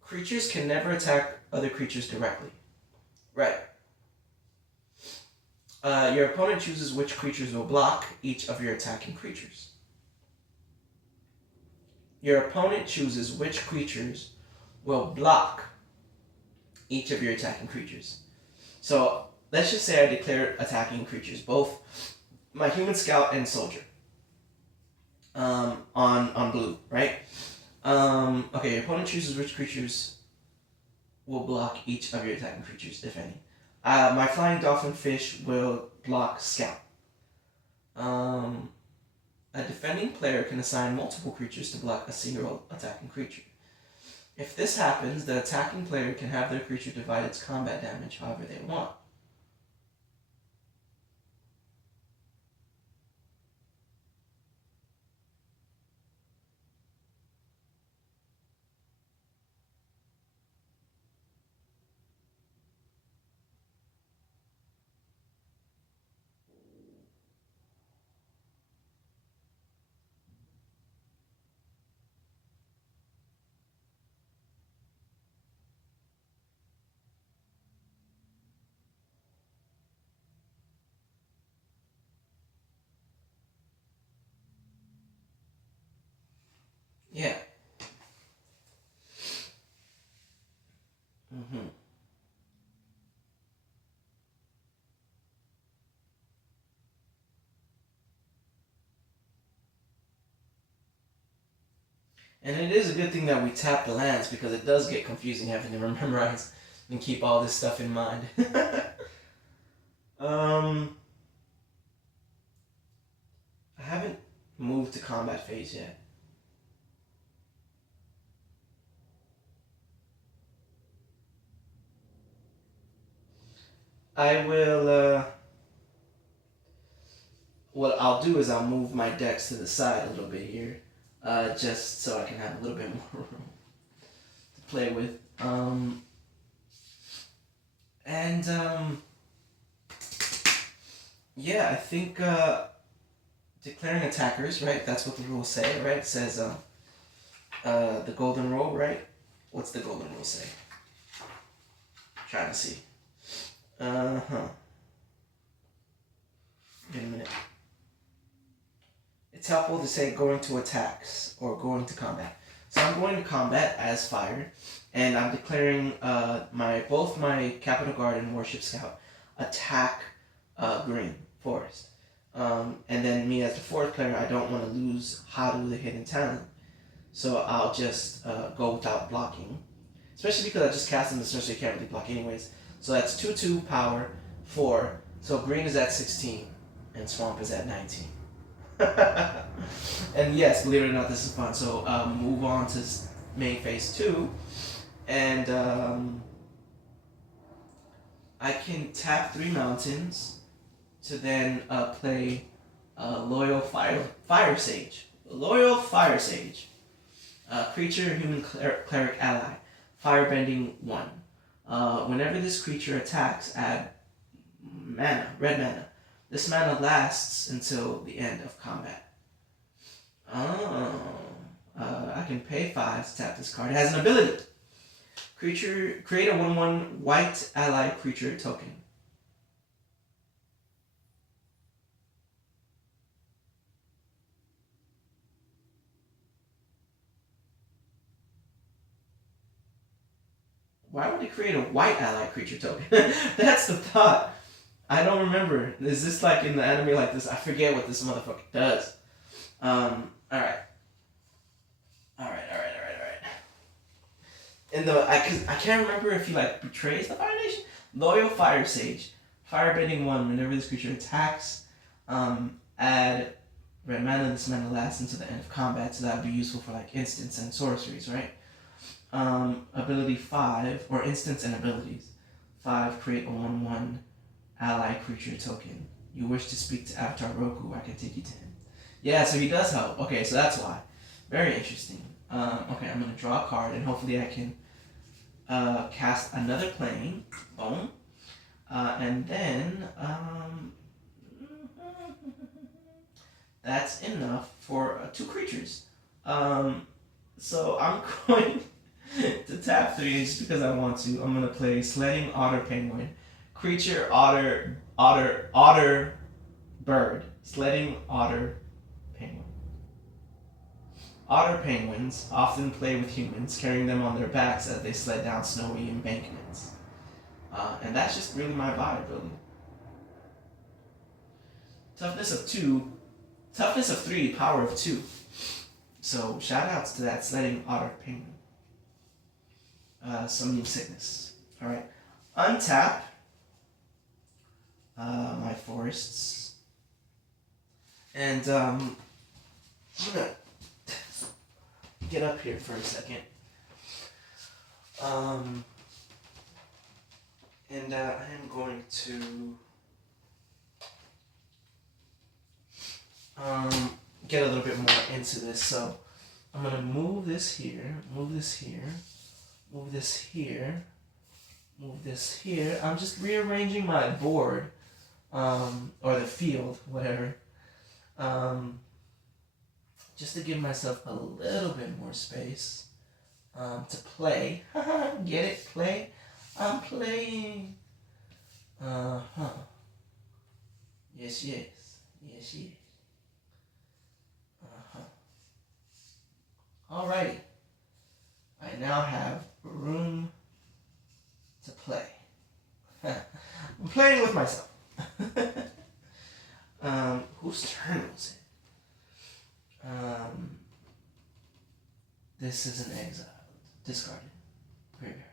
Creatures can never attack other creatures directly. Right. Your opponent chooses which creatures will block each of your attacking creatures. Your opponent chooses which creatures will block each of your attacking creatures. So let's just say I declare attacking creatures, both my human scout and soldier, on blue, right? Okay, your opponent chooses which creatures will block each of your attacking creatures, if any. My flying dolphin fish will block scout. A defending player can assign multiple creatures to block a single attacking creature. If this happens, the attacking player can have their creature divide its combat damage however they want. Yeah. Mm-hmm. And it is a good thing that we tap the lands, because it does get confusing having to memorize and keep all this stuff in mind. I haven't moved to combat phase yet. I will, what I'll do is I'll move my decks to the side a little bit here, just so I can have a little bit more room to play with. Yeah, I think declaring attackers, right? That's what the rules say, right? It says the golden rule, right? What's the golden rule say? Trying to see. Give me a minute. It's helpful to say going to attacks or going to combat. So I'm going to combat as fire, and I'm declaring both my Capital Guard and Warship Scout attack green forest. And then me as the fourth player, I don't want to lose Haru, the hidden talent, so I'll just go without blocking. Especially because I just cast him, so you can't really block anyways. So that's 2/2 power 4. So green is at 16 and swamp is at 19. And yes, believe it or not, this is fun. So move on to main phase 2, and I can tap 3 mountains to then play Loyal Fire Sage. Loyal Fire Sage. Creature, human cleric ally. Firebending 1. Whenever this creature attacks, add mana, red mana. This mana lasts until the end of combat. I can pay 5 to tap this card. It has an ability. Creature, create a 1/1 white ally creature token. Why would it create a white ally creature token? That's the thought. I don't remember. Is this like in the anime like this? I forget what this motherfucker does. Alright. In I can't remember if he like betrays the Fire Nation. Loyal Fire Sage. Firebending 1. Whenever this creature attacks, add red mana. This mana lasts until the end of combat, so that would be useful for like instants and sorceries, right? Ability 5, or instants and abilities. 5, create a 1/1 ally creature token. You wish to speak to Avatar Roku, I can take you to him. Yeah, so he does help. Okay, so that's why. Very interesting. Okay, I'm going to draw a card, and hopefully I can cast another plane. Boom. And then, that's enough for 2 creatures. So I'm going to tap 3 just because I want to. I'm going to play Sledding Otter Penguin. Creature, otter, bird. Sledding Otter Penguin. Otter penguins often play with humans, carrying them on their backs as they sled down snowy embankments. And that's just really my vibe, really. Toughness of 2, toughness of 3, power of 2. So shout outs to that sledding otter penguin. Summoning sickness. Alright. Untap my forests. And I'm gonna get up here for a second. And I am going to get a little bit more into this. So I'm gonna move this here, move this here, move this here, move this here. I'm just rearranging my board, or the field, whatever, just to give myself a little bit more space to play. Get it? Play? I'm playing. Yes, yes. Yes, yes. Alrighty. I now have room to play. I'm playing with myself. Whose turn was it? This is an exile. Discarded. Graveyard.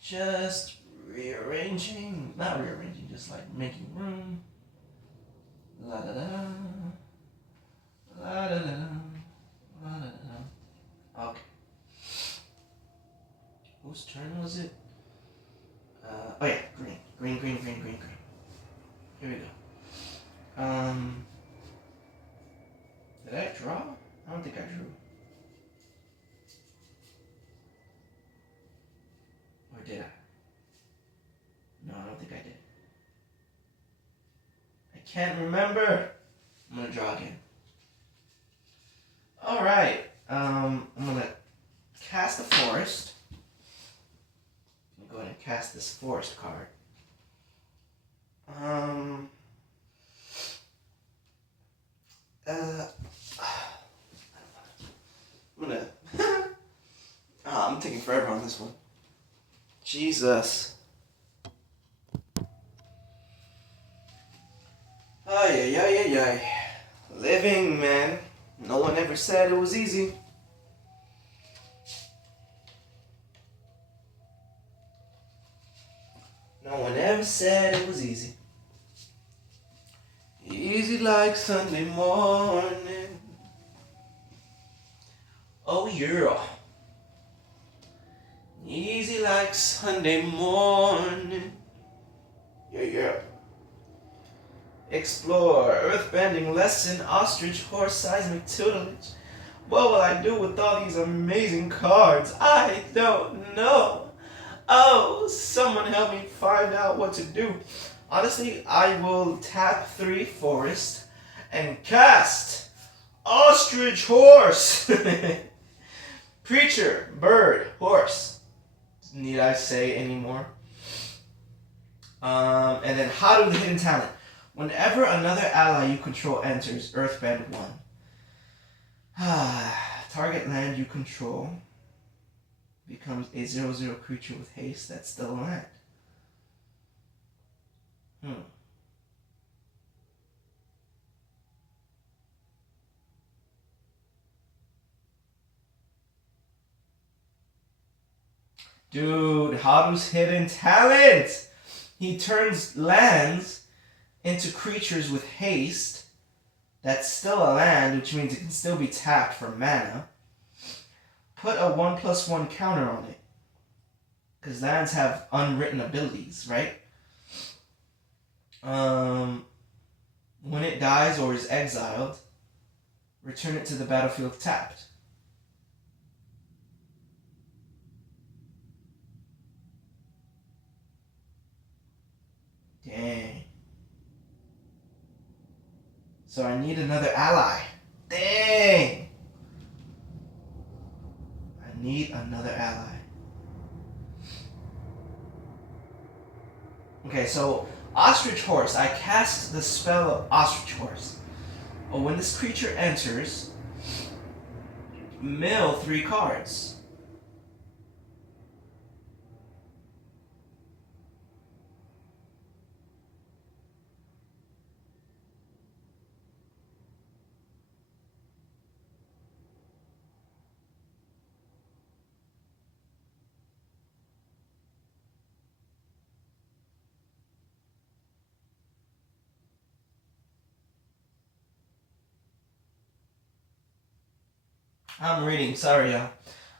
Just rearranging, not rearranging, just like making room. La da da, la da da, la da da. Okay. Whose turn was it? Oh yeah, green. Here we go. Did I draw? I don't think I drew. Or did I? No, I don't think I did. I can't remember. I'm gonna draw again. Alright. I'm gonna cast a forest. I'm gonna go ahead and cast this forest card. I'm gonna I'm taking forever on this one. Jesus. Ay. Living, man. No one ever said it was easy. No one ever said it was easy. Easy like Sunday morning. Oh yeah. Easy like Sunday morning. Yeah. Explore, earthbending lesson, ostrich, horse, seismic tutelage. What will I do with all these amazing cards? I don't know. Oh, someone help me find out what to do. Honestly, I will tap 3 forest and cast ostrich, horse. Preacher, bird, horse. Need I say anymore? And then how do the hidden talent? Whenever another ally you control enters, Earthbend 1. Target land you control becomes a 0/0 creature with haste that's still a land. Dude, Haru's hidden talent! He turns lands into creatures with haste that's still a land, which means it can still be tapped for mana. Put a 1/1 counter on it. Because lands have unwritten abilities, right? When it dies or is exiled, return it to the battlefield tapped. Dang. So I need another ally. Dang! I need another ally. Okay, so Ostrich Horse. I cast the spell of Ostrich Horse. Oh, when this creature enters, mill 3 cards. I'm reading, sorry y'all.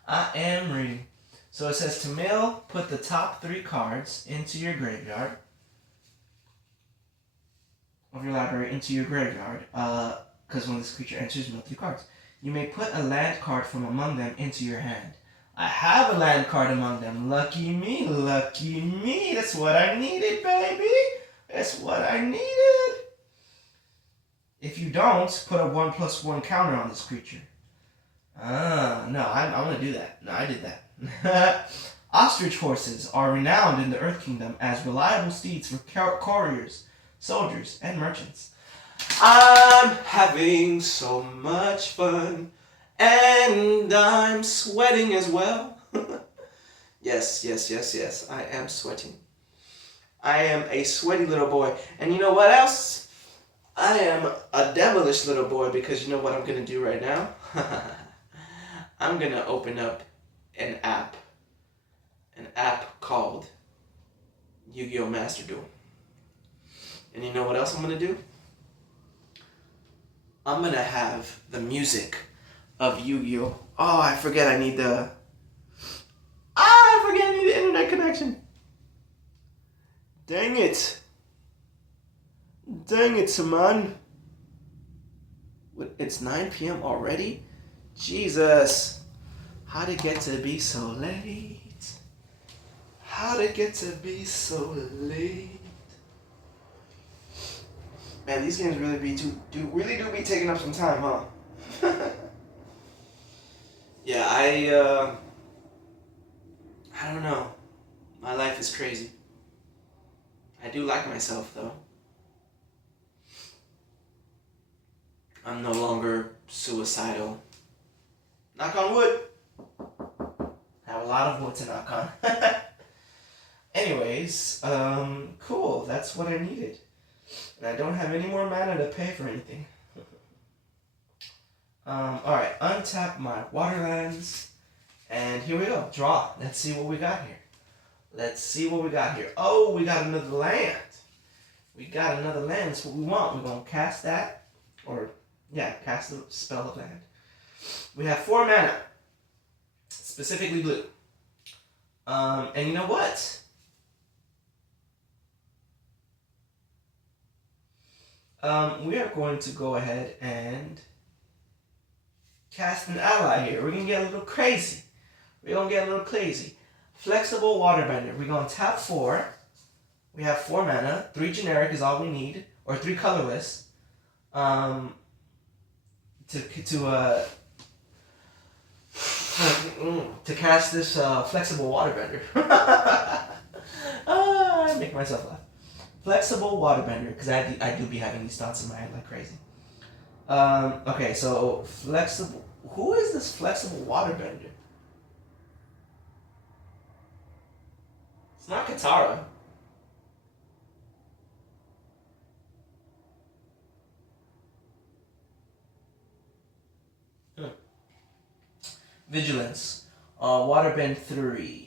I am reading. So it says to mill, put the top 3 cards into your graveyard. Of your library into your graveyard. Because when this creature enters, mill 3 cards. You may put a land card from among them into your hand. I have a land card among them. Lucky me, lucky me. That's what I needed, baby. That's what I needed. If you don't, put a 1/1 counter on this creature. No, I'm going to do that. No, I did that. Ostrich horses are renowned in the Earth Kingdom as reliable steeds for couriers, soldiers, and merchants. I'm having so much fun, and I'm sweating as well. Yes, I am sweating. I am a sweaty little boy. And you know what else? I am a devilish little boy, because you know what I'm going to do right now? I'm going to open up an app called Yu-Gi-Oh! Master Duel. And you know what else I'm going to do? I'm going to have the music of Yu-Gi-Oh! Oh, I forget I need the internet connection. Dang it, Simon. It's 9 p.m. already? Jesus. How'd it get to be so late? How'd it get to be so late? Man, these games really do be taking up some time, huh? Yeah, I don't know. My life is crazy. I do like myself, though. I'm no longer suicidal. Knock on wood. I have a lot of wood to knock on. Anyways, cool. That's what I needed. And I don't have any more mana to pay for anything. Alright, untap my Waterlands. And here we go. Draw. Let's see what we got here. Oh, we got another land. That's what we want. We're going to cast that. Cast the spell of land. We have 4 mana. Specifically blue. And you know what? We are going to go ahead and cast an ally here. We're going to get a little crazy. Flexible Waterbender. We're going to tap 4. We have 4 mana. 3 generic is all we need. Or 3 colorless. To cast this Flexible Waterbender. I make myself laugh. Flexible Waterbender, because I do be having these thoughts in my head like crazy. Okay, so flexible. Who is this Flexible Waterbender? It's not Katara. Vigilance. Waterbend 3.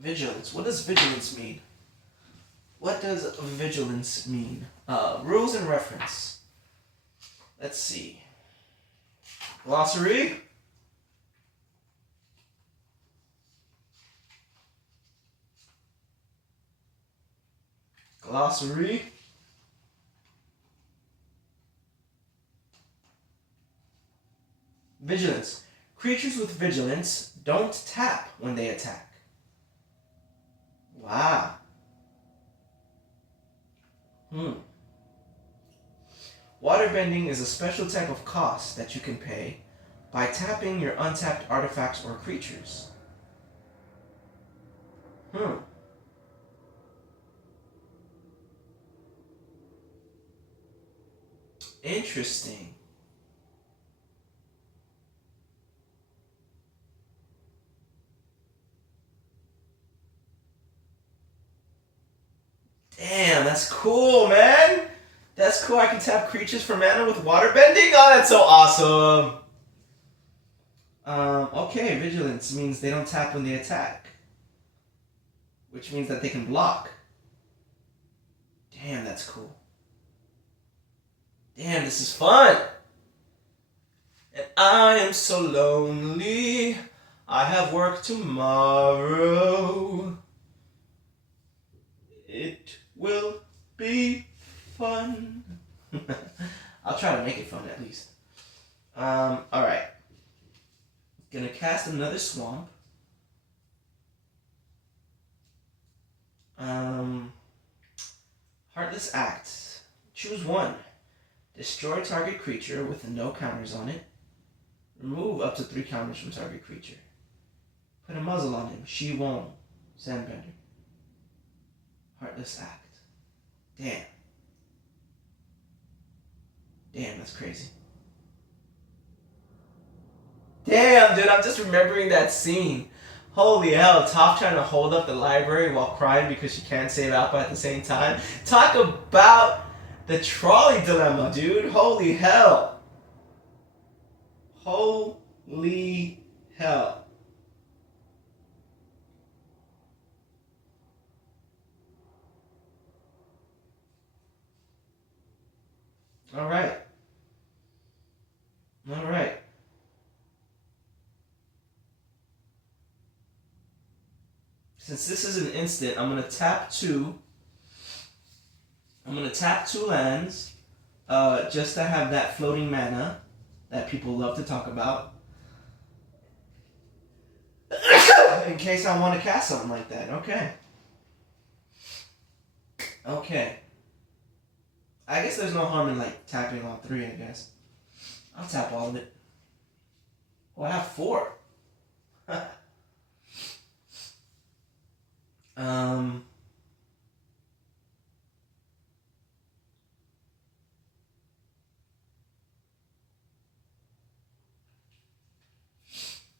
Vigilance. What does vigilance mean? Rules and reference. Let's see. Glossary. Vigilance. Creatures with vigilance don't tap when they attack. Wow. Waterbending is a special type of cost that you can pay by tapping your untapped artifacts or creatures. Interesting. Damn, that's cool, man. That's cool. I can tap creatures for mana with waterbending. Oh, that's so awesome. Okay, vigilance means they don't tap when they attack, which means that they can block. Damn, that's cool. Damn, this is fun. And I am so lonely. I have work tomorrow. It will be fun. I'll try to make it fun at least. Alright. Gonna cast another swamp. Heartless Act. Choose one. Destroy target creature with no counters on it. Remove up to 3 counters from target creature. Put a muzzle on him. She won't. Sandbender. Heartless Act. Damn. Damn, that's crazy. Damn, dude, I'm just remembering that scene. Holy hell, Toph trying to hold up the library while crying because she can't save Alpha at the same time. Talk about the trolley dilemma, dude. Holy hell. Holy hell. Alright. Alright. Since this is an instant, I'm going to tap 2. I'm going to tap 2 lands just to have that floating mana that people love to talk about. In case I want to cast something like that. Okay. Okay. I guess there's no harm in like tapping all 3, I guess. I'll tap all of it. Oh, I have 4.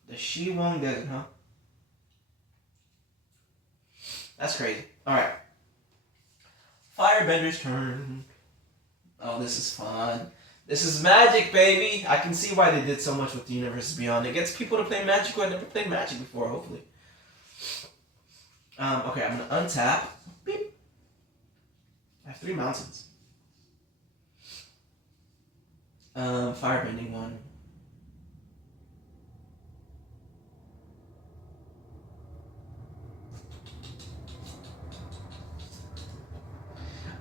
The She Wong Desert, huh? That's crazy. Alright. Firebender's turn. Oh, this is fun. This is Magic, baby! I can see why they did so much with the Universes Beyond. It gets people to play Magic who had never played Magic before, hopefully. Okay, I'm gonna untap. Beep. I have 3 mountains. Firebending 1.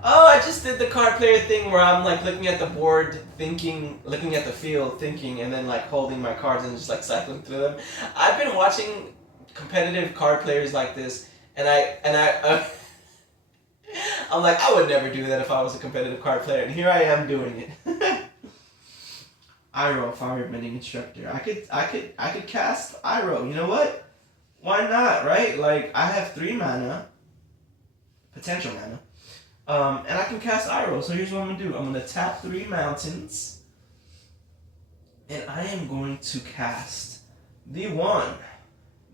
Oh, I just did the card player thing where I'm like looking at the board, thinking, looking at the field, thinking, and then like holding my cards and just like cycling through them. I've been watching competitive card players like this, and I'm like, I would never do that if I was a competitive card player, and here I am doing it. Iroh, Firebending Instructor. I could cast Iroh. You know what? Why not, right? Like, I have 3 mana, potential mana, and I can cast Iroh. So here's what I'm gonna do. I'm gonna tap 3 mountains, and I am going to cast the one,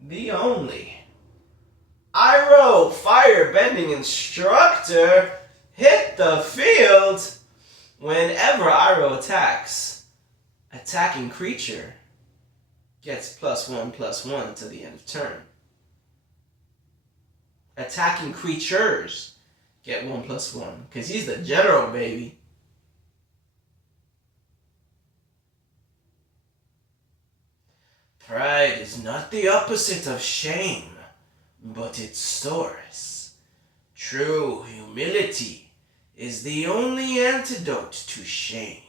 the only Iroh, Firebending Instructor. Hit the field. Whenever Iroh attacks, attacking creature gets +1/+1 to the end of turn. Attacking creatures get 1/+1 because he's the general, baby. Pride is not the opposite of shame, but its source. True humility is the only antidote to shame.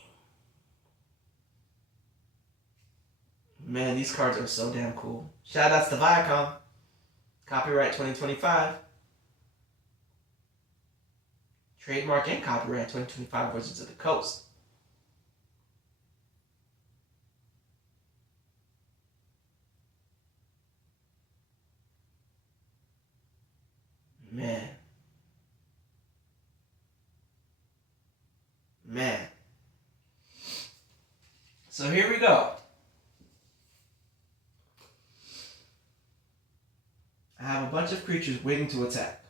Man, these cards are so damn cool. Shout outs to Viacom. Copyright 2025. Trademark and copyright 2025 Wizards of the Coast. Man. So here we go. I have a bunch of creatures waiting to attack.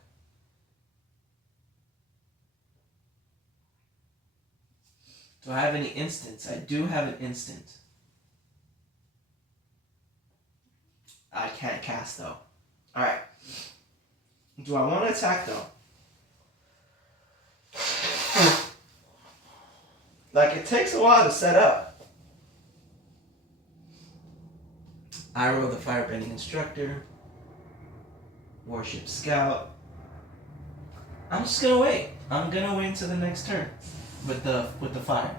Do I have any instants? I do have an instant. I can't cast though. Alright. Do I want to attack though? Like, it takes a while to set up. I roll the Firebending Instructor. Warship Scout. I'm just gonna wait. I'm gonna wait until the next turn with the fire.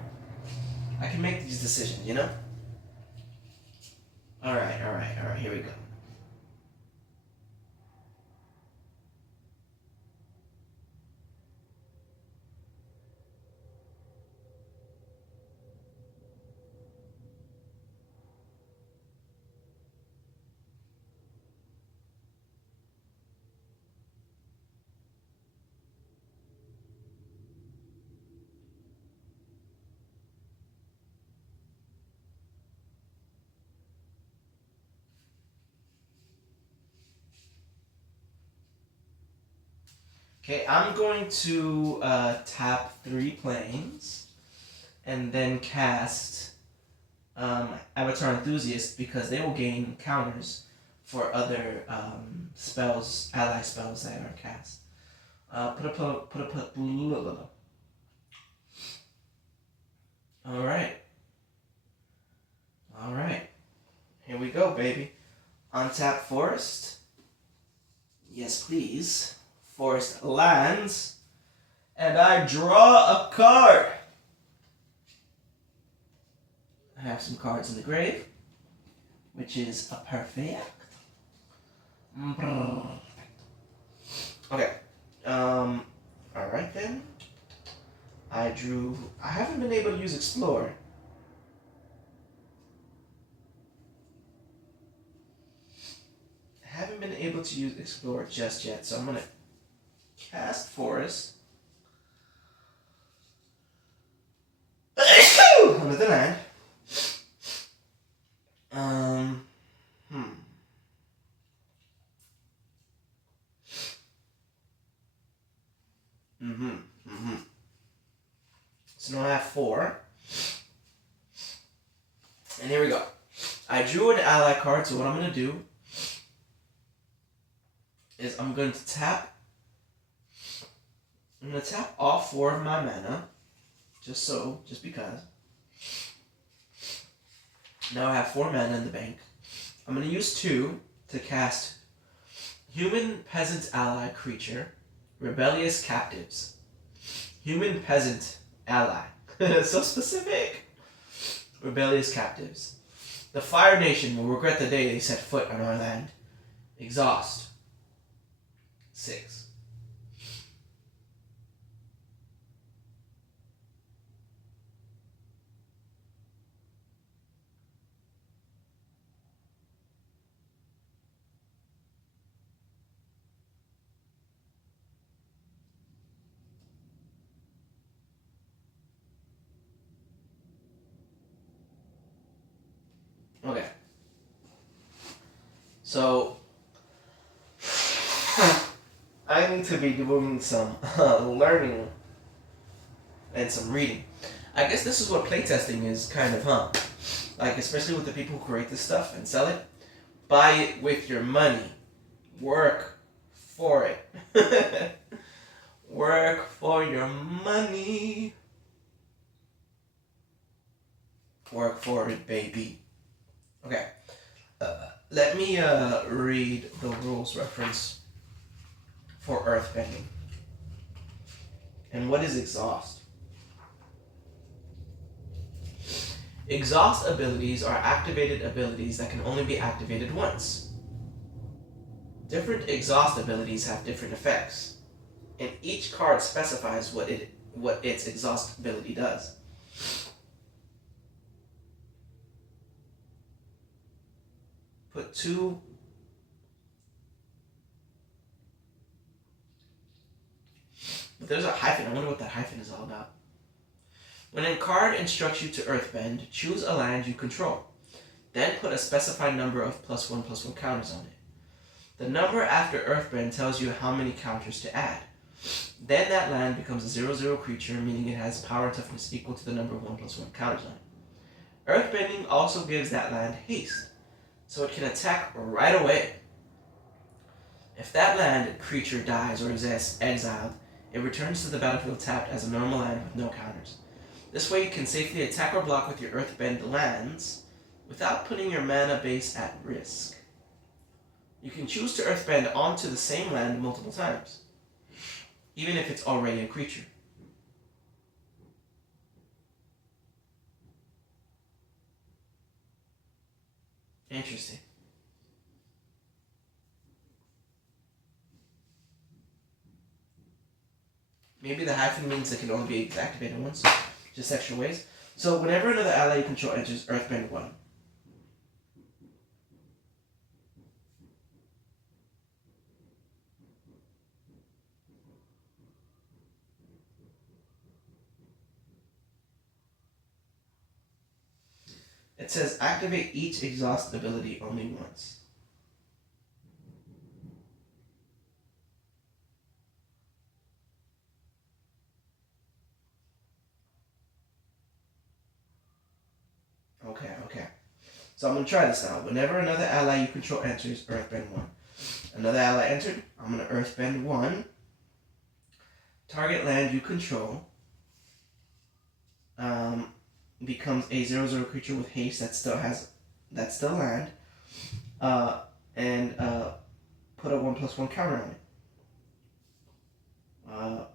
I can make these decisions, you know? Alright, here we go. Okay, I'm going to tap 3 planes and then cast Avatar Enthusiast because they will gain counters for other spells, ally spells that are cast. Alright. Here we go, baby. Untap Forest. Yes, please. Forest lands. And I draw a card. I have some cards in the grave, which is a perfect. Okay. Alright then. I haven't been able to use Explore. I haven't been able to use Explore just yet, so I'm gonna cast Forest. Under the land. So now I have 4. And here we go. I drew an ally card, so what I'm going to do is I'm going to tap all 4 of my mana, just because. Now I have 4 mana in the bank. I'm going to use 2 to cast Human Peasant Ally Creature, Rebellious Captives. Human Peasant Ally. So specific. Rebellious Captives. The Fire Nation will regret the day they set foot on our land. Exhaust. 6. Okay. So, I need to be doing some learning and some reading. I guess this is what playtesting is, kind of, huh? Like, especially with the people who create this stuff and sell it. Buy it with your money. Work for it. Work for your money. Work for it, baby. Okay. Let me read the rules reference for earthbending. And what is exhaust? Exhaust abilities are activated abilities that can only be activated once. Different exhaust abilities have different effects, and each card specifies what its exhaust ability does. Put 2. But there's a hyphen. I wonder what that hyphen is all about. When a card instructs you to earthbend, choose a land you control. Then put a specified number of +1/+1 counters on it. The number after earthbend tells you how many counters to add. Then that land becomes a 0/0 creature, meaning it has power and toughness equal to the number of 1/1 counters on it. Earthbending also gives that land haste, so it can attack right away. If that land creature dies or is exiled, it returns to the battlefield tapped as a normal land with no counters. This way you can safely attack or block with your earthbend lands without putting your mana base at risk. You can choose to earthbend onto the same land multiple times, even if it's already a creature. Interesting. Maybe the hyphen means it can only be activated once, just extra ways. So whenever another ally you control enters earthbend 1, it says activate each exhaust ability only once. Okay. So I'm going to try this now. Whenever another ally you control enters earthbend 1. Another ally entered, I'm going to earthbend 1. Target land you control becomes a 0/0 creature with haste that's still land. And put a 1/1 counter on it.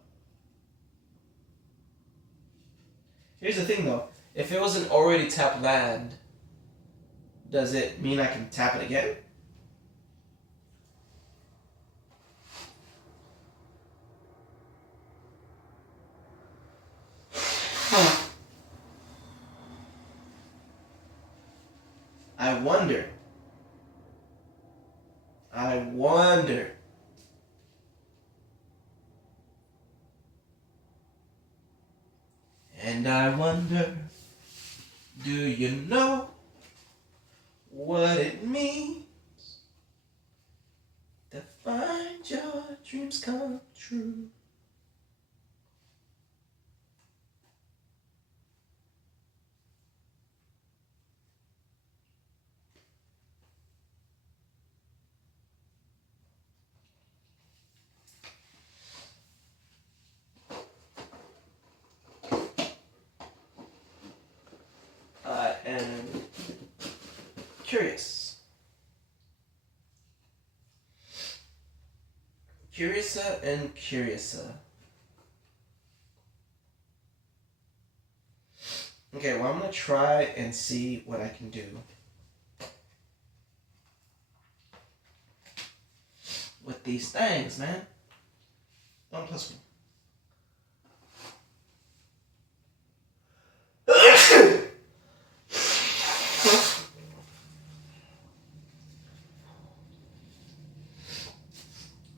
Here's the thing though. If it was an already tapped land, does it mean I can tap it again? I wonder. And I wonder, do you know what it means to find your dreams come true? I am curious. Curiouser and curiouser. Okay, well I'm going to try and see what I can do with these things, man. 1/1.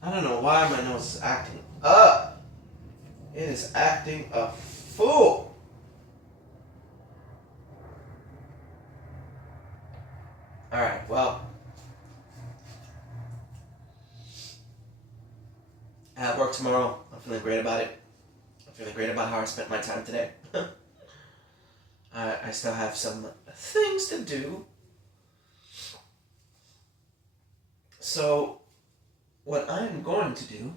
I don't know why my nose is acting up. It is acting a fool. Alright, well. I have work tomorrow. I'm feeling great about it. I'm feeling great about how I spent my time today. I still have some things to do. So, what I'm going to do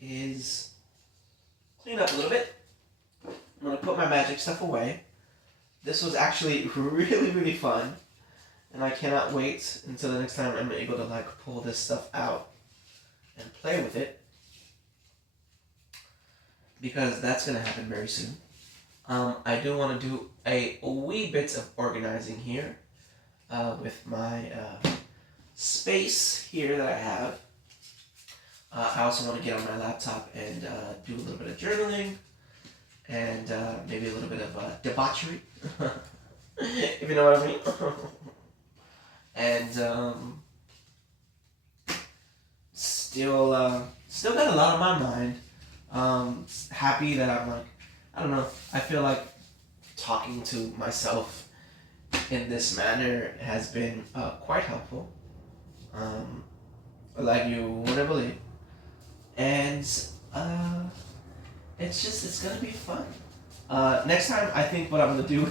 is clean up a little bit. I'm going to put my magic stuff away. This was actually really, really fun. And I cannot wait until the next time I'm able to pull this stuff out and play with it. Because that's going to happen very soon. I do want to do a wee bit of organizing here with my space here that I have. I also want to get on my laptop and do a little bit of journaling and maybe a little bit of debauchery, if you know what I mean. And still got a lot on my mind. Happy that I'm like, I don't know, I feel like talking to myself in this manner has been quite helpful. Like you wouldn't believe. And it's gonna be fun. Next time, I think what I'm gonna do,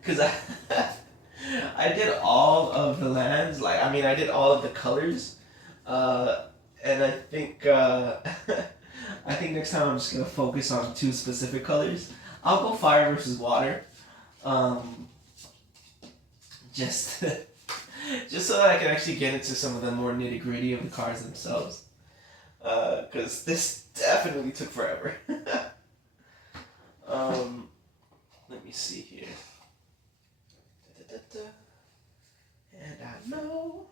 because I did all of the lands, I did all of the colors, and I think I think next time I'm just gonna focus on 2 specific colors. I'll go fire versus water, just just so that I can actually get into some of the more nitty gritty of the cards themselves. Because this definitely took forever. Let me see here. And I know.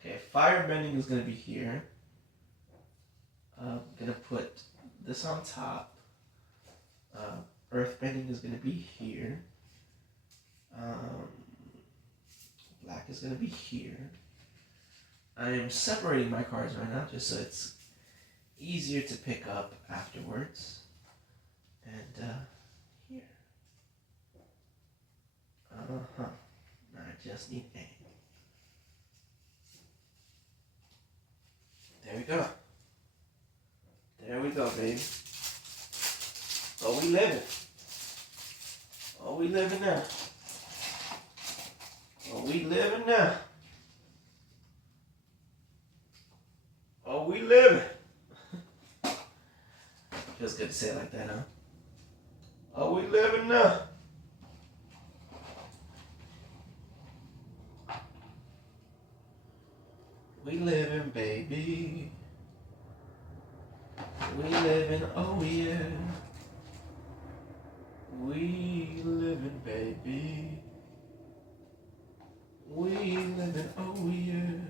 Okay, firebending is gonna be here. I'm gonna put this on top. Earthbending is gonna be here. Black is gonna be here. I am separating my cards right now just so it's easier to pick up afterwards. And here. I just need A. There we go. There we go, baby. Oh, we living. Oh, we living now. Oh, we living now. Oh, we living. Feels good to say it like that, huh? Oh, we living now. We living, baby. We living, oh yeah. We living, baby. We living, oh yeah.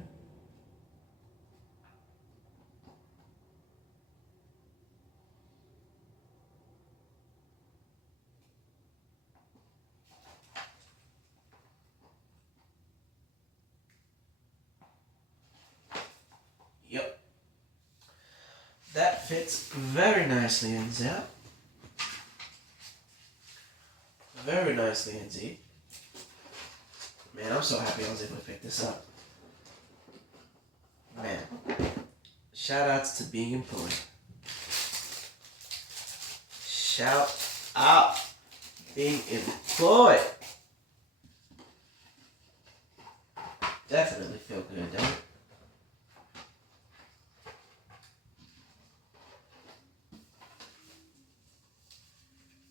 Yep. That fits very nicely in there. Very nicely indeed. Man, I'm so happy I was able to pick this up. Man, shout outs to being employed. Shout out being employed. Definitely feel good, don't it?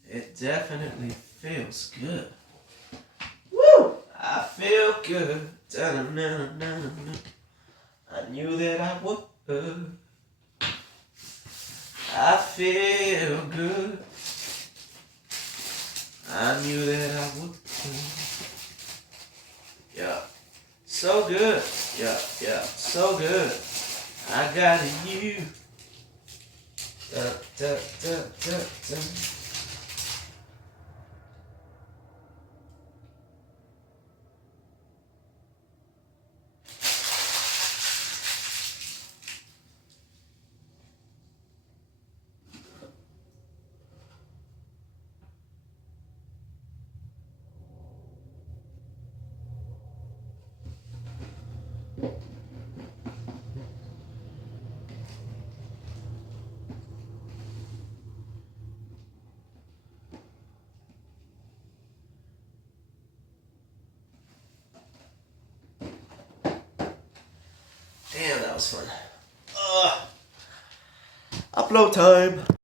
It definitely feels good. Woo! I feel good. Da-na-na-na-na. I knew that I would. I feel good. I knew that I would. Yeah. So good. Yeah. So good. I got you. Da, da, da, da, da. Damn, that was fun. Upload time.